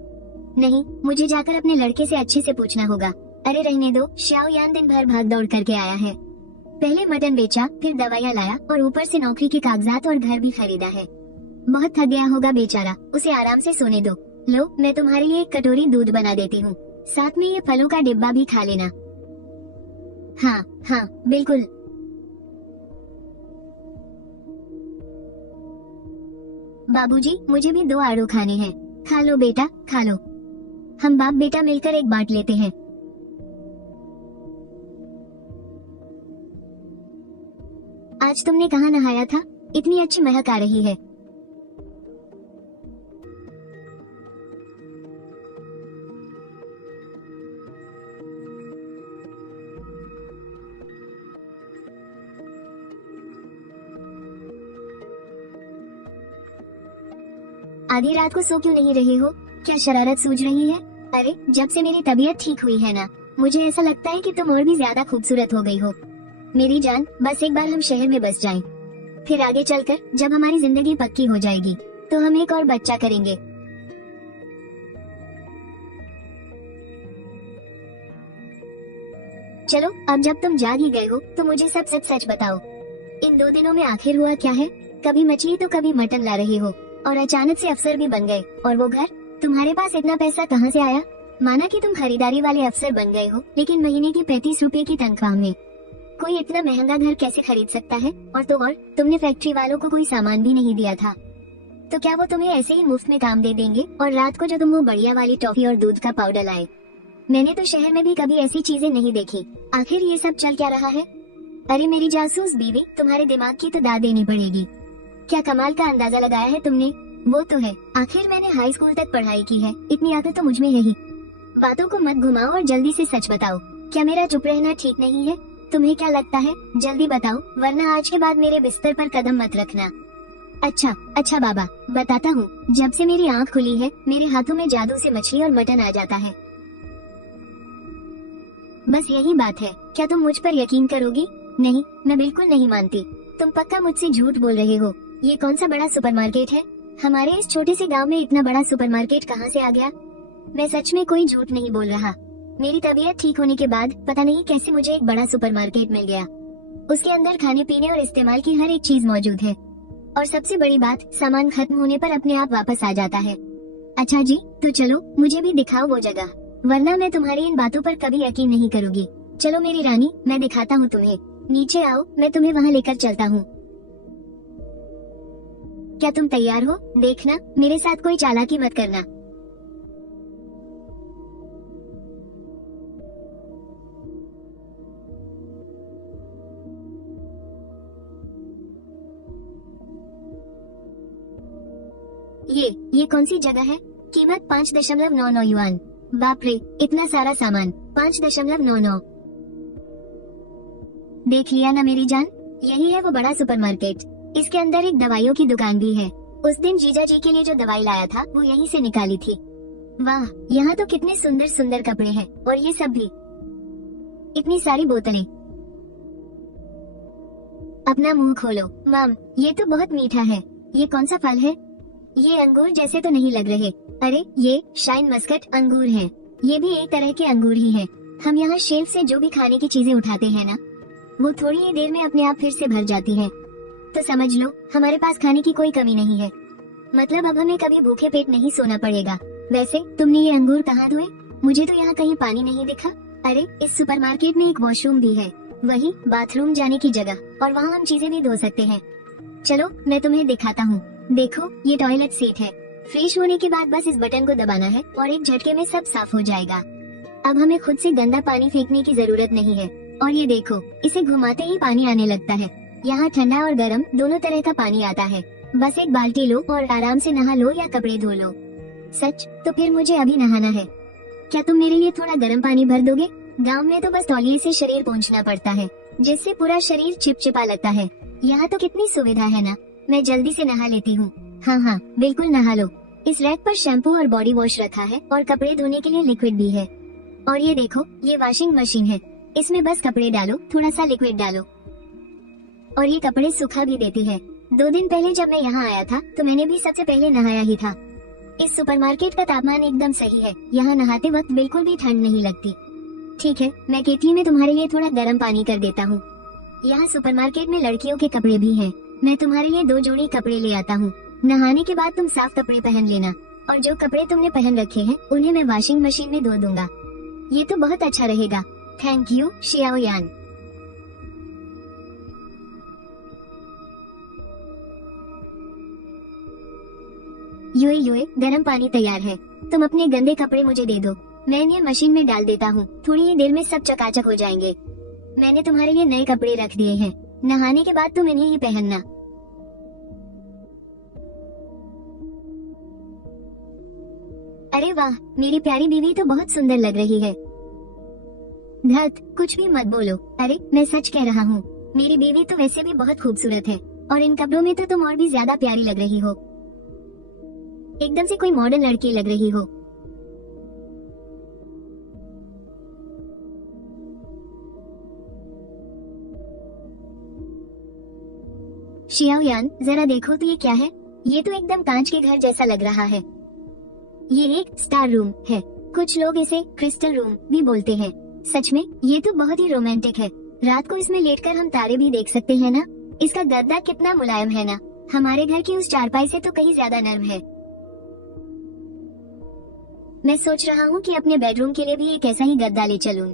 नहीं, मुझे जाकर अपने लड़के से अच्छे से पूछना होगा। अरे रहने दो, शियाओ यान दिन भर भाग दौड़ करके आया है, पहले मटन बेचा, फिर दवाइयाँ लाया और ऊपर से नौकरी के कागजात और घर भी खरीदा है। बहुत थक गया होगा बेचारा, उसे आराम से सोने दो। लो, मैं तुम्हारे लिए एक कटोरी दूध बना देती हूँ, साथ में ये फलों का डिब्बा भी खा लेना। हाँ हाँ बिल्कुल। बाबूजी, मुझे भी 2 आड़ू खाने हैं। खा लो बेटा, खा लो, हम बाप बेटा मिलकर एक बांट लेते हैं। आज तुमने कहाँ नहाया था? इतनी अच्छी महक आ रही है। आधी रात को सो क्यों नहीं रहे हो? क्या शरारत सूझ रही है? अरे, जब से मेरी तबीयत ठीक हुई है ना, मुझे ऐसा लगता है कि तुम और भी ज्यादा खूबसूरत हो गई हो। मेरी जान, बस एक बार हम शहर में बस जाएं, फिर आगे चलकर जब हमारी जिंदगी पक्की हो जाएगी तो हम एक और बच्चा करेंगे। चलो, अब जब तुम जाग ही गए हो तो मुझे सब सच सच बताओ, इन 2 दिनों में आखिर हुआ क्या है? कभी मछली तो कभी मटन ला रहे हो, और अचानक से अफसर भी बन गए, और वो घर, तुम्हारे पास इतना पैसा कहाँ से आया? माना कि तुम खरीदारी वाले अफसर बन गए हो, लेकिन महीने की 35 रुपए की तनख्वाह में कोई इतना महंगा घर कैसे खरीद सकता है? और तो और तुमने फैक्ट्री वालों को कोई सामान भी नहीं दिया था, तो क्या वो तुम्हें ऐसे ही मुफ्त में काम दे देंगे? और रात को जो तुम वो बढ़िया वाली टॉफी और दूध का पाउडर लाए, मैंने तो शहर में भी कभी ऐसी चीजें नहीं देखी। आखिर ये सब चल क्या रहा है? अरे मेरी जासूस बीवी, तुम्हारे दिमाग की तो दाद देनी पड़ेगी। क्या कमाल का अंदाजा लगाया है तुमने? वो तो है, आखिर मैंने हाई स्कूल तक पढ़ाई की है, इतनी अकल तो मुझ में है ही। बातों को मत घुमाओ और जल्दी से सच बताओ, क्या मेरा चुप रहना ठीक नहीं है? तुम्हें क्या लगता है? जल्दी बताओ, वरना आज के बाद मेरे बिस्तर पर कदम मत रखना। अच्छा बाबा, बताता हूँ। जब से मेरी आँख खुली है, मेरे हाथों में जादू से मछली और मटन आ जाता है। बस यही बात है। क्या तुम मुझ पर यकीन करोगी? नहीं, मैं बिल्कुल नहीं मानती। तुम पक्का मुझसे झूठ बोल रहे हो। ये कौन सा बड़ा सुपरमार्केट है? हमारे इस छोटे से गांव में इतना बड़ा सुपरमार्केट कहाँ से आ गया? मैं सच में कोई झूठ नहीं बोल रहा। मेरी तबीयत ठीक होने के बाद पता नहीं कैसे मुझे एक बड़ा सुपरमार्केट मिल गया। उसके अंदर खाने पीने और इस्तेमाल की हर एक चीज मौजूद है, और सबसे बड़ी बात, सामान खत्म होने पर अपने आप वापस आ जाता है। अच्छा जी, तो चलो मुझे भी दिखाओ वो जगह, वरना मैं तुम्हारी इन बातों पर कभी यकीन नहीं करूँगी। चलो मेरी रानी, मैं दिखाता हूँ तुम्हें। नीचे आओ, मैं तुम्हें वहाँ लेकर चलता हूँ। क्या तुम तैयार हो? देखना, मेरे साथ कोई चालाकी मत करना। ये कौन सी जगह है? कीमत 5.99 युआन। बाप रे, इतना सारा सामान 5.99। देख लिया ना मेरी जान, यही है वो बड़ा सुपरमार्केट। इसके अंदर एक दवाइयों की दुकान भी है। उस दिन जीजा जी के लिए जो दवाई लाया था वो यहीं से निकाली थी। वाह, यहाँ तो कितने सुंदर सुंदर कपड़े हैं, और ये सब भी, इतनी सारी बोतलें। अपना मुंह खोलो माम, ये तो बहुत मीठा है। ये कौन सा फल है? ये अंगूर जैसे तो नहीं लग रहे। अरे ये शाइन मस्कट अंगूर हैं। ये भी एक तरह के अंगूर ही हैं। हम यहाँ शेल्फ से जो भी खाने की चीजें उठाते हैं ना, वो थोड़ी ही देर में अपने आप फिर से भर जाती है। तो समझ लो हमारे पास खाने की कोई कमी नहीं है। मतलब अब हमें कभी भूखे पेट नहीं सोना पड़ेगा। वैसे तुमने ये अंगूर कहाँ धोए? मुझे तो यहाँ कहीं पानी नहीं दिखा। अरे इस सुपरमार्केट में एक वॉशरूम भी है, वही बाथरूम जाने की जगह, और वहाँ हम चीजें भी धो सकते हैं। चलो मैं तुम्हें दिखाता हूँ। देखो ये टॉयलेट सीट है। फ्रेश होने के बाद बस इस बटन को दबाना है और एक झटके में सब साफ हो जाएगा। अब हमें खुद से गंदा पानी फेंकने की जरूरत नहीं है। और ये देखो, इसे घुमाते ही पानी आने लगता है। यहाँ ठंडा और गर्म दोनों तरह का पानी आता है। बस एक बाल्टी लो और आराम से नहा लो या कपड़े धो लो। सच? तो फिर मुझे अभी नहाना है। क्या तुम मेरे लिए थोड़ा गर्म पानी भर दोगे? गाँव में तो बस तौलिए से शरीर पोंछना पड़ता है, जिससे पूरा शरीर चिपचिपा लगता है। यहाँ तो कितनी सुविधा है ना। मैं जल्दी से नहा लेती हूँ। हाँ, बिल्कुल नहा लो। इस रैक पर शैम्पू और बॉडी वॉश रखा है और कपड़े धोने के लिए लिक्विड भी है। और ये देखो, ये वॉशिंग मशीन है। इसमें बस कपड़े डालो, थोड़ा सा लिक्विड डालो और ये कपड़े सुखा भी देती है। 2 दिन पहले जब मैं यहाँ आया था तो मैंने भी सबसे पहले नहाया ही था। इस सुपरमार्केट का तापमान एकदम सही है। यहाँ नहाते वक्त बिल्कुल भी ठंड नहीं लगती। ठीक है, मैं केतली में तुम्हारे लिए थोड़ा गर्म पानी कर देता हूँ। यहाँ सुपरमार्केट में लड़कियों के कपड़े भी हैं। मैं तुम्हारे लिए 2 जोड़ी कपड़े ले आता हूँ। नहाने के बाद तुम साफ कपड़े पहन लेना, और जो कपड़े तुमने पहन रखे हैं उन्हें मैं वॉशिंग मशीन में धो दूंगा। ये तो बहुत अच्छा रहेगा। थैंक यू शियाओ यान। युए गर्म पानी तैयार है। तुम अपने गंदे कपड़े मुझे दे दो, मैं इन्हें मशीन में डाल देता हूँ। थोड़ी ही देर में सब चकाचक हो जाएंगे। मैंने तुम्हारे लिए नए कपड़े रख दिए हैं। नहाने के बाद तुम इन्हें ही पहनना। अरे वाह, मेरी प्यारी बीवी तो बहुत सुंदर लग रही है। धत, कुछ भी मत बोलो। अरे मैं सच कह रहा हूँ, मेरी बीवी तो वैसे भी बहुत खूबसूरत है, और इन कपड़ों में तो तुम और भी ज्यादा प्यारी लग रही हो। एकदम से कोई मॉडर्न लड़की लग रही हो। शियाओ यान, जरा देखो तो ये क्या है? ये तो एकदम कांच के घर जैसा लग रहा है। ये एक स्टार रूम है। कुछ लोग इसे क्रिस्टल रूम भी बोलते हैं। सच में ये तो बहुत ही रोमांटिक है। रात को इसमें लेटकर हम तारे भी देख सकते हैं ना। इसका गद्दा कितना मुलायम है ना। हमारे घर की उस चारपाई से तो कहीं ज्यादा नर्म है। मैं सोच रहा हूँ कि अपने बेडरूम के लिए भी एक ऐसा ही गद्दा ले चलूं।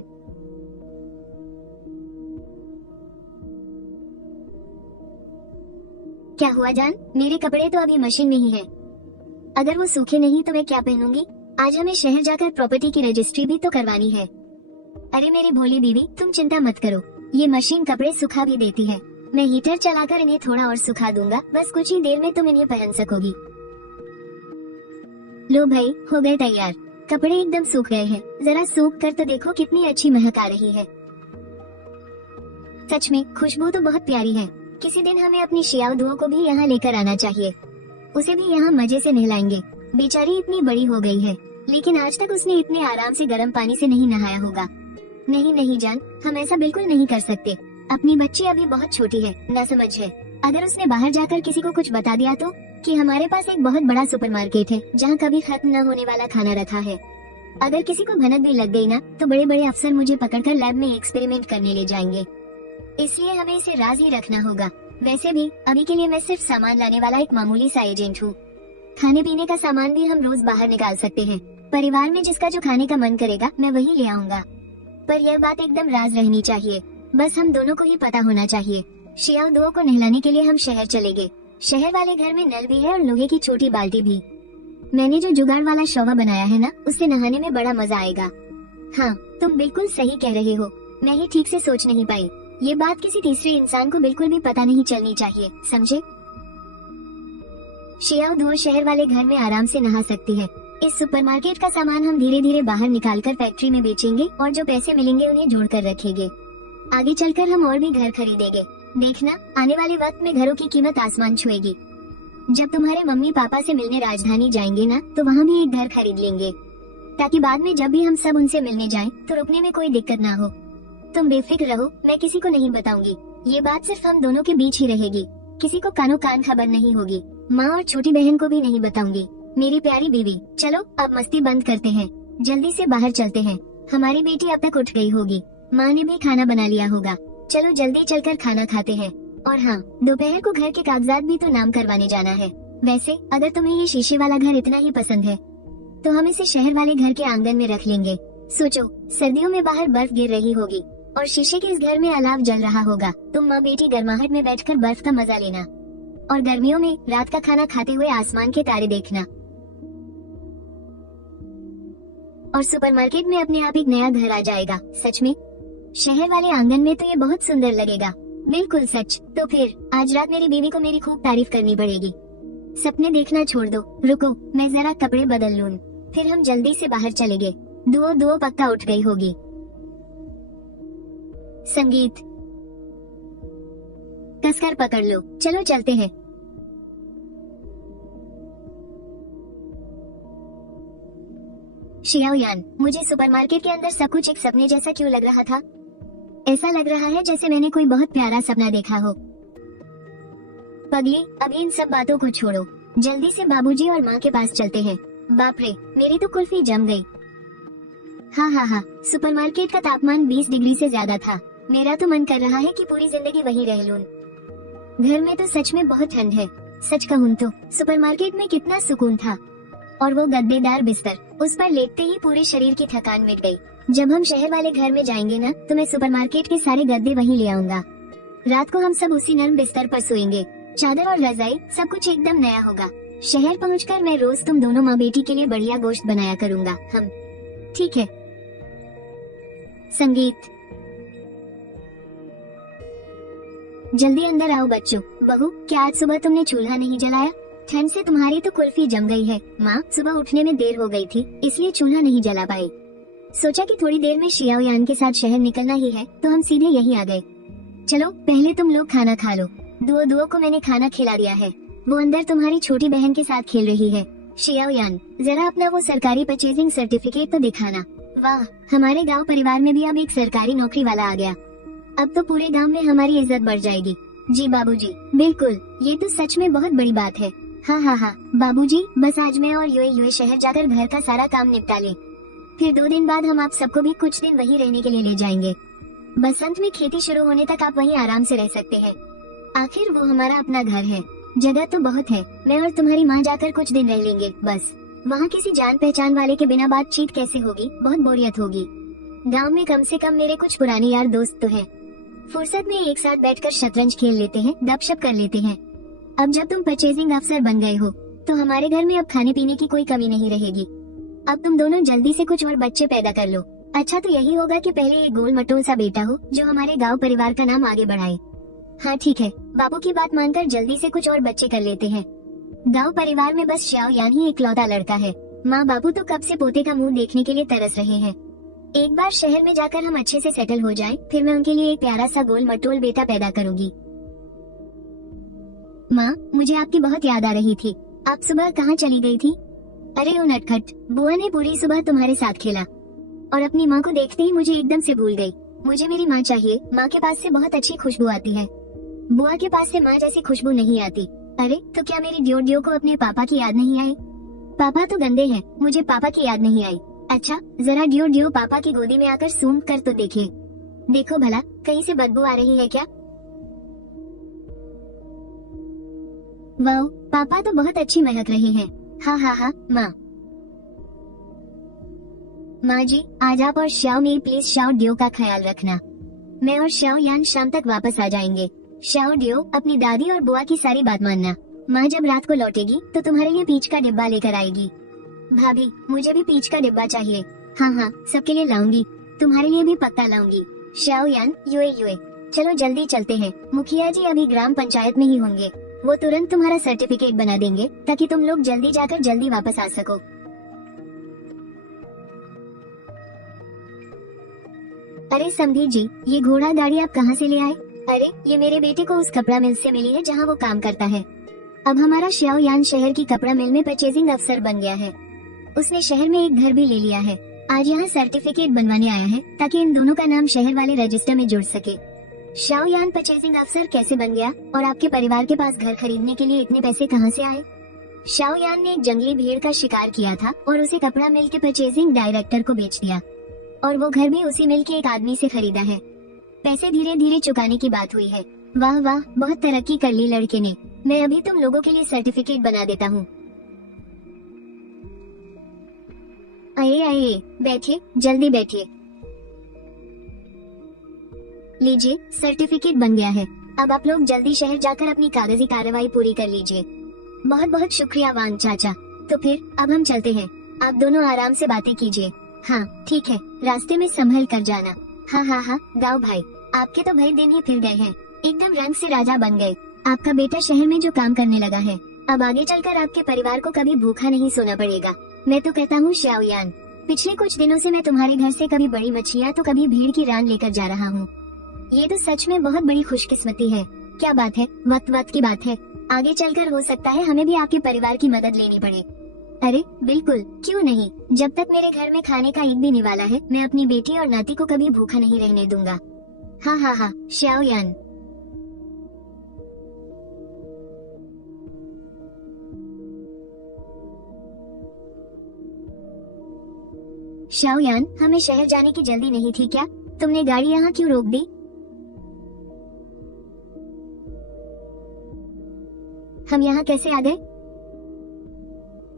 क्या हुआ जान? मेरे कपड़े तो अभी मशीन में ही है। अगर वो सूखे नहीं तो मैं क्या पहनूंगी? आज हमें शहर जाकर प्रॉपर्टी की रजिस्ट्री भी तो करवानी है। अरे मेरी भोली बीवी, तुम चिंता मत करो, ये मशीन कपड़े सुखा भी देती है। मैं हीटर चलाकर इन्हें थोड़ा और सुखा दूंगा। बस कुछ ही देर में तुम इन्हें पहन सकोगी। लो भाई, हो गए तैयार। कपड़े एकदम सूख गए हैं। जरा सूख कर तो देखो कितनी अच्छी महक आ रही है। सच में खुशबू तो बहुत प्यारी है। किसी दिन हमें अपनी शियाओ दुओ को भी यहाँ लेकर आना चाहिए। उसे भी यहाँ मजे से नहलाएंगे। बेचारी इतनी बड़ी हो गई है, लेकिन आज तक उसने इतने आराम से गर्म पानी से नहीं नहाया होगा। नहीं जान, हम ऐसा बिल्कुल नहीं कर सकते। अपनी बच्ची अभी बहुत छोटी है, ना समझ है। अगर उसने बाहर जाकर किसी को कुछ बता दिया तो, कि हमारे पास एक बहुत बड़ा सुपरमार्केट है जहाँ कभी खत्म न होने वाला खाना रखा है। अगर किसी को भनक भी लग गई ना, तो बड़े बड़े अफसर मुझे पकड़कर लैब में एक्सपेरिमेंट करने ले जाएंगे। इसलिए हमें इसे राज ही रखना होगा। वैसे भी अभी के लिए मैं सिर्फ सामान लाने वाला एक मामूली सा एजेंट हूँ। खाने पीने का सामान भी हम रोज बाहर निकाल सकते हैं। परिवार में जिसका जो खाने का मन करेगा मैं वही ले आऊंगा। पर यह बात एकदम राज रहनी चाहिए। बस हम दोनों को ही पता होना चाहिए। शियाओ दुओ को नहलाने के लिए हम शहर चले गए। शहर वाले घर में नल भी है और लोहे की छोटी बाल्टी भी। मैंने जो जुगाड़ वाला शौवा बनाया है ना, उससे नहाने में बड़ा मजा आएगा। हाँ, तुम बिल्कुल सही कह रहे हो, मैं ही ठीक से सोच नहीं पाई। ये बात किसी तीसरे इंसान को बिल्कुल भी पता नहीं चलनी चाहिए, समझे? शियाओ दुओ शहर वाले घर में आराम से नहा सकती है। इस सुपरमार्केट का सामान हम धीरे धीरे बाहर निकालकर फैक्ट्री में बेचेंगे और जो पैसे मिलेंगे उन्हें जोड़कर रखेंगे। आगे चलकर हम और भी घर खरीदेंगे। देखना, आने वाले वक्त में घरों की कीमत आसमान छुएगी। जब तुम्हारे मम्मी पापा से मिलने राजधानी जाएंगे ना, तो वहाँ भी एक घर खरीद लेंगे, ताकि बाद में जब भी हम सब उनसे मिलने जाएं, तो रुकने में कोई दिक्कत ना हो। तुम बेफिक्र रहो, मैं किसी को नहीं बताऊंगी। ये बात सिर्फ हम दोनों के बीच ही रहेगी, किसी को कानो कान खबर नहीं होगी। माँ और छोटी बहन को भी नहीं बताऊंगी। मेरी प्यारी बीवी, चलो अब मस्ती बंद करते हैं, जल्दी से बाहर चलते हैं। हमारी बेटी अब तक उठ गई होगी, माँ ने भी खाना बना लिया होगा। चलो जल्दी चलकर खाना खाते हैं। और हाँ, दोपहर को घर के कागजात भी तो नाम करवाने जाना है। वैसे अगर तुम्हें ये शीशे वाला घर इतना ही पसंद है, तो हम इसे शहर वाले घर के आंगन में रख लेंगे। सोचो, सर्दियों में बाहर बर्फ गिर रही होगी और शीशे के इस घर में अलाव जल रहा होगा। तुम माँ बेटी गर्माहट में बैठकर बर्फ का मजा लेना, और गर्मियों में रात का खाना खाते हुए आसमान के तारे देखना। और सुपरमार्केट में अपने आप एक नया घर आ जाएगा। सच में शहर वाले आंगन में तो ये बहुत सुंदर लगेगा। बिल्कुल सच। तो फिर आज रात मेरी बीवी को मेरी खूब तारीफ करनी पड़ेगी। सपने देखना छोड़ दो, रुको मैं जरा कपड़े बदल लूं, फिर हम जल्दी से बाहर चलेंगे। दुओ दुओ पक्का उठ गई होगी। संगीत कसकर पकड़ लो, चलो चलते हैं। शियाओयान, मुझे सुपरमार्केट के अंदर सब कुछ एक सपने जैसा क्यों लग रहा था? ऐसा लग रहा है जैसे मैंने कोई बहुत प्यारा सपना देखा हो। पगली, अब इन सब बातों को छोड़ो, जल्दी से बाबूजी और माँ के पास चलते हैं। बाप रे, मेरी तो कुल्फी जम गई। हाँ, सुपरमार्केट का तापमान 20 डिग्री से ज्यादा था। मेरा तो मन कर रहा है कि पूरी जिंदगी वहीं रह लूं। घर में तो सच में बहुत ठंड है। सच कहूँ तो सुपरमार्केट में कितना सुकून था, और वो गद्देदार बिस्तर, उस पर लेटते ही पूरे शरीर की थकान मिट गई। जब हम शहर वाले घर में जाएंगे ना, तो मैं सुपरमार्केट के सारे गद्दे वहीं ले आऊंगा। रात को हम सब उसी नर्म बिस्तर पर सोएंगे। चादर और रजाई सब कुछ एकदम नया होगा। शहर पहुंचकर मैं रोज तुम दोनों माँ बेटी के लिए बढ़िया गोश्त बनाया करूंगा। हम ठीक है। संगीत, जल्दी अंदर आओ बच्चों। बहू, क्या आज सुबह तुमने चूल्हा नहीं जलाया? ठंड से तुम्हारी तो कुल्फी जम गई है। माँ, सुबह उठने में देर हो गई थी, इसलिए चूल्हा नहीं जला पाई। सोचा कि थोड़ी देर में शियाओयान के साथ शहर निकलना ही है, तो हम सीधे यहीं आ गए। चलो पहले तुम लोग खाना खा लो। दुओ दुओ को मैंने खाना खिला दिया है, वो अंदर तुम्हारी छोटी बहन के साथ खेल रही है। शियाओयान, जरा अपना वो सरकारी परचेजिंग सर्टिफिकेट तो दिखाना। वाह, हमारे गांव परिवार में भी अब एक सरकारी नौकरी वाला आ गया। अब तो पूरे गांव में हमारी इज्जत बढ़ जाएगी। जी बाबूजी, बिल्कुल, ये तो सच में बहुत बड़ी बात है। हाँ बाबूजी, बस आज मैं और यूए शहर जाकर घर का सारा काम निपटा ले, फिर 2 दिन बाद हम आप सबको भी कुछ दिन वहीं रहने के लिए ले जाएंगे। बसंत में खेती शुरू होने तक आप वहीं आराम से रह सकते हैं। आखिर वो हमारा अपना घर है। जगह तो बहुत है, मैं और तुम्हारी माँ जाकर कुछ दिन रह लेंगे बस। वहाँ किसी जान पहचान वाले के बिना बातचीत कैसे होगी, बहुत बोरियत होगी। गांव में कम से कम मेरे कुछ पुराने यार दोस्त तो हैं। फुर्सत में एक साथ बैठकर शतरंज खेल लेते हैं, गपशप कर लेते हैं। अब जब तुम परचेजिंग अफसर बन गए हो, तो हमारे घर में अब खाने पीने की कोई कमी नहीं रहेगी। अब तुम दोनों जल्दी से कुछ और बच्चे पैदा कर लो। अच्छा तो यही होगा कि पहले एक गोल मटोल सा बेटा हो, जो हमारे गांव परिवार का नाम आगे बढ़ाए। हाँ ठीक है, बाबू की बात मानकर जल्दी से कुछ और बच्चे कर लेते हैं। गांव परिवार में बस शियाओयान ही इकलौता लड़का है। माँ बाबू तो कब से पोते का मुंह देखने के लिए तरस रहे हैं। एक बार शहर में जाकर हम अच्छे से सेटल हो जाएं, फिर मैं उनके लिए एक प्यारा सा गोल मटोल बेटा पैदा करूंगी। माँ, मुझे आपकी बहुत याद आ रही थी। आप सुबह कहाँ चली गई थी? अरे ओ नटखट, बुआ ने पूरी सुबह तुम्हारे साथ खेला और अपनी माँ को देखते ही मुझे एकदम से भूल गई। मुझे मेरी माँ चाहिए। माँ के पास से बहुत अच्छी खुशबू आती है, बुआ के पास से माँ जैसी खुशबू नहीं आती। अरे तो क्या मेरी ड्यो को अपने पापा की याद नहीं आई? पापा तो गंदे हैं, मुझे पापा की याद नहीं आई। अच्छा, जरा ड्यो पापा की गोदी में आकर सूंघ कर तो देखिए। देखो भला, कहीं से बदबू आ रही है क्या? वाह, पापा तो बहुत अच्छी महक रही हैं। हाँ माँ जी, आज आप और श्याओ में प्लीज श्याओ ड्यो का ख्याल रखना। मैं और शाओ यान शाम तक वापस आ जाएंगे। शाओ डियो, अपनी दादी और बुआ की सारी बात मानना। माँ जब रात को लौटेगी तो तुम्हारे लिए पीच का डिब्बा लेकर आएगी। भाभी, मुझे भी पीच का डिब्बा चाहिए। हाँ हाँ, सबके लिए लाऊंगी। तुम्हारे लिए भी पक्का लाऊंगी। शाओ यान, युए युए। चलो जल्दी चलते हैं। मुखिया जी अभी ग्राम पंचायत में ही होंगे। वो तुरंत तुम्हारा सर्टिफिकेट बना देंगे ताकि तुम लोग जल्दी जाकर जल्दी वापस आ सको। अरे समधी जी, ये घोड़ा गाड़ी आप कहाँ से ले आए? अरे, ये मेरे बेटे को उस कपड़ा मिल से मिली है जहाँ वो काम करता है। अब हमारा श्याओ यान शहर की कपड़ा मिल में परचेजिंग अफसर बन गया है। उसने शहर में एक घर भी ले लिया है। आज यहाँ सर्टिफिकेट बनवाने आया है ताकि इन दोनों का नाम शहर वाले रजिस्टर में जुड़ सके। श्याओ यान परचेजिंग अफसर कैसे बन गया और आपके परिवार के पास घर खरीदने के लिए इतने पैसे कहाँ से आए? श्याओ यान ने एक जंगली भीड़ का शिकार किया था और उसे कपड़ा मिल के परचेजिंग डायरेक्टर को बेच दिया, और वो घर भी उसी मिल के एक आदमी से खरीदा है। पैसे धीरे धीरे चुकाने की बात हुई है। वाह वाह, बहुत तरक्की कर ली लड़के ने। मैं अभी तुम लोगों के लिए सर्टिफिकेट बना देता हूँ। आइए आइए, बैठिए, जल्दी बैठिए। लीजिए, सर्टिफिकेट बन गया है। अब आप लोग जल्दी शहर जाकर अपनी कागजी कार्रवाई पूरी कर लीजिए। बहुत बहुत शुक्रिया वांग चाचा। तो फिर अब हम चलते हैं। आप दोनों आराम से बातें कीजिए। हाँ ठीक है, रास्ते में संभल कर जाना। हाँ हाँ हाँ, गाँव भाई, आपके तो भाई दिन ही फिर गए हैं। एकदम रंग से राजा बन गए। आपका बेटा शहर में जो काम करने लगा है, अब आगे चलकर आपके परिवार को कभी भूखा नहीं सोना पड़ेगा। मैं तो कहता हूँ श्याओ यान, पिछले कुछ दिनों से मैं तुम्हारे घर से कभी बड़ी मछलियाँ तो कभी भीड़ की रान लेकर जा रहा हूँ। ये तो सच में बहुत बड़ी खुशकिस्मती है। क्या बात है, वक्त वक्त की बात है। आगे चलकर हो सकता है हमें भी आपके परिवार की मदद लेनी पड़े। अरे बिल्कुल, क्यों नहीं। जब तक मेरे घर में खाने का एक भी निवाला है, मैं अपनी बेटी और नाती को कभी भूखा नहीं रहने दूंगा। हाँ हाँ हाँ, श्याओ यान। श्याओ यान, हमें शहर जाने की जल्दी नहीं थी क्या? तुमने गाड़ी यहाँ क्यों रोक दी? हम यहाँ कैसे आ गए?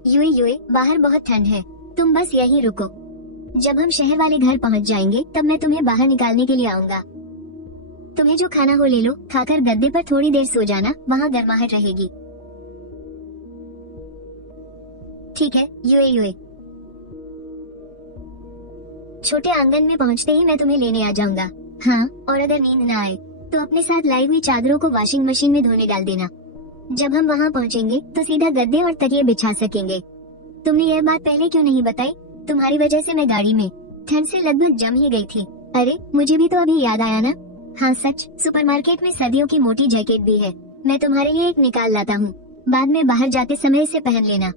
युए युए, बाहर बहुत ठंड है। तुम बस यहीं रुको। जब हम शहर वाले घर पहुँच जाएंगे तब मैं तुम्हें बाहर निकालने के लिए आऊंगा। तुम्हें जो खाना हो ले लो, खाकर गद्दे पर थोड़ी देर सो जाना, वहाँ गर्माहट रहेगी। ठीक है युए युए। छोटे आंगन में पहुँचते ही मैं तुम्हें लेने आ जाऊंगा। हाँ, और अगर नींद न आए तो अपने साथ लाई हुई चादरों को वॉशिंग मशीन में धोने डाल देना। जब हम वहाँ पहुँचेंगे तो सीधा गद्दे और तकिए बिछा सकेंगे। तुमने यह बात पहले क्यों नहीं बताई? तुम्हारी वजह से मैं गाड़ी में ठंड से लगभग जम ही गई थी। अरे, मुझे भी तो अभी याद आया ना। हाँ सच, सुपरमार्केट में सर्दियों की मोटी जैकेट भी है। मैं तुम्हारे लिए एक निकाल लाता हूँ। बाद में बाहर जाते समय इसे पहन लेना।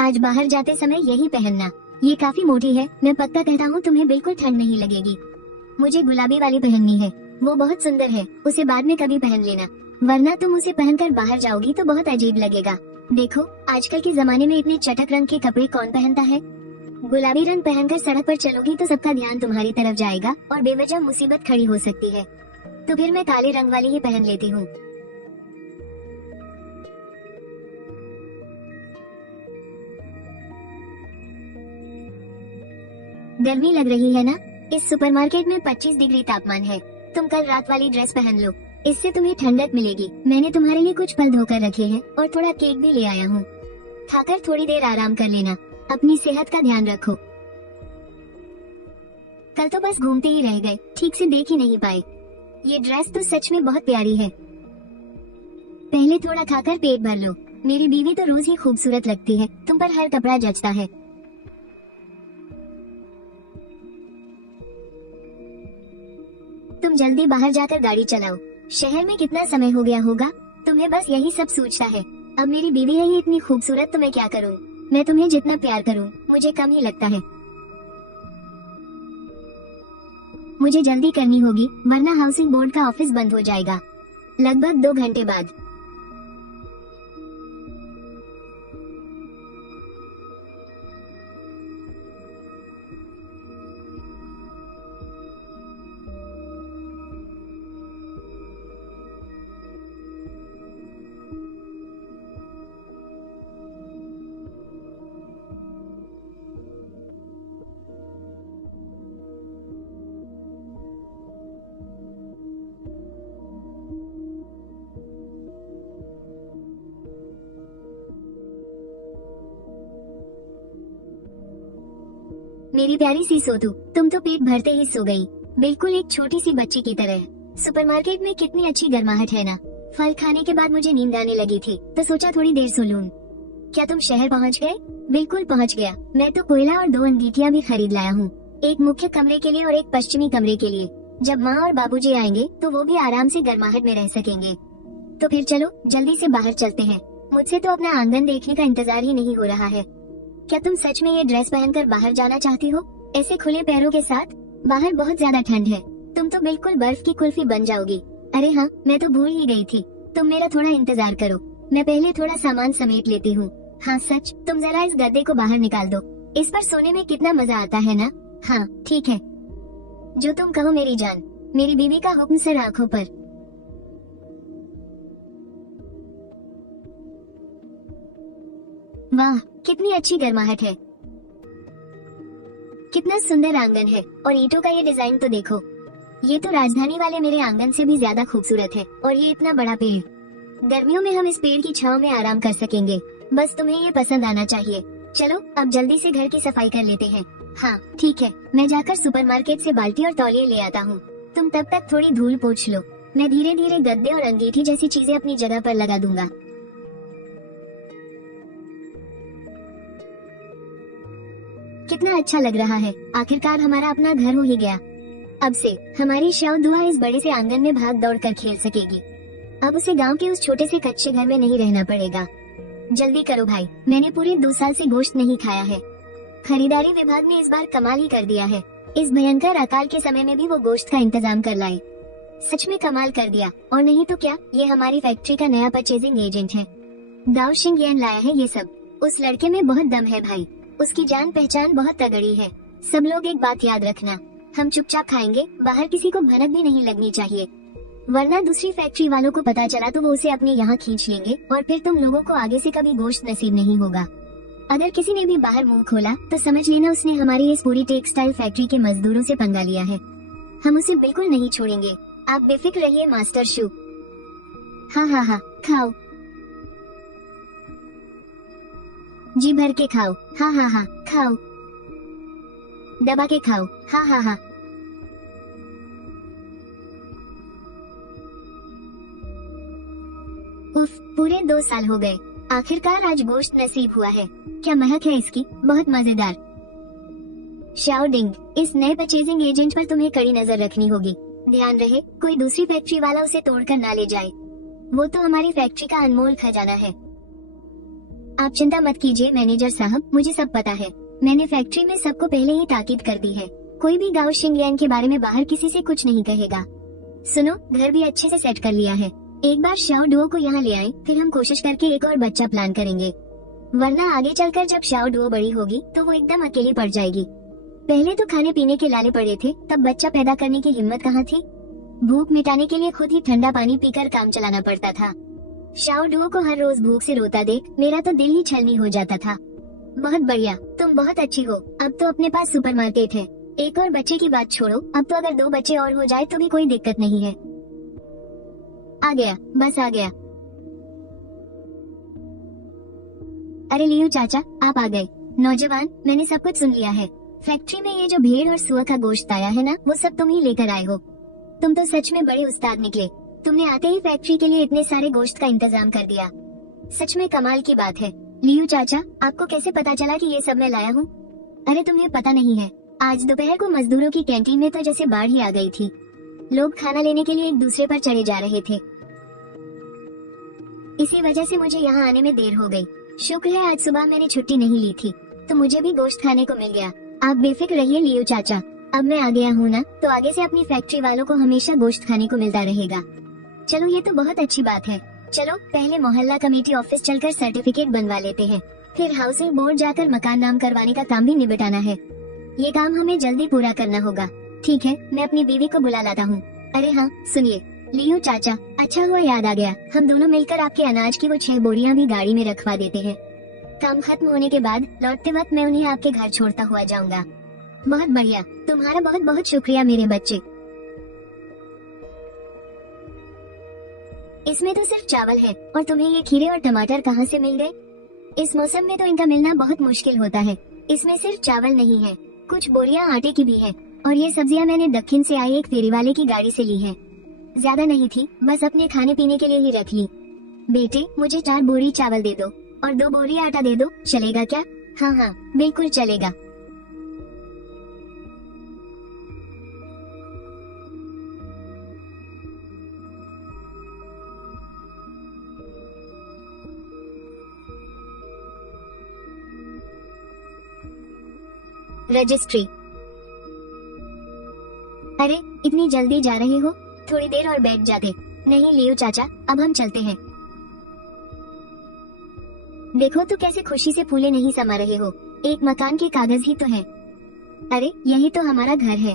आज बाहर जाते समय यही पहनना। ये काफी मोटी है, मैं पक्का कहता हूँ तुम्हें बिल्कुल ठंड नहीं लगेगी। मुझे गुलाबी वाली पहननी है, वो बहुत सुंदर है। उसे बाद में कभी पहन लेना, वरना तुम उसे पहनकर बाहर जाओगी तो बहुत अजीब लगेगा। देखो, आजकल के जमाने में इतने चटक रंग के कपड़े कौन पहनता है? गुलाबी रंग पहनकर सड़क पर चलोगी तो सबका ध्यान तुम्हारी तरफ जाएगा और बेवजह मुसीबत खड़ी हो सकती है। तो फिर मैं काले रंग वाली ही पहन लेती हूँ। गर्मी लग रही है ना? इस सुपरमार्केट में 25 डिग्री तापमान है। तुम कल रात वाली ड्रेस पहन लो, इससे तुम्हें ठंडक मिलेगी। मैंने तुम्हारे लिए कुछ फल धोकर रखे हैं और थोड़ा केक भी ले आया हूँ। खाकर थोड़ी देर आराम कर लेना। अपनी सेहत का ध्यान रखो। कल तो बस घूमते ही रह गए, ठीक से देख ही नहीं पाए। ये ड्रेस तो सच में बहुत प्यारी है। पहले थोड़ा खाकर पेट भर लो। मेरी बीवी तो रोज ही खूबसूरत लगती है, तुम पर हर कपड़ा जचता है। तुम जल्दी बाहर जाकर गाड़ी चलाओ। शहर में कितना समय हो गया होगा, तुम्हें बस यही सब सोचता है। अब मेरी बीवी है ही इतनी खूबसूरत तो मैं क्या करूं? मैं तुम्हें जितना प्यार करूं, मुझे कम ही लगता है। मुझे जल्दी करनी होगी, वरना हाउसिंग बोर्ड का ऑफिस बंद हो जाएगा लगभग 2 घंटे बाद। मेरी प्यारी सी सोतू, तुम तो पेट भरते ही सो गई, बिल्कुल एक छोटी सी बच्ची की तरह। सुपरमार्केट में कितनी अच्छी गर्माहट है ना। फल खाने के बाद मुझे नींद आने लगी थी तो सोचा थोड़ी देर सो लूं। क्या तुम शहर पहुंच गए? बिल्कुल पहुंच गया। मैं तो कोयला और 2 अंगीठियां भी खरीद लाया हूँ, एक मुख्य कमरे के लिए और एक पश्चिमी कमरे के लिए। जब माँ और बाबूजी आएंगे तो वो भी आराम से गर्माहट में रह सकेंगे। तो फिर चलो जल्दी से बाहर चलते हैं। मुझसे तो अपना आंगन देखने का इंतजार ही नहीं हो रहा है। क्या तुम सच में ये ड्रेस पहनकर बाहर जाना चाहती हो, ऐसे खुले पैरों के साथ? बाहर बहुत ज्यादा ठंड है, तुम तो बिल्कुल बर्फ की कुल्फी बन जाओगी। अरे हाँ, मैं तो भूल ही गई थी, तुम मेरा थोड़ा इंतजार करो, मैं पहले थोड़ा सामान समेट लेती हूँ। हाँ सच, तुम जरा इस गद्दे को बाहर निकाल दो, इस पर सोने में कितना मजा आता है ना। हाँ ठीक है, जो तुम कहो मेरी जान। मेरी बीवी का हुक्म सर आंखों पर। वाह, कितनी अच्छी गर्माहट है, कितना सुंदर आंगन है, और ईंटों का ये डिजाइन तो देखो, ये तो राजधानी वाले मेरे आंगन से भी ज्यादा खूबसूरत है। और ये इतना बड़ा पेड़, गर्मियों में हम इस पेड़ की छांव में आराम कर सकेंगे। बस तुम्हें ये पसंद आना चाहिए। चलो अब जल्दी से घर की सफाई कर लेते हैं। हाँ ठीक है, मैं जाकर सुपरमार्केट से बाल्टी और तौलिए ले आता हूँ, तुम तब तक थोड़ी धूल पोंछ लो। मैं धीरे धीरे गद्दे और अंगीठी जैसी चीजें अपनी जगह पर लगा दूंगा। कितना अच्छा लग रहा है, आखिरकार हमारा अपना घर हो ही गया। अब से हमारी शाव दुआ इस बड़े से आंगन में भाग दौड़ कर खेल सकेगी। अब उसे गांव के उस छोटे से कच्चे घर में नहीं रहना पड़ेगा। जल्दी करो भाई, मैंने पूरे 2 साल से गोश्त नहीं खाया है। खरीदारी विभाग ने इस बार कमाल ही कर दिया है, इस भयंकर अकाल के समय में भी वो गोश्त का इंतजाम कर लाए। सच में कमाल कर दिया, और नहीं तो क्या, ये हमारी फैक्ट्री का नया परचेजिंग एजेंट है। दाव शिंगयन लाया है ये सब। उस लड़के में बहुत दम है भाई, उसकी जान पहचान बहुत तगड़ी है। सब लोग एक बात याद रखना, हम चुपचाप खाएंगे, बाहर किसी को भनक भी नहीं लगनी चाहिए, वरना दूसरी फैक्ट्री वालों को पता चला तो वो उसे अपने यहाँ खींच लेंगे और फिर तुम लोगों को आगे से कभी गोश्त नसीब नहीं होगा। अगर किसी ने भी बाहर मुंह खोला तो समझ लेना उसने हमारी इस पूरी टेक्सटाइल फैक्ट्री के मजदूरों से पंगा लिया है। हम उसे बिल्कुल नहीं छोड़ेंगे, आप बेफिक्र रहिए मास्टर शू। हाँ हाँ हाँ, खाओ, जी भर के खाओ। हाँ हाँ हाँ, खाओ, दबा के खाओ। हाँ हाँ हाँ। उफ, पूरे 2 साल हो गए, आखिरकार आज गोश्त नसीब हुआ है। क्या महक है इसकी, बहुत मजेदार। शाओडिंग, इस नए परचेजिंग एजेंट पर तुम्हें कड़ी नजर रखनी होगी, ध्यान रहे कोई दूसरी फैक्ट्री वाला उसे तोड़कर ना ले जाए, वो तो हमारी फैक्ट्री का अनमोल खजाना है। आप चिंता मत कीजिए मैनेजर साहब, मुझे सब पता है, मैंने फैक्ट्री में सबको पहले ही ताकीद कर दी है, कोई भी गाओ शिंगलियन के बारे में बाहर किसी से कुछ नहीं कहेगा। सुनो, घर भी अच्छे से सेट कर लिया है, एक बार शाओ डुओ को यहाँ ले आए, फिर हम कोशिश करके एक और बच्चा प्लान करेंगे, वरना आगे चलकर जब शाओ डुओ बड़ी होगी तो वो एकदम अकेली पड़ जाएगी। पहले तो खाने पीने के लाले पड़े थे, तब बच्चा पैदा करने की हिम्मत कहाँ थी। भूख मिटाने के लिए खुद ही ठंडा पानी पीकर काम चलाना पड़ता था। शाओ डुओ को हर रोज भूख से रोता देख मेरा तो दिल ही छलनी हो जाता था। बहुत बढ़िया, तुम बहुत अच्छी हो। अब तो अपने पास सुपरमार्केट है, एक और बच्चे की बात छोड़ो, अब तो अगर 2 बच्चे और हो जाए तो भी कोई दिक्कत नहीं है। आ गया, बस आ गया। अरे लियो चाचा, आप आ गए। नौजवान, मैंने सब कुछ सुन लिया है, फैक्ट्री में ये जो भेड़ और सुअर का गोश्त आया है ना, वो सब तुम ही लेकर आए हो। तुम तो सच में बड़े उस्ताद निकले, तुमने आते ही फैक्ट्री के लिए इतने सारे गोश्त का इंतजाम कर दिया, सच में कमाल की बात है। लियो चाचा, आपको कैसे पता चला कि ये सब मैं लाया हूँ? अरे तुम्हें पता नहीं है, आज दोपहर को मजदूरों की कैंटीन में तो जैसे बाढ़ ही आ गई थी, लोग खाना लेने के लिए एक दूसरे पर चढ़े जा रहे थे, इसी वजह से मुझे यहाँ आने में देर हो गई। शुक्र है आज सुबह मैंने छुट्टी नहीं ली थी, तो मुझे भी गोश्त खाने को मिल गया। आप बेफिक्र रहिए लियो चाचा, अब मैं आ गया हूँ ना, तो आगे से अपनी फैक्ट्री वालों को हमेशा गोश्त खाने को मिलता रहेगा। चलो ये तो बहुत अच्छी बात है। चलो पहले मोहल्ला कमेटी ऑफिस चलकर सर्टिफिकेट बनवा लेते हैं, फिर हाउसिंग बोर्ड जाकर मकान नाम करवाने का काम भी निपटाना है। ये काम हमें जल्दी पूरा करना होगा। ठीक है, मैं अपनी बीवी को बुला लाता हूँ। अरे हाँ सुनिए लियो चाचा, अच्छा हुआ याद आ गया, हम दोनों मिलकर आपके अनाज की वो 6 बोरियां भी गाड़ी में रखवा देते हैं। काम खत्म होने के बाद लौटते वक्त मैं उन्हें आपके घर छोड़ता हुआ जाऊंगा। बहुत बढ़िया, तुम्हारा बहुत बहुत शुक्रिया मेरे बच्चे। इसमें तो सिर्फ चावल है, और तुम्हें ये खीरे और टमाटर कहाँ से मिल गए? इस मौसम में तो इनका मिलना बहुत मुश्किल होता है। इसमें सिर्फ चावल नहीं है, कुछ बोरियां आटे की भी है, और ये सब्जियां मैंने दक्षिण से आए एक फेरी वाले की गाड़ी से ली है। ज्यादा नहीं थी, बस अपने खाने पीने के लिए ही रख ली। बेटे, मुझे 4 बोरी चावल दे दो और 2 बोरी आटा दे दो, चलेगा क्या? हाँ हाँ, बिल्कुल चलेगा। रजिस्ट्री। अरे, इतनी जल्दी जा रहे हो? थोड़ी देर और बैठ जाते। नहीं लियो चाचा, अब हम चलते हैं। देखो तो कैसे खुशी से फूले नहीं समा रहे हो। एक मकान के कागज ही तो है। अरे, यही तो हमारा घर है।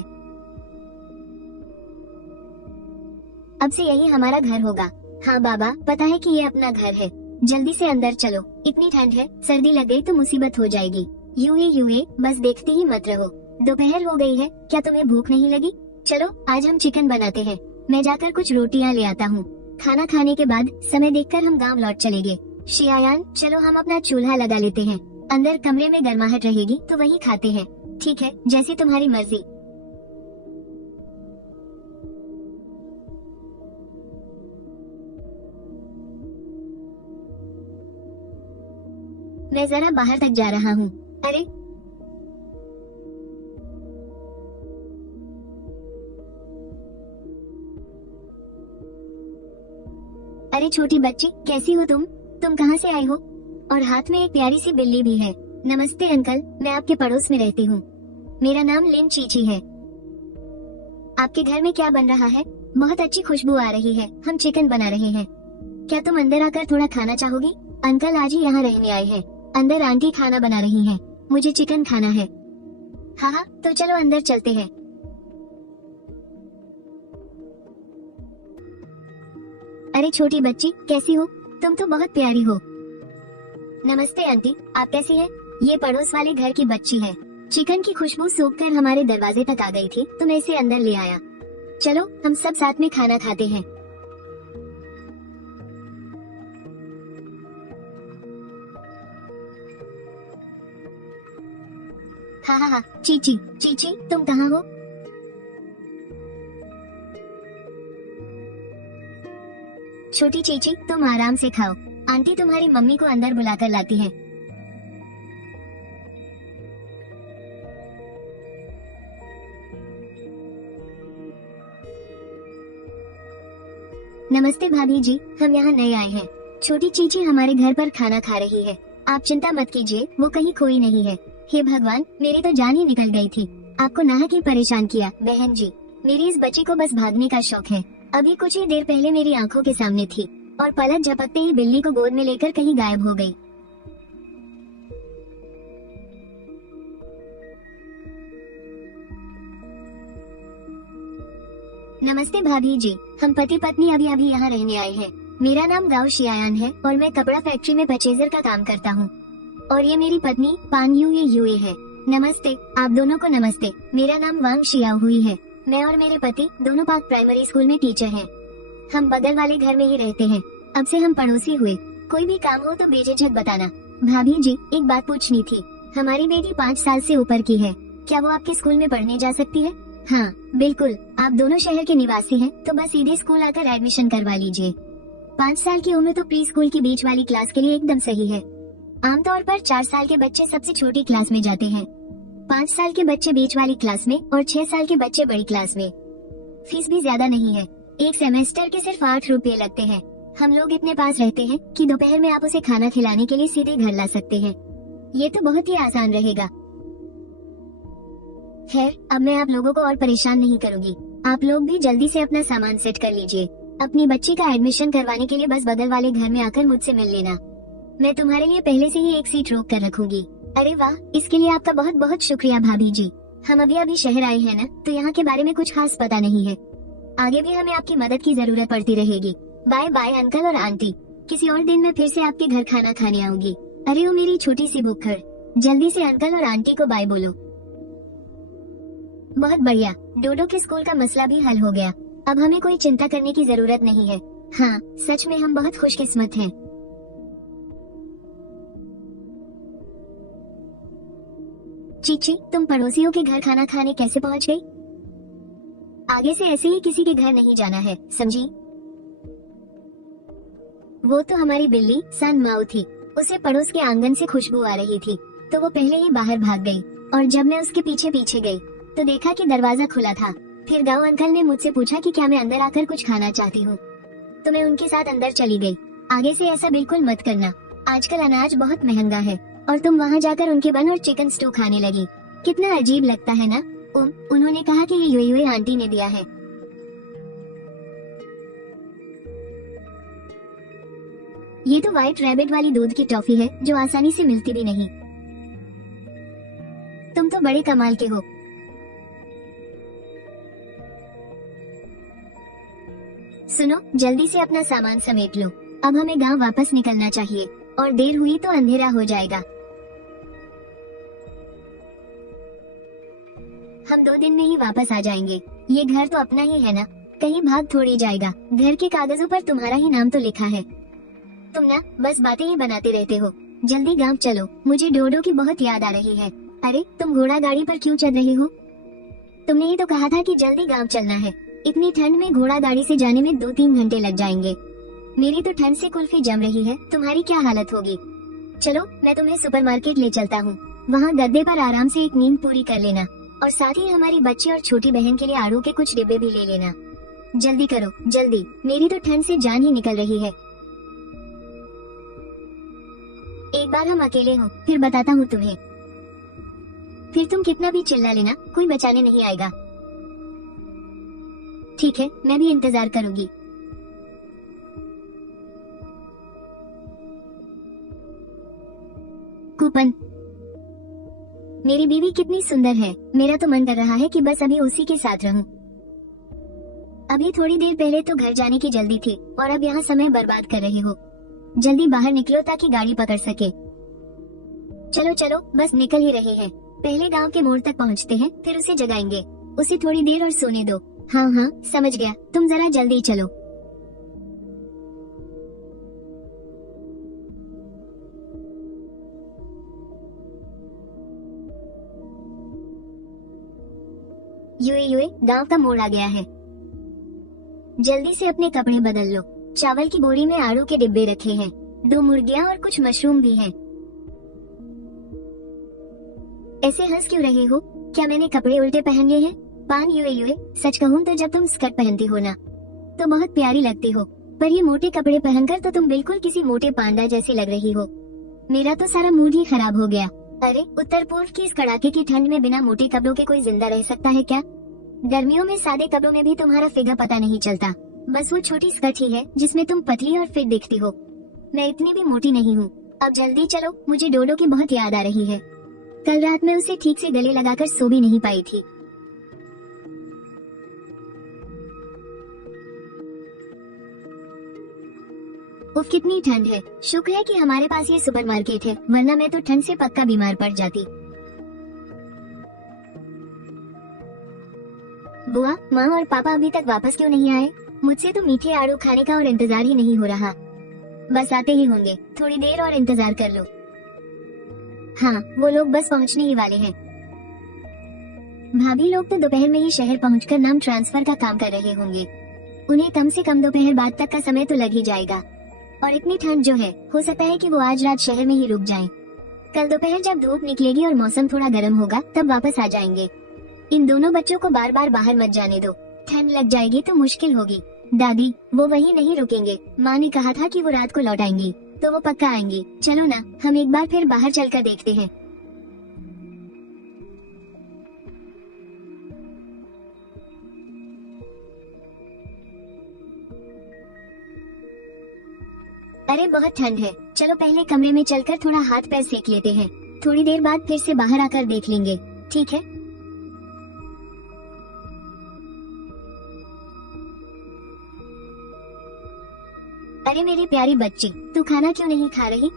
अब से यही हमारा घर होगा। हाँ बाबा, पता है कि ये अपना घर है। जल्दी से अंदर चलो, इतनी ठंड है, सर्दी लग गई तो मुसीबत हो जाएगी। यूए, बस देखती ही मत रहो। दोपहर हो गई है, क्या तुम्हें भूख नहीं लगी? चलो, आज हम चिकन बनाते हैं। मैं जाकर कुछ रोटियां ले आता हूँ। खाना खाने के बाद समय देखकर हम गांव लौट चलेंगे। शियायान, चलो हम अपना चूल्हा लगा लेते हैं। अंदर कमरे में गर्माहट रहेगी तो वहीं खाते हैं। ठीक है, जैसी तुम्हारी मर्जी। मैं जरा बाहर तक जा रहा हूँ। अरे, अरे छोटी बच्ची, कैसी हो तुम? तुम कहाँ से आई हो? और हाथ में एक प्यारी सी बिल्ली भी है। नमस्ते अंकल, मैं आपके पड़ोस में रहती हूँ। मेरा नाम लिन चीची है। आपके घर में क्या बन रहा है? बहुत अच्छी खुशबू आ रही है। हम चिकन बना रहे हैं। क्या तुम अंदर आकर थोड़ा खाना चाहोगी? अंकल आज ही यहाँ रहने आए हैं। अंदर आंटी खाना बना रही हैं। मुझे चिकन खाना है। हाँ हाँ, तो चलो अंदर चलते हैं। अरे छोटी बच्ची, कैसी हो? तुम तो बहुत प्यारी हो। नमस्ते आंटी, आप कैसी हैं? ये पड़ोस वाले घर की बच्ची है। चिकन की खुशबू सूखकर हमारे दरवाजे तक आ गई थी तो मैं इसे अंदर ले आया। चलो, हम सब साथ में खाना खाते हैं। हाँ हाँ हाँ, चीची, चीची, तुम कहाँ हो? छोटी चीची, तुम आराम से खाओ। आंटी तुम्हारी मम्मी को अंदर बुलाकर लाती है। नमस्ते भाभी जी, हम यहाँ नए आए हैं। छोटी चीची हमारे घर पर खाना खा रही है। आप चिंता मत कीजिए, वो कहीं खोई नहीं है। हे भगवान, मेरी तो जान ही निकल गई थी। आपको नाहक ही परेशान किया बहन जी। मेरी इस बच्ची को बस भागने का शौक है। अभी कुछ ही देर पहले मेरी आंखों के सामने थी और पलक झपकते ही बिल्ली को गोद में लेकर कहीं गायब हो गई। नमस्ते भाभी जी, हम पति पत्नी अभी अभी यहाँ रहने आए हैं। मेरा नाम गाओ शियायान है और मैं कपड़ा फैक्ट्री में परचेजर का काम करता हूँ। और ये मेरी पत्नी पान यूए है। नमस्ते, आप दोनों को नमस्ते। मेरा नाम वांग शियाओ हुई है। मैं और मेरे पति दोनों पाक प्राइमरी स्कूल में टीचर हैं। हम बगल वाले घर में ही रहते हैं। अब से हम पड़ोसी हुए। कोई भी काम हो तो बेझिझक बताना। भाभी जी, एक बात पूछनी थी। हमारी बेटी 5 साल से ऊपर की है। क्या वो आपके स्कूल में पढ़ने जा सकती है? हाँ बिल्कुल, आप दोनों शहर के निवासी हैं तो बस सीधे स्कूल आकर एडमिशन करवा लीजिए। 5 साल की उम्र तो प्री स्कूल की बीच वाली क्लास के लिए एकदम सही है। आमतौर पर 4 साल के बच्चे सबसे छोटी क्लास में जाते हैं, 5 साल के बच्चे बीच वाली क्लास में और 6 साल के बच्चे बड़ी क्लास में। फीस भी ज्यादा नहीं है। एक सेमेस्टर के सिर्फ 8 रुपए लगते हैं। हम लोग इतने पास रहते हैं कि दोपहर में आप उसे खाना खिलाने के लिए सीधे घर ला सकते हैं। ये तो बहुत ही आसान रहेगा। खैर, अब मैं आप लोगों को और परेशान नहीं करूंगी। आप लोग भी जल्दी से अपना सामान सेट कर लीजिए। अपनी बच्ची का एडमिशन करवाने के लिए बस बगल वाले घर में आकर मुझसे मिल लेना। मैं तुम्हारे लिए पहले से ही एक सीट रोक कर रखूंगी। अरे वाह, इसके लिए आपका बहुत बहुत शुक्रिया भाभी जी। हम अभी अभी शहर आए हैं ना, तो यहाँ के बारे में कुछ खास पता नहीं है। आगे भी हमें आपकी मदद की जरूरत पड़ती रहेगी। बाय बाय अंकल और आंटी। किसी और दिन मैं फिर से आपके घर खाना खाने आऊंगी। अरे ओ मेरी छोटी सी भुक्खड़, जल्दी से अंकल और आंटी को बाय बोलो। बहुत बढ़िया, डोडो के स्कूल का मसला भी हल हो गया। अब हमें कोई चिंता करने की जरूरत नहीं है। हाँ, सच में हम बहुत खुशकिस्मत हैं। चीची, तुम पड़ोसियों के घर खाना खाने कैसे पहुंच गई? आगे से ऐसे ही किसी के घर नहीं जाना है, समझी? वो तो हमारी बिल्ली सन माऊ थी। उसे पड़ोस के आंगन से खुशबू आ रही थी तो वो पहले ही बाहर भाग गई और जब मैं उसके पीछे पीछे गई तो देखा कि दरवाजा खुला था। फिर गांव अंकल ने मुझसे पूछा कि क्या मैं अंदर आकर कुछ खाना चाहती हूँ, तो मैं उनके साथ अंदर चली गई। आगे से ऐसा बिल्कुल मत करना। आजकल अनाज बहुत महंगा है और तुम वहाँ जाकर उनके बन और चिकन स्टू खाने लगी। कितना अजीब लगता है ना? उन्होंने कहा कि ये युए आंटी ने दिया है। ये तो व्हाइट रैबिट वाली दूध की टॉफी है जो आसानी से मिलती भी नहीं। तुम तो बड़े कमाल के हो। सुनो, जल्दी से अपना सामान समेट लो। अब हमें गांव वापस निकलना चाहिए और देर हुई तो अंधेरा हो जाएगा। हम 2 दिन में ही वापस आ जाएंगे। ये घर तो अपना ही है ना, कहीं भाग थोड़ी जाएगा। घर के कागजों पर तुम्हारा ही नाम तो लिखा है। तुम ना बस बातें ही बनाते रहते हो। जल्दी गांव चलो, मुझे डोडो की बहुत याद आ रही है। अरे तुम घोड़ा गाड़ी पर क्यों चढ़ रहे हो? तुमने ही तो कहा था कि जल्दी गांव चलना है। इतनी ठंड में घोड़ा गाड़ी से जाने में 2-3 घंटे लग जाएंगे। मेरी तो ठंड से कुल्फी जम रही है, तुम्हारी क्या हालत होगी। चलो मैं तुम्हें सुपरमार्केट ले चलता हूँ। वहाँ गद्दे पर आराम से एक नींद पूरी कर लेना और साथ ही हमारी बच्ची और छोटी बहन के लिए आड़ू के कुछ डिब्बे भी ले लेना। जल्दी करो जल्दी, मेरी तो ठंड से जान ही निकल रही है। एक बार हम अकेले हों फिर बताता हूँ तुम्हें। फिर तुम कितना भी चिल्ला लेना, कोई बचाने नहीं आएगा। ठीक है, मैं भी इंतजार करूंगी। कूपन। मेरी बीवी कितनी सुंदर है। मेरा तो मन कर रहा है कि बस अभी उसी के साथ रहूं। अभी थोड़ी देर पहले तो घर जाने की जल्दी थी और अब यहाँ समय बर्बाद कर रहे हो। जल्दी बाहर निकलो ताकि गाड़ी पकड़ सके। चलो चलो, बस निकल ही रहे हैं। पहले गांव के मोड़ तक पहुँचते हैं, फिर उसे जगाएंगे। उसे थोड़ी देर और सोने दो। हाँ हाँ समझ गया, तुम जरा जल्दी चलो। युए गांव का मोड़ आ गया है। जल्दी से अपने कपड़े बदल लो। चावल की बोरी में आड़ू के डिब्बे रखे हैं, 2 मुर्गियां और कुछ मशरूम भी हैं। ऐसे हंस क्यों रहे हो? क्या मैंने कपड़े उल्टे पहन लिए हैं? पान युए, सच कहूँ तो जब तुम स्कर्ट पहनती हो ना तो बहुत प्यारी लगती हो, पर ये मोटे कपड़े पहनकर तो तुम बिल्कुल किसी मोटे पांडा जैसी लग रही हो। मेरा तो सारा मूड ही खराब हो गया। अरे उत्तर पूर्व की इस कड़ाके की ठंड में बिना मोटे कपड़ों के कोई जिंदा रह सकता है क्या? गर्मियों में सादे कपड़ों में भी तुम्हारा फिगर पता नहीं चलता। बस वो छोटी स्कर्ट ही है जिसमें तुम पतली और फिट दिखती हो। मैं इतनी भी मोटी नहीं हूँ। अब जल्दी चलो, मुझे डोडो की बहुत याद आ रही है। कल रात में उसे ठीक से गले लगाकर सो भी नहीं पाई थी। उफ कितनी ठंड है। शुक्र है कि हमारे पास ये सुपरमार्केट है, वरना मैं तो ठंड से पक्का बीमार पड़ जाती। बुआ, माँ और पापा अभी तक वापस क्यों नहीं आए? मुझसे तो मीठे आड़ू खाने का और इंतजार ही नहीं हो रहा। बस आते ही होंगे, थोड़ी देर और इंतजार कर लो। हाँ, वो लोग बस पहुँचने ही वाले हैं। भाभी लोग तो दोपहर में ही शहर पहुँचकर नाम ट्रांसफर का काम कर रहे होंगे। उन्हें कम से कम दोपहर बाद तक का समय तो लग ही जाएगा। और इतनी ठंड जो है, हो सकता है कि वो आज रात शहर में ही रुक जाएं। कल दोपहर जब धूप निकलेगी और मौसम थोड़ा गर्म होगा तब वापस आ जाएंगे। इन दोनों बच्चों को बार बार बाहर मत जाने दो, ठंड लग जाएगी तो मुश्किल होगी। दादी, वो वहीं नहीं रुकेंगे। माँ ने कहा था कि वो रात को लौट आएंगी, तो वो पक्का आएंगी। चलो ना, हम एक बार फिर बाहर चलकर देखते हैं। अरे बहुत ठंड है, चलो पहले कमरे में चलकर थोड़ा हाथ पैर सेक लेते हैं। थोड़ी देर बाद फिर से बाहर आकर देख लेंगे, ठीक है? अरे मेरी प्यारी बच्ची, तू खाना क्यों नहीं खा रही?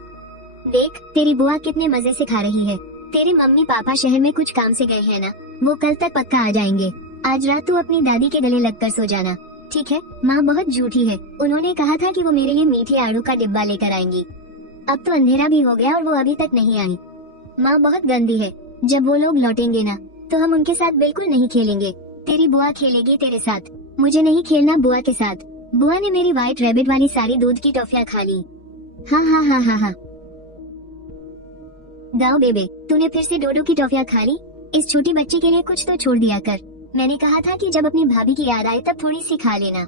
देख, तेरी बुआ कितने मजे से खा रही है। तेरे मम्मी पापा शहर में कुछ काम से गए हैं ना, वो कल तक पक्का आ जाएंगे। आज रात तू अपनी दादी के गले लगकर सो जाना, ठीक है? माँ बहुत झूठी है, उन्होंने कहा था कि वो मेरे लिए मीठे आड़ू का डिब्बा लेकर आएंगी। अब तो अंधेरा भी हो गया और वो अभी तक नहीं आई। माँ बहुत गंदी है। जब वो लोग लौटेंगे ना, तो हम उनके साथ बिल्कुल नहीं खेलेंगे। तेरी बुआ खेलेगी तेरे साथ, मुझे नहीं खेलना बुआ के साथ। बुआ ने मेरी व्हाइट रैबिट वाली सारी दूध की टॉफियां खा ली। हाँ हाँ हाँ हाँ हाँ। गाओ बेबे, तूने फिर से डोडो की टॉफियां खा ली। इस छोटी बच्ची के लिए कुछ तो छोड़ दिया कर। मैंने कहा था कि जब अपनी भाभी की याद आए तब थोड़ी सी खा लेना,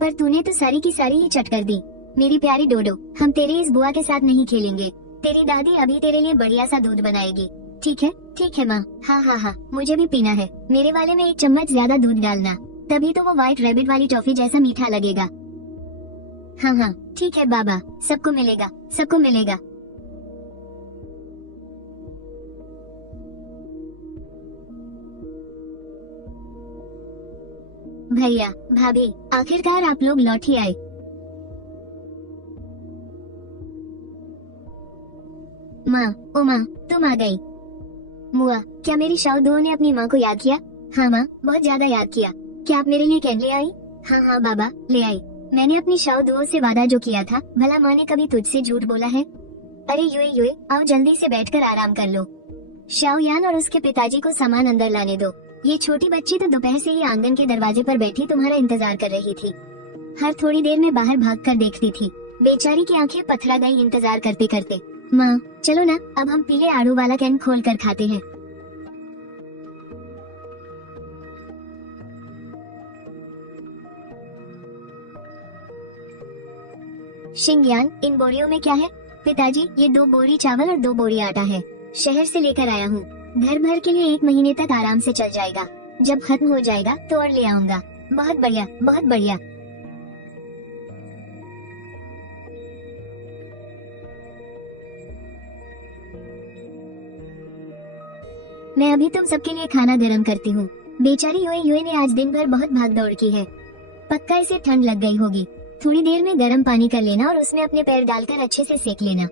पर तूने तो सारी की सारी ही चट कर दी। मेरी प्यारी डोडो, हम तेरी इस बुआ के साथ नहीं खेलेंगे। तेरी दादी अभी तेरे लिए बढ़िया सा दूध बनाएगी। ठीक है माँ। हाँ हाँ हाँ, मुझे भी पीना है। मेरे वाले में 1 चम्मच ज्यादा दूध डालना, तभी तो वो व्हाइट रैबिट वाली टॉफी जैसा मीठा लगेगा। हाँ हाँ ठीक है बाबा, सबको मिलेगा, सबको मिलेगा। भैया भाभी, आखिरकार आप लोग लौट ही आए। माँ, ओ माँ, तुम आ गई। मुआ, क्या मेरी शाओदुओ ने अपनी माँ को याद किया? हाँ माँ, बहुत ज्यादा याद किया। क्या आप मेरे लिए कैन ले आई? हाँ हाँ बाबा, ले आई। मैंने अपनी शाओदुओ से वादा जो किया था, भला माँ ने कभी तुझसे झूठ बोला है? अरे युए युए, आओ जल्दी से बैठकर आराम कर लो। शाओ यान और उसके पिताजी को सामान अंदर लाने दो। ये छोटी बच्ची तो दोपहर से ही आंगन के दरवाजे पर बैठी तुम्हारा इंतजार कर रही थी। हर थोड़ी देर में बाहर भागकर देखती थी। बेचारी की आंखें पथरा गई इंतजार करते करते। माँ, चलो ना, अब हम पीले आड़ू वाला कैन खोल कर खाते हैं। शिंगयान, इन बोरियों में क्या है? पिताजी, ये 2 बोरी चावल और 2 बोरी आटा है। शहर से लेकर आया हूँ। घर भर के लिए 1 महीने तक आराम से चल जाएगा। जब खत्म हो जाएगा तो और ले आऊंगा। बहुत बढ़िया, बहुत बढ़िया। मैं अभी तुम सबके लिए खाना गर्म करती हूँ। बेचारी युए युए ने आज दिन भर बहुत भाग दौड़ की है। पक्का इसे ठंड लग गई होगी। थोड़ी देर में गर्म पानी कर लेना और उसमें अपने पैर डालकर अच्छे से सेक लेना।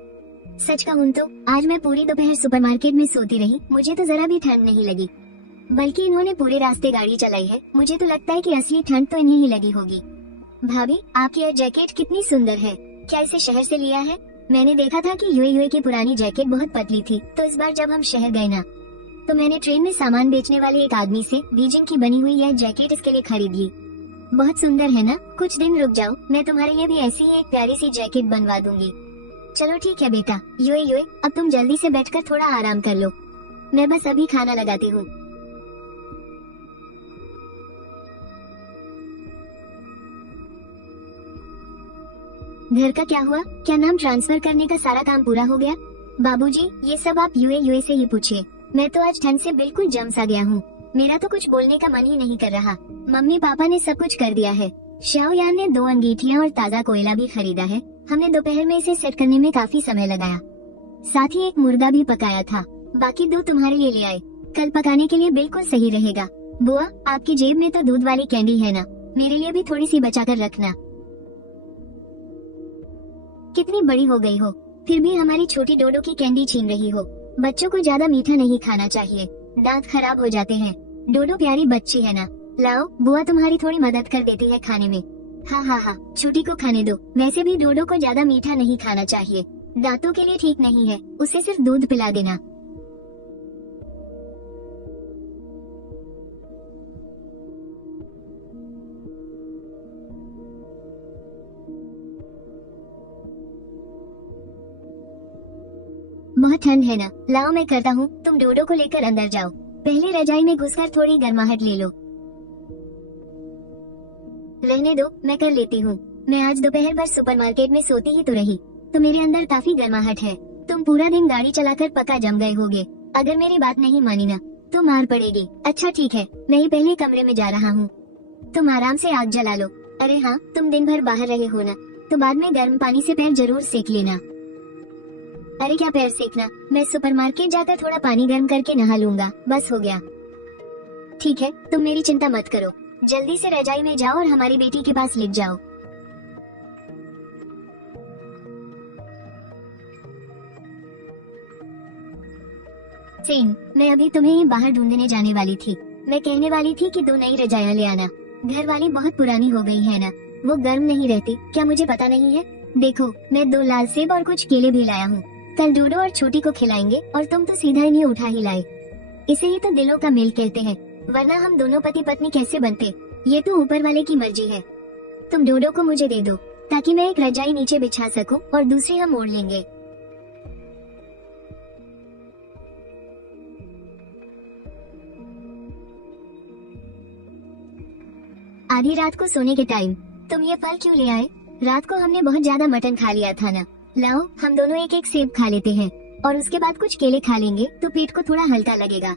सच कहूँ तो आज मैं पूरी दोपहर सुपरमार्केट में सोती रही, मुझे तो जरा भी ठंड नहीं लगी। बल्कि इन्होंने पूरे रास्ते गाड़ी चलाई है, मुझे तो लगता है कि असली ठंड तो इन्हें ही लगी होगी। भाभी, आपकी यह जैकेट कितनी सुंदर है। क्या इसे शहर से लिया है? मैंने देखा था कि युए युए की पुरानी जैकेट बहुत पतली थी, तो इस बार जब हम शहर गए ना, तो मैंने ट्रेन में सामान बेचने वाले एक आदमी से बीजिंग की बनी हुई यह जैकेट इसके लिए खरीद ली। बहुत सुंदर है ना? कुछ दिन रुक जाओ, मैं तुम्हारे लिए भी ऐसी ही एक प्यारी सी जैकेट बनवा दूंगी। चलो ठीक है बेटा। युए युए, अब तुम जल्दी से बैठकर थोड़ा आराम कर लो। मैं बस अभी खाना लगाती हूँ। घर का क्या हुआ? क्या नाम ट्रांसफर करने का सारा काम पूरा हो गया? बाबूजी, ये सब आप युए युए से ही पूछिए। मैं तो आज ठंड से बिल्कुल जम सा गया हूँ। मेरा तो कुछ बोलने का मन ही नहीं कर रहा। मम्मी पापा ने सब कुछ कर दिया है। शाओ यान ने 2 अंगीठियाँ और ताज़ा कोयला भी खरीदा है। हमने दोपहर में इसे सेट करने में काफी समय लगाया। साथ ही एक मुर्गा भी पकाया था। बाकी 2 तुम्हारे लिए ले आए। कल पकाने के लिए बिल्कुल सही रहेगा। बुआ, आपकी जेब में तो दूध वाली कैंडी है ना? मेरे लिए भी थोड़ी सी बचा कर रखना। कितनी बड़ी हो गई हो, फिर भी हमारी छोटी डोडो की कैंडी छीन रही हो। बच्चों को ज्यादा मीठा नहीं खाना चाहिए, दांत खराब हो जाते हैं। डोडो प्यारी बच्ची है ना। लाओ, बुआ तुम्हारी थोड़ी मदद कर देती है खाने में। हाँ हाँ हाँ, छोटी को खाने दो। वैसे भी डोडो को ज्यादा मीठा नहीं खाना चाहिए, दांतों के लिए ठीक नहीं है। उसे सिर्फ दूध पिला देना। बहुत ठंड है ना? लाओ मैं करता हूँ, तुम डोडो को लेकर अंदर जाओ। पहले रजाई में घुसकर थोड़ी गर्माहट ले लो। रहने दो, मैं कर लेती हूँ। मैं आज दोपहर भर सुपरमार्केट में सोती ही तो रही, तो मेरे अंदर काफी गर्माहट है। तुम पूरा दिन गाड़ी चलाकर पक्का जम गए होगे। अगर मेरी बात नहीं मानी ना, तो मार पड़ेगी। अच्छा ठीक है, मैं ही पहले कमरे में जा रहा हूँ। तुम आराम से आग जला लो। अरे हाँ, तुम दिन भर बाहर रहे हो ना, तो बाद में गर्म पानी से पैर जरूर सेक लेना। अरे क्या पैर सेकना, मैं सुपरमार्केट जाकर थोड़ा पानी गर्म करके नहा लूंगा, बस हो गया। ठीक है, तुम मेरी चिंता मत करो। जल्दी से रजाई में जाओ और हमारी बेटी के पास लिट जाओ। सेन, मैं अभी तुम्हें ही बाहर ढूंढने जाने वाली थी। मैं कहने वाली थी कि 2 नई रजाइयाँ ले आना। घर वाली बहुत पुरानी हो गई है ना, वो गर्म नहीं रहती। क्या मुझे पता नहीं है? देखो, मैं 2 लाल सेब और कुछ केले भी लाया हूँ। कल डोडो और छोटी को खिलाएंगे, और तुम तो सीधा इन्हें उठा ही लाए। इसे ही तो दिलों का मेल कहते हैं, वरना हम दोनों पति पत्नी कैसे बनते। ये तो ऊपर वाले की मर्जी है। तुम डोडो को मुझे दे दो ताकि मैं एक रजाई नीचे बिछा सकूं और दूसरी हम ओढ़ लेंगे। आधी रात को सोने के टाइम तुम ये फल क्यों ले आए? रात को हमने बहुत ज्यादा मटन खा लिया था ना। लाओ हम दोनों एक एक सेब खा लेते हैं और उसके बाद कुछ केले खा लेंगे तो पेट को थोड़ा हल्का लगेगा।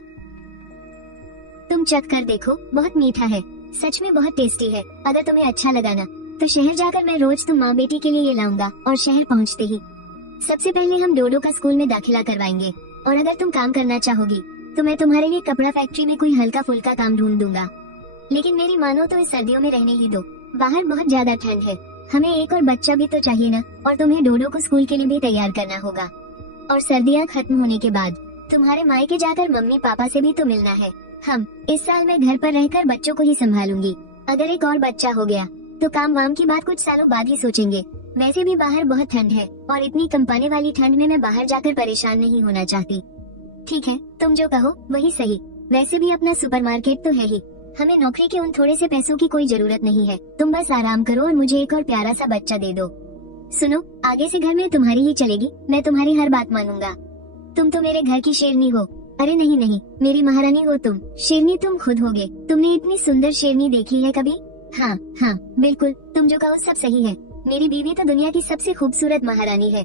तुम चख कर देखो, बहुत मीठा है, सच में बहुत टेस्टी है। अगर तुम्हें अच्छा लगा ना तो शहर जाकर मैं रोज तुम माँ बेटी के लिए ये लाऊंगा और शहर पहुँचते ही सबसे पहले हम डोडो का स्कूल में दाखिला करवाएंगे। और अगर तुम काम करना चाहोगी तो मैं तुम्हारे लिए कपड़ा फैक्ट्री में कोई हल्का फुल्का काम ढूंढ दूंगा। लेकिन मेरी मानो तो इस सर्दियों में रहने ही दो, बाहर बहुत ज्यादा ठंड है। हमें एक और बच्चा भी तो चाहिए ना, और तुम्हें डोडो को स्कूल के लिए भी तैयार करना होगा। और सर्दियाँ खत्म होने के बाद तुम्हारे मायके जाकर मम्मी पापा से भी तो मिलना है। हम इस साल मैं घर पर रहकर बच्चों को ही संभालूंगी। अगर एक और बच्चा हो गया तो काम वाम की बात कुछ सालों बाद ही सोचेंगे। वैसे भी बाहर बहुत ठंड है और इतनी कंपाने वाली ठंड में मैं बाहर जाकर परेशान नहीं होना चाहती। ठीक है, तुम जो कहो वही सही। वैसे भी अपना सुपरमार्केट तो है ही, हमें नौकरी के उन थोड़े से पैसों की कोई जरूरत नहीं है। तुम बस आराम करो और मुझे एक और प्यारा सा बच्चा दे दो। सुनो, आगे से घर में तुम्हारी ही चलेगी, मैं तुम्हारी हर बात मानूंगा। तुम तो मेरे घर की शेरनी हो। अरे नहीं नहीं, मेरी महारानी हो तुम। शेरनी तुम खुद होगे। तुमने इतनी सुंदर शेरनी देखी है कभी? हाँ हाँ बिल्कुल, तुम जो कहो सब सही है। मेरी बीवी तो दुनिया की सबसे खूबसूरत महारानी है।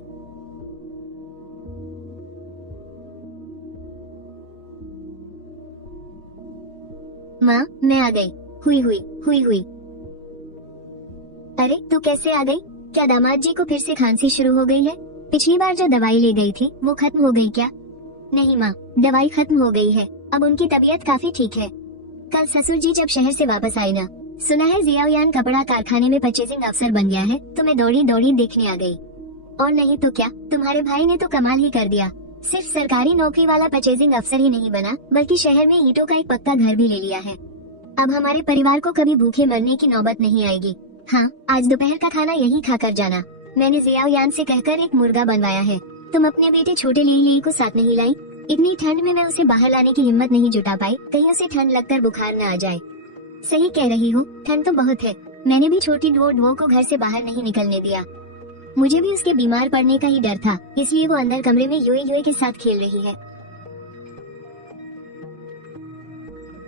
माँ मैं आ गई। हुई। अरे तू कैसे आ गई? क्या दामाद जी को फिर से खांसी शुरू हो गई है? पिछली बार जो दवाई ले गई थी वो खत्म हो गई क्या? नहीं माँ, दवाई खत्म हो गई है, अब उनकी तबीयत काफी ठीक है। कल ससुर जी जब शहर से वापस आए ना, सुना है जियाओयान कपड़ा कारखाने में परचेजिंग अफसर बन गया है, तो मैं दौड़ी दौड़ी देखने आ गई। और नहीं तो क्या, तुम्हारे भाई ने तो कमाल ही कर दिया। सिर्फ सरकारी नौकरी वाला परचेजिंग अफसर ही नहीं बना, बल्कि शहर में ईंटों का एक पक्का घर भी ले लिया है। अब हमारे परिवार को कभी भूखे मरने की नौबत नहीं आएगी। हाँ, आज दोपहर का खाना यही खाकर जाना। मैंने जियाओयान से कहकर एक मुर्गा बनवाया है। तुम अपने बेटे छोटे लेई को साथ नहीं लाई? इतनी ठंड में मैं उसे बाहर लाने की हिम्मत नहीं जुटा पाई, कहीं उसे ठंड लगकर बुखार न आ जाए। सही कह रही हो, ठंड तो बहुत है। मैंने भी छोटी डुओ को घर से बाहर नहीं निकलने दिया। मुझे भी उसके बीमार पड़ने का ही डर था, इसलिए वो अंदर कमरे में युए के साथ खेल रही है।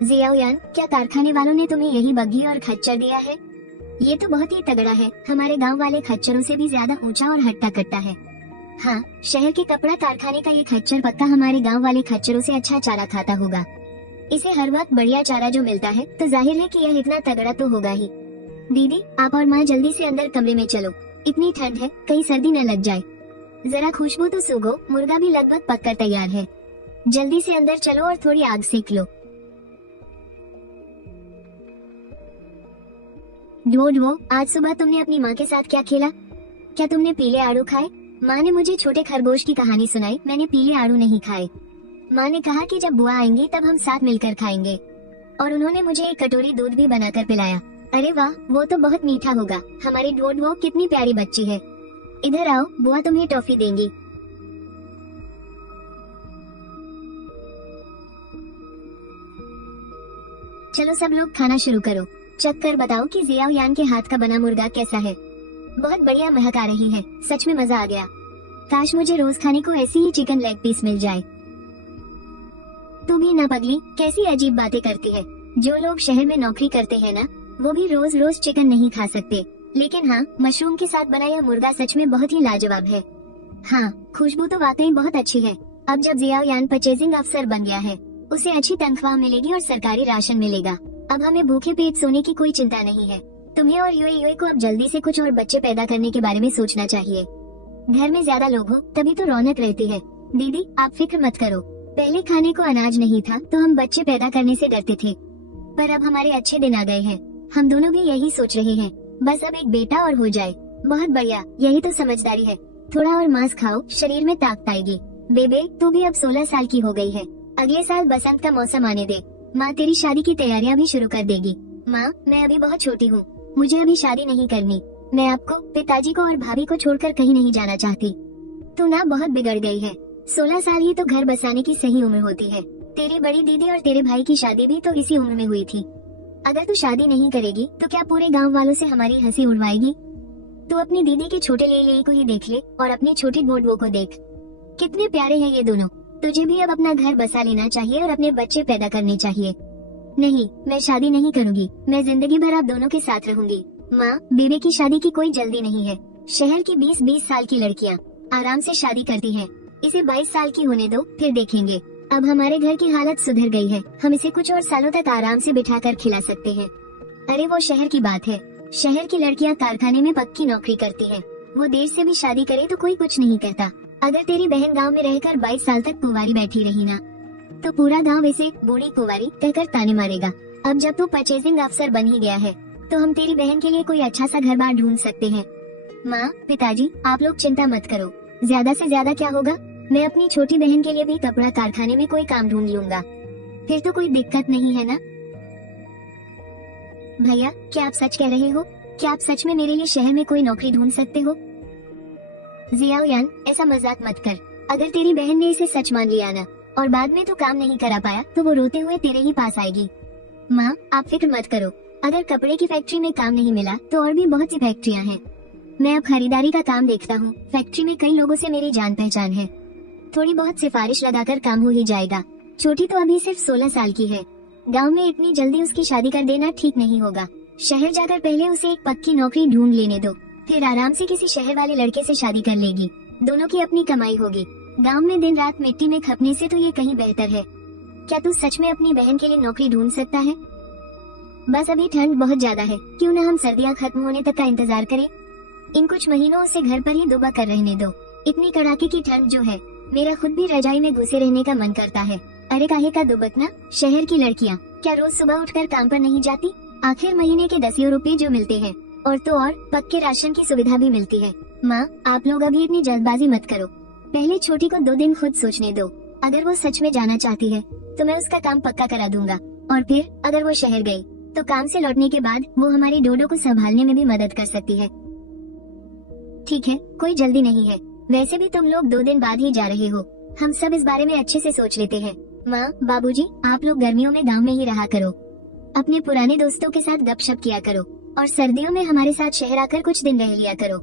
जियाओयान, क्या कारखाने वालों ने तुम्हें यही बग्घी और खच्चर दिया है? ये तो बहुत ही तगड़ा है, हमारे गांव वाले खच्चरों से भी ज्यादा ऊंचा और हट्टा कट्टा है। हाँ, शहर के कपड़ा कारखाने का ये खच्चर पक्का हमारे गांव वाले खच्चरों से अच्छा चारा खाता होगा। इसे हर वक्त बढ़िया चारा जो मिलता है, तो जाहिर है कि यह इतना तगड़ा तो होगा ही। दीदी, आप और माँ जल्दी से अंदर कमरे में चलो, इतनी ठंड है, कहीं सर्दी न लग जाए। जरा खुशबू तो सूंघो, मुर्गा भी लगभग पककर तैयार है। जल्दी से अंदर चलो और थोड़ी आग सेक लो। ढो, आज सुबह तुमने अपनी माँ के साथ क्या खेला? क्या तुमने पीले आड़ू खाए? माँ ने मुझे छोटे खरगोश की कहानी सुनाई, मैंने पीले आड़ू नहीं खाए। माँ ने कहा कि जब बुआ आएंगी तब हम साथ मिलकर खाएंगे, और उन्होंने मुझे एक कटोरी दूध भी बनाकर पिलाया। अरे वाह, वो तो बहुत मीठा होगा। हमारी ढो कितनी प्यारी बच्ची है। इधर आओ, बुआ तुम्हें टॉफी देंगी। चलो सब लोग खाना शुरू करो। चख कर बताओ कि जियाओयान के हाथ का बना मुर्गा कैसा है। बहुत बढ़िया महक आ रही है, सच में मजा आ गया। काश मुझे रोज खाने को ऐसी ही चिकन लेग पीस मिल जाए। तू भी ना पगली, कैसी अजीब बातें करती है। जो लोग शहर में नौकरी करते हैं ना, वो भी रोज रोज चिकन नहीं खा सकते। लेकिन हाँ, मशरूम के साथ बना यह मुर्गा सच में बहुत ही लाजवाब है। हाँ, खुशबू तो वाकई बहुत अच्छी है। अब जब जियाओयान परचेजिंग अफसर बन गया है, उसे अच्छी तनख्वाह मिलेगी और सरकारी राशन मिलेगा। अब हमें भूखे पेट सोने की कोई चिंता नहीं है। तुम्हें और युए को अब जल्दी से कुछ और बच्चे पैदा करने के बारे में सोचना चाहिए। घर में ज्यादा लोग हो तभी तो रौनक रहती है। दीदी, आप फिक्र मत करो। पहले खाने को अनाज नहीं था तो हम बच्चे पैदा करने से डरते थे, पर अब हमारे अच्छे दिन आ गए हैं। हम दोनों भी यही सोच रहे हैं, बस अब एक बेटा और हो जाए। बहुत बढ़िया, यही तो समझदारी है। थोड़ा और मांस खाओ, शरीर में ताकत आएगी। बेबे, तू भी अब 16 साल की हो गई है। अगले साल बसंत का मौसम आने दे, माँ तेरी शादी की तैयारियाँ भी शुरू कर देगी। माँ, मैं अभी बहुत छोटी हूँ, मुझे अभी शादी नहीं करनी। मैं आपको, पिताजी को और भाभी को छोड़कर कहीं नहीं जाना चाहती। तू ना बहुत बिगड़ गई है। 16 साल ही तो घर बसाने की सही उम्र होती है। तेरी बड़ी दीदी और तेरे भाई की शादी भी तो इसी उम्र में हुई थी। अगर तू शादी नहीं करेगी तो क्या पूरे गांव वालों से हमारी हंसी उड़वाएगी? तू अपनी दीदी के छोटे ले को ही देख ले और अपनी छोटी बोडवो को देख, कितने प्यारे हैं ये दोनों। तुझे भी अब अपना घर बसा लेना चाहिए और अपने बच्चे पैदा करने चाहिए। नहीं, मैं शादी नहीं करूंगी। मैं जिंदगी भर आप दोनों के साथ रहूंगी। माँ, बेबे की शादी की कोई जल्दी नहीं है। शहर की 20-20 साल की लड़कियाँ आराम से शादी करती हैं। इसे 22 साल की होने दो, फिर देखेंगे। अब हमारे घर की हालत सुधर गई है, हम इसे कुछ और सालों तक आराम से बिठाकर खिला सकते हैं। अरे वो शहर की बात है। शहर की लड़कियाँ कारखाने में पक्की नौकरी करती हैं। वो देर से भी शादी करे तो कोई कुछ नहीं कहता। अगर तेरी बहन गांव में रहकर 22 साल तक कुंवारी बैठी रही ना, तो पूरा गांव इसे बूढ़ी कुंवारी कहकर ताने मारेगा। अब जब तू परचेजिंग अफसर बन ही गया है तो हम तेरी बहन के लिए कोई अच्छा सा घर बार ढूंढ सकते हैं। माँ, पिताजी, आप लोग चिंता मत करो। ज्यादा से ज्यादा क्या होगा, मैं अपनी छोटी बहन के लिए भी कपड़ा कारखाने में कोई काम ढूंढ लूंगा। फिर तो कोई दिक्कत नहीं है ना? भैया, क्या आप सच कह रहे हो? क्या आप सच में मेरे लिए शहर में कोई नौकरी ढूंढ सकते हो? जियाओयान, ऐसा मजाक मत कर। अगर तेरी बहन ने इसे सच मान लिया ना और बाद में तो काम नहीं करा पाया तो वो रोते हुए तेरे ही पास आएगी। माँ, आप फिक्र मत करो। अगर कपड़े की फैक्ट्री में काम नहीं मिला तो और भी बहुत सी फैक्ट्रियाँ हैं। मैं अब खरीदारी का काम देखता हूँ। फैक्ट्री में कई लोगों से मेरी जान पहचान है। थोड़ी बहुत सिफारिश लगाकर काम हो ही जाएगा। छोटी तो अभी सिर्फ 16 साल की है। गांव में इतनी जल्दी उसकी शादी कर देना ठीक नहीं होगा। शहर जाकर पहले उसे एक पक्की नौकरी ढूंढ लेने दो, फिर आराम से किसी शहर वाले लड़के से शादी कर लेगी। दोनों की अपनी कमाई होगी। गांव में दिन रात मिट्टी में खपने से तो ये कहीं बेहतर है। क्या तू सच में अपनी बहन के लिए नौकरी ढूंढ सकता है? बस अभी ठंड बहुत ज्यादा है, क्यों न हम सर्दियाँ खत्म होने तक का इंतजार करें। इन कुछ महीनों उसे घर पर ही दुबा कर रहने दो। इतनी कड़ाके की ठंड जो है, मेरा खुद भी रजाई में घुसे रहने का मन करता है। अरे काहे का दुबकना, शहर की लड़कियाँ क्या रोज सुबह उठकर काम पर नहीं जाती? आखिर महीने के 10 रुपए जो मिलते हैं और तो और पक्के राशन की सुविधा भी मिलती है। माँ, आप लोग अभी इतनी जल्दबाजी मत करो। पहले छोटी को 2 दिन खुद सोचने दो। अगर वो सच में जाना चाहती है तो मैं उसका काम पक्का करा दूंगा। और फिर अगर वो शहर गई तो काम से लौटने के बाद वो हमारी डोडो को संभालने में भी मदद कर सकती है। ठीक है, कोई जल्दी नहीं है। वैसे भी तुम लोग 2 दिन बाद ही जा रहे हो। हम सब इस बारे में अच्छे से सोच लेते हैं। माँ, बाबूजी, आप लोग गर्मियों में गांव में ही रहा करो। अपने पुराने दोस्तों के साथ गपशप किया करो और सर्दियों में हमारे साथ शहर आकर कुछ दिन रह लिया करो।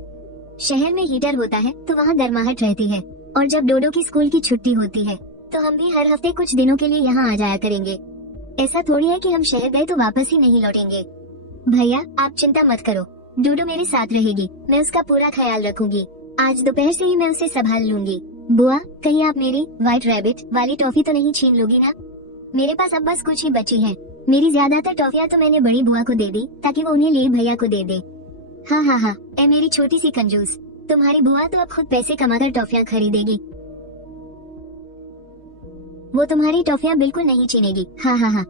शहर में हीटर होता है तो वहाँ गर्माहट रहती है, और जब डोडो की स्कूल की छुट्टी होती है तो हम भी हर हफ्ते कुछ दिनों के लिए यहाँ आ जाया करेंगे। ऐसा थोड़ी है कि हम शहर गए तो वापस ही नहीं लौटेंगे। भैया, आप चिंता मत करो। डोडो मेरे साथ रहेगी, मैं उसका पूरा ख्याल रखूंगी। आज दोपहर से ही मैं उसे संभाल लूंगी। बुआ, कहीं आप मेरी व्हाइट रैबिट वाली टॉफी तो नहीं छीन लोगी ना? मेरे पास अब बस कुछ ही बची हैं। मेरी ज्यादातर टॉफियाँ तो मैंने बड़ी बुआ को दे दी ताकि वो उन्हें ले भैया को दे दे। हाँ हाँ हाँ, ए मेरी छोटी सी कंजूस, तुम्हारी बुआ तो अब खुद पैसे कमाकर टॉफियाँ खरीदेगी। वो तुम्हारी टॉफियाँ बिल्कुल नहीं छीनेगी। हाँ हाँ हाँ।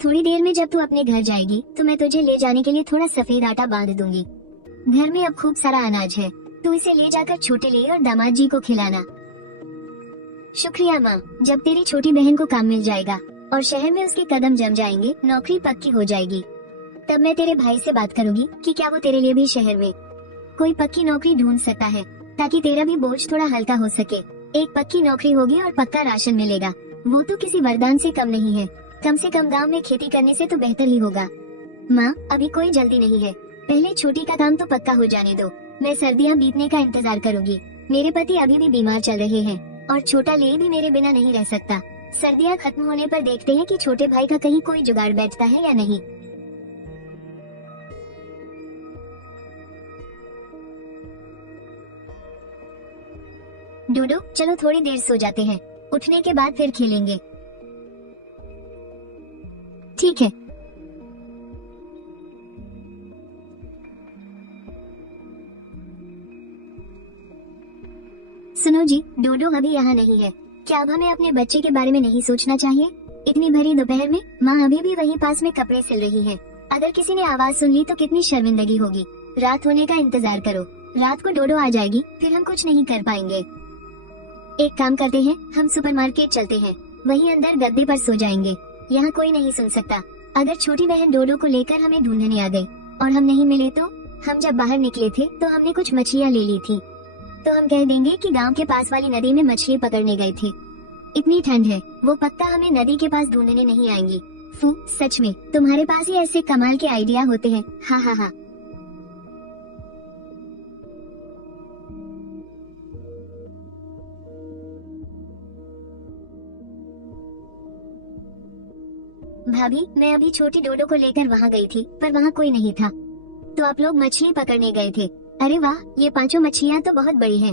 थोड़ी देर में जब तू अपने घर जाएगी तो मैं तुझे ले जाने के लिए थोड़ा सफेद आटा बांध दूंगी। घर में अब खूब सारा अनाज है, तू इसे ले जाकर छोटे ले और दामाद जी को खिलाना। शुक्रिया माँ। जब तेरी छोटी बहन को काम मिल जाएगा और शहर में उसके कदम जम जाएंगे, नौकरी पक्की हो जाएगी, तब मैं तेरे भाई से बात करूंगी कि क्या वो तेरे लिए भी शहर में कोई पक्की नौकरी ढूंढ सकता है, ताकि तेरा भी बोझ थोड़ा हल्का हो सके। एक पक्की नौकरी होगी और पक्का राशन मिलेगा, वो तो किसी वरदान से कम नहीं है। कम से कम गांव में खेती करने से तो बेहतर ही होगा। माँ, अभी कोई जल्दी नहीं है, पहले छोटी का काम तो पक्का हो जाने दो। मैं सर्दियाँ बीतने का इंतजार करूंगी। मेरे पति अभी भी बीमार चल रहे हैं और छोटा ले भी मेरे बिना नहीं रह सकता। सर्दियाँ खत्म होने पर देखते हैं कि छोटे भाई का कहीं कोई जुगाड़ बैठता है या नहीं। डोडो, चलो थोड़ी देर सो जाते हैं, उठने के बाद फिर खेलेंगे। ठीक है। सुनो जी, डोडो अभी यहाँ नहीं है। क्या अब हमें अपने बच्चे के बारे में नहीं सोचना चाहिए? इतनी भरी दोपहर में माँ अभी भी वहीं पास में कपड़े सिल रही है। अगर किसी ने आवाज सुन ली तो कितनी शर्मिंदगी होगी। रात होने का इंतजार करो, रात को डोडो आ जाएगी, फिर हम कुछ नहीं कर पाएंगे। एक काम करते हैं, हम सुपरमार्केट चलते हैं, वहीं अंदर गद्दे पर सो जाएंगे, यहाँ कोई नहीं सुन सकता। अगर छोटी बहन डोडो को लेकर हमें ढूंढने आ गई और हम नहीं मिले तो हम जब बाहर निकले थे तो हमने कुछ मछलियाँ ले ली थी, तो हम कह देंगे कि गांव के पास वाली नदी में मछली पकड़ने गए थे। इतनी ठंड है, वो पक्का हमें नदी के पास ढूंढने नहीं आएंगी। फू, सच में तुम्हारे पास ही ऐसे कमाल के आइडिया होते हैं। हा हा हा। भाभी, मैं अभी छोटी डोडो को लेकर वहाँ गई थी, पर वहाँ कोई नहीं था, तो आप लोग मछली पकड़ने गए थे। अरे वाह, ये 5 मछलियाँ तो बहुत बड़ी हैं।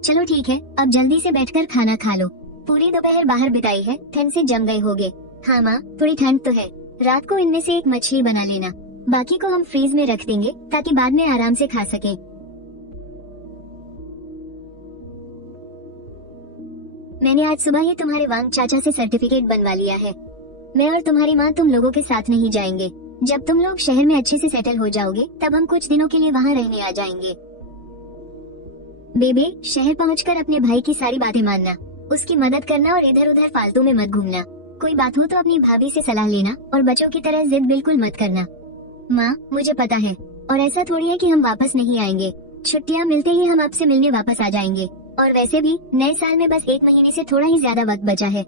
चलो ठीक है, अब जल्दी से बैठकर खाना खा लो। पूरी दोपहर बाहर बिताई है, ठंड से जम गए होगे। हाँ माँ, थोड़ी ठंड तो है। रात को इनमें से एक मछली बना लेना, बाकी को हम फ्रीज में रख देंगे ताकि बाद में आराम से खा सके। मैंने आज सुबह ही तुम्हारे वांग चाचा से सर्टिफिकेट बनवा लिया है। मैं और तुम्हारी माँ तुम लोगों के साथ नहीं जाएंगे। जब तुम लोग शहर में अच्छे से सेटल हो जाओगे तब हम कुछ दिनों के लिए वहाँ रहने आ जाएंगे। बेबे, शहर पहुँचकर अपने भाई की सारी बातें मानना, उसकी मदद करना और इधर उधर फालतू में मत घूमना। कोई बात हो तो अपनी भाभी से सलाह लेना और बच्चों की तरह जिद बिल्कुल मत करना। माँ, मुझे पता है, और ऐसा थोड़ी है कि हम वापस नहीं आएंगे। छुट्टियाँ मिलते ही हम आपसे मिलने वापस आ जाएंगे। और वैसे भी नए साल में बस 1 महीने से थोड़ा ही ज्यादा वक्त बचा है।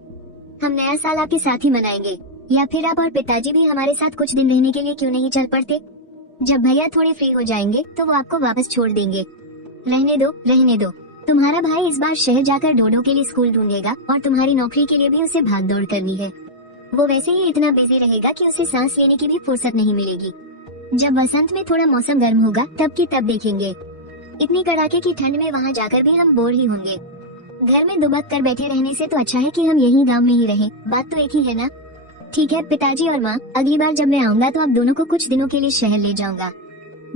हम नया साल आपके साथ ही मनाएंगे, या फिर आप और पिताजी भी हमारे साथ कुछ दिन रहने के लिए क्यों नहीं चल पड़ते? जब भैया थोड़े फ्री हो जाएंगे तो वो आपको वापस छोड़ देंगे। रहने दो, रहने दो। तुम्हारा भाई इस बार शहर जाकर डोडो के लिए स्कूल ढूंढेगा और तुम्हारी नौकरी के लिए भी उसे भाग दौड़ करनी है। वो वैसे ही इतना बिजी रहेगा कि उसे सांस लेने की भी फुर्सत नहीं मिलेगी। जब वसंत में थोड़ा मौसम गर्म होगा तब की तब देखेंगे। इतनी कड़ाके की ठंड में वहाँ जाकर भी हम बोर ही होंगे। घर में दुबक कर बैठे रहने से तो अच्छा है कि हम यहीं गांव में ही रहें। बात तो एक ही है ना? ठीक है पिताजी और माँ, अगली बार जब मैं आऊँगा तो आप दोनों को कुछ दिनों के लिए शहर ले जाऊंगा।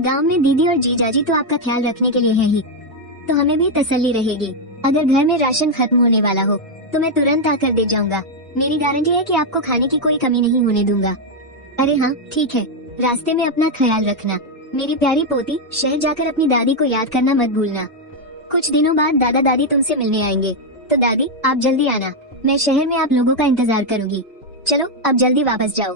गांव में दीदी और जीजाजी तो आपका ख्याल रखने के लिए है ही, तो हमें भी तसल्ली रहेगी। अगर घर में राशन खत्म होने वाला हो तो मैं तुरंत आकर दे जाऊंगा। मेरी गारंटी है कि आपको खाने की कोई कमी नहीं होने दूंगा। अरे हाँ ठीक है, रास्ते में अपना ख्याल रखना। मेरी प्यारी पोती, शहर जाकर अपनी दादी को याद करना मत भूलना। कुछ दिनों बाद दादा दादी तुमसे मिलने आएंगे, तो दादी आप जल्दी आना। मैं शहर में आप लोगों का इंतजार करूंगी। चलो अब जल्दी वापस जाओ।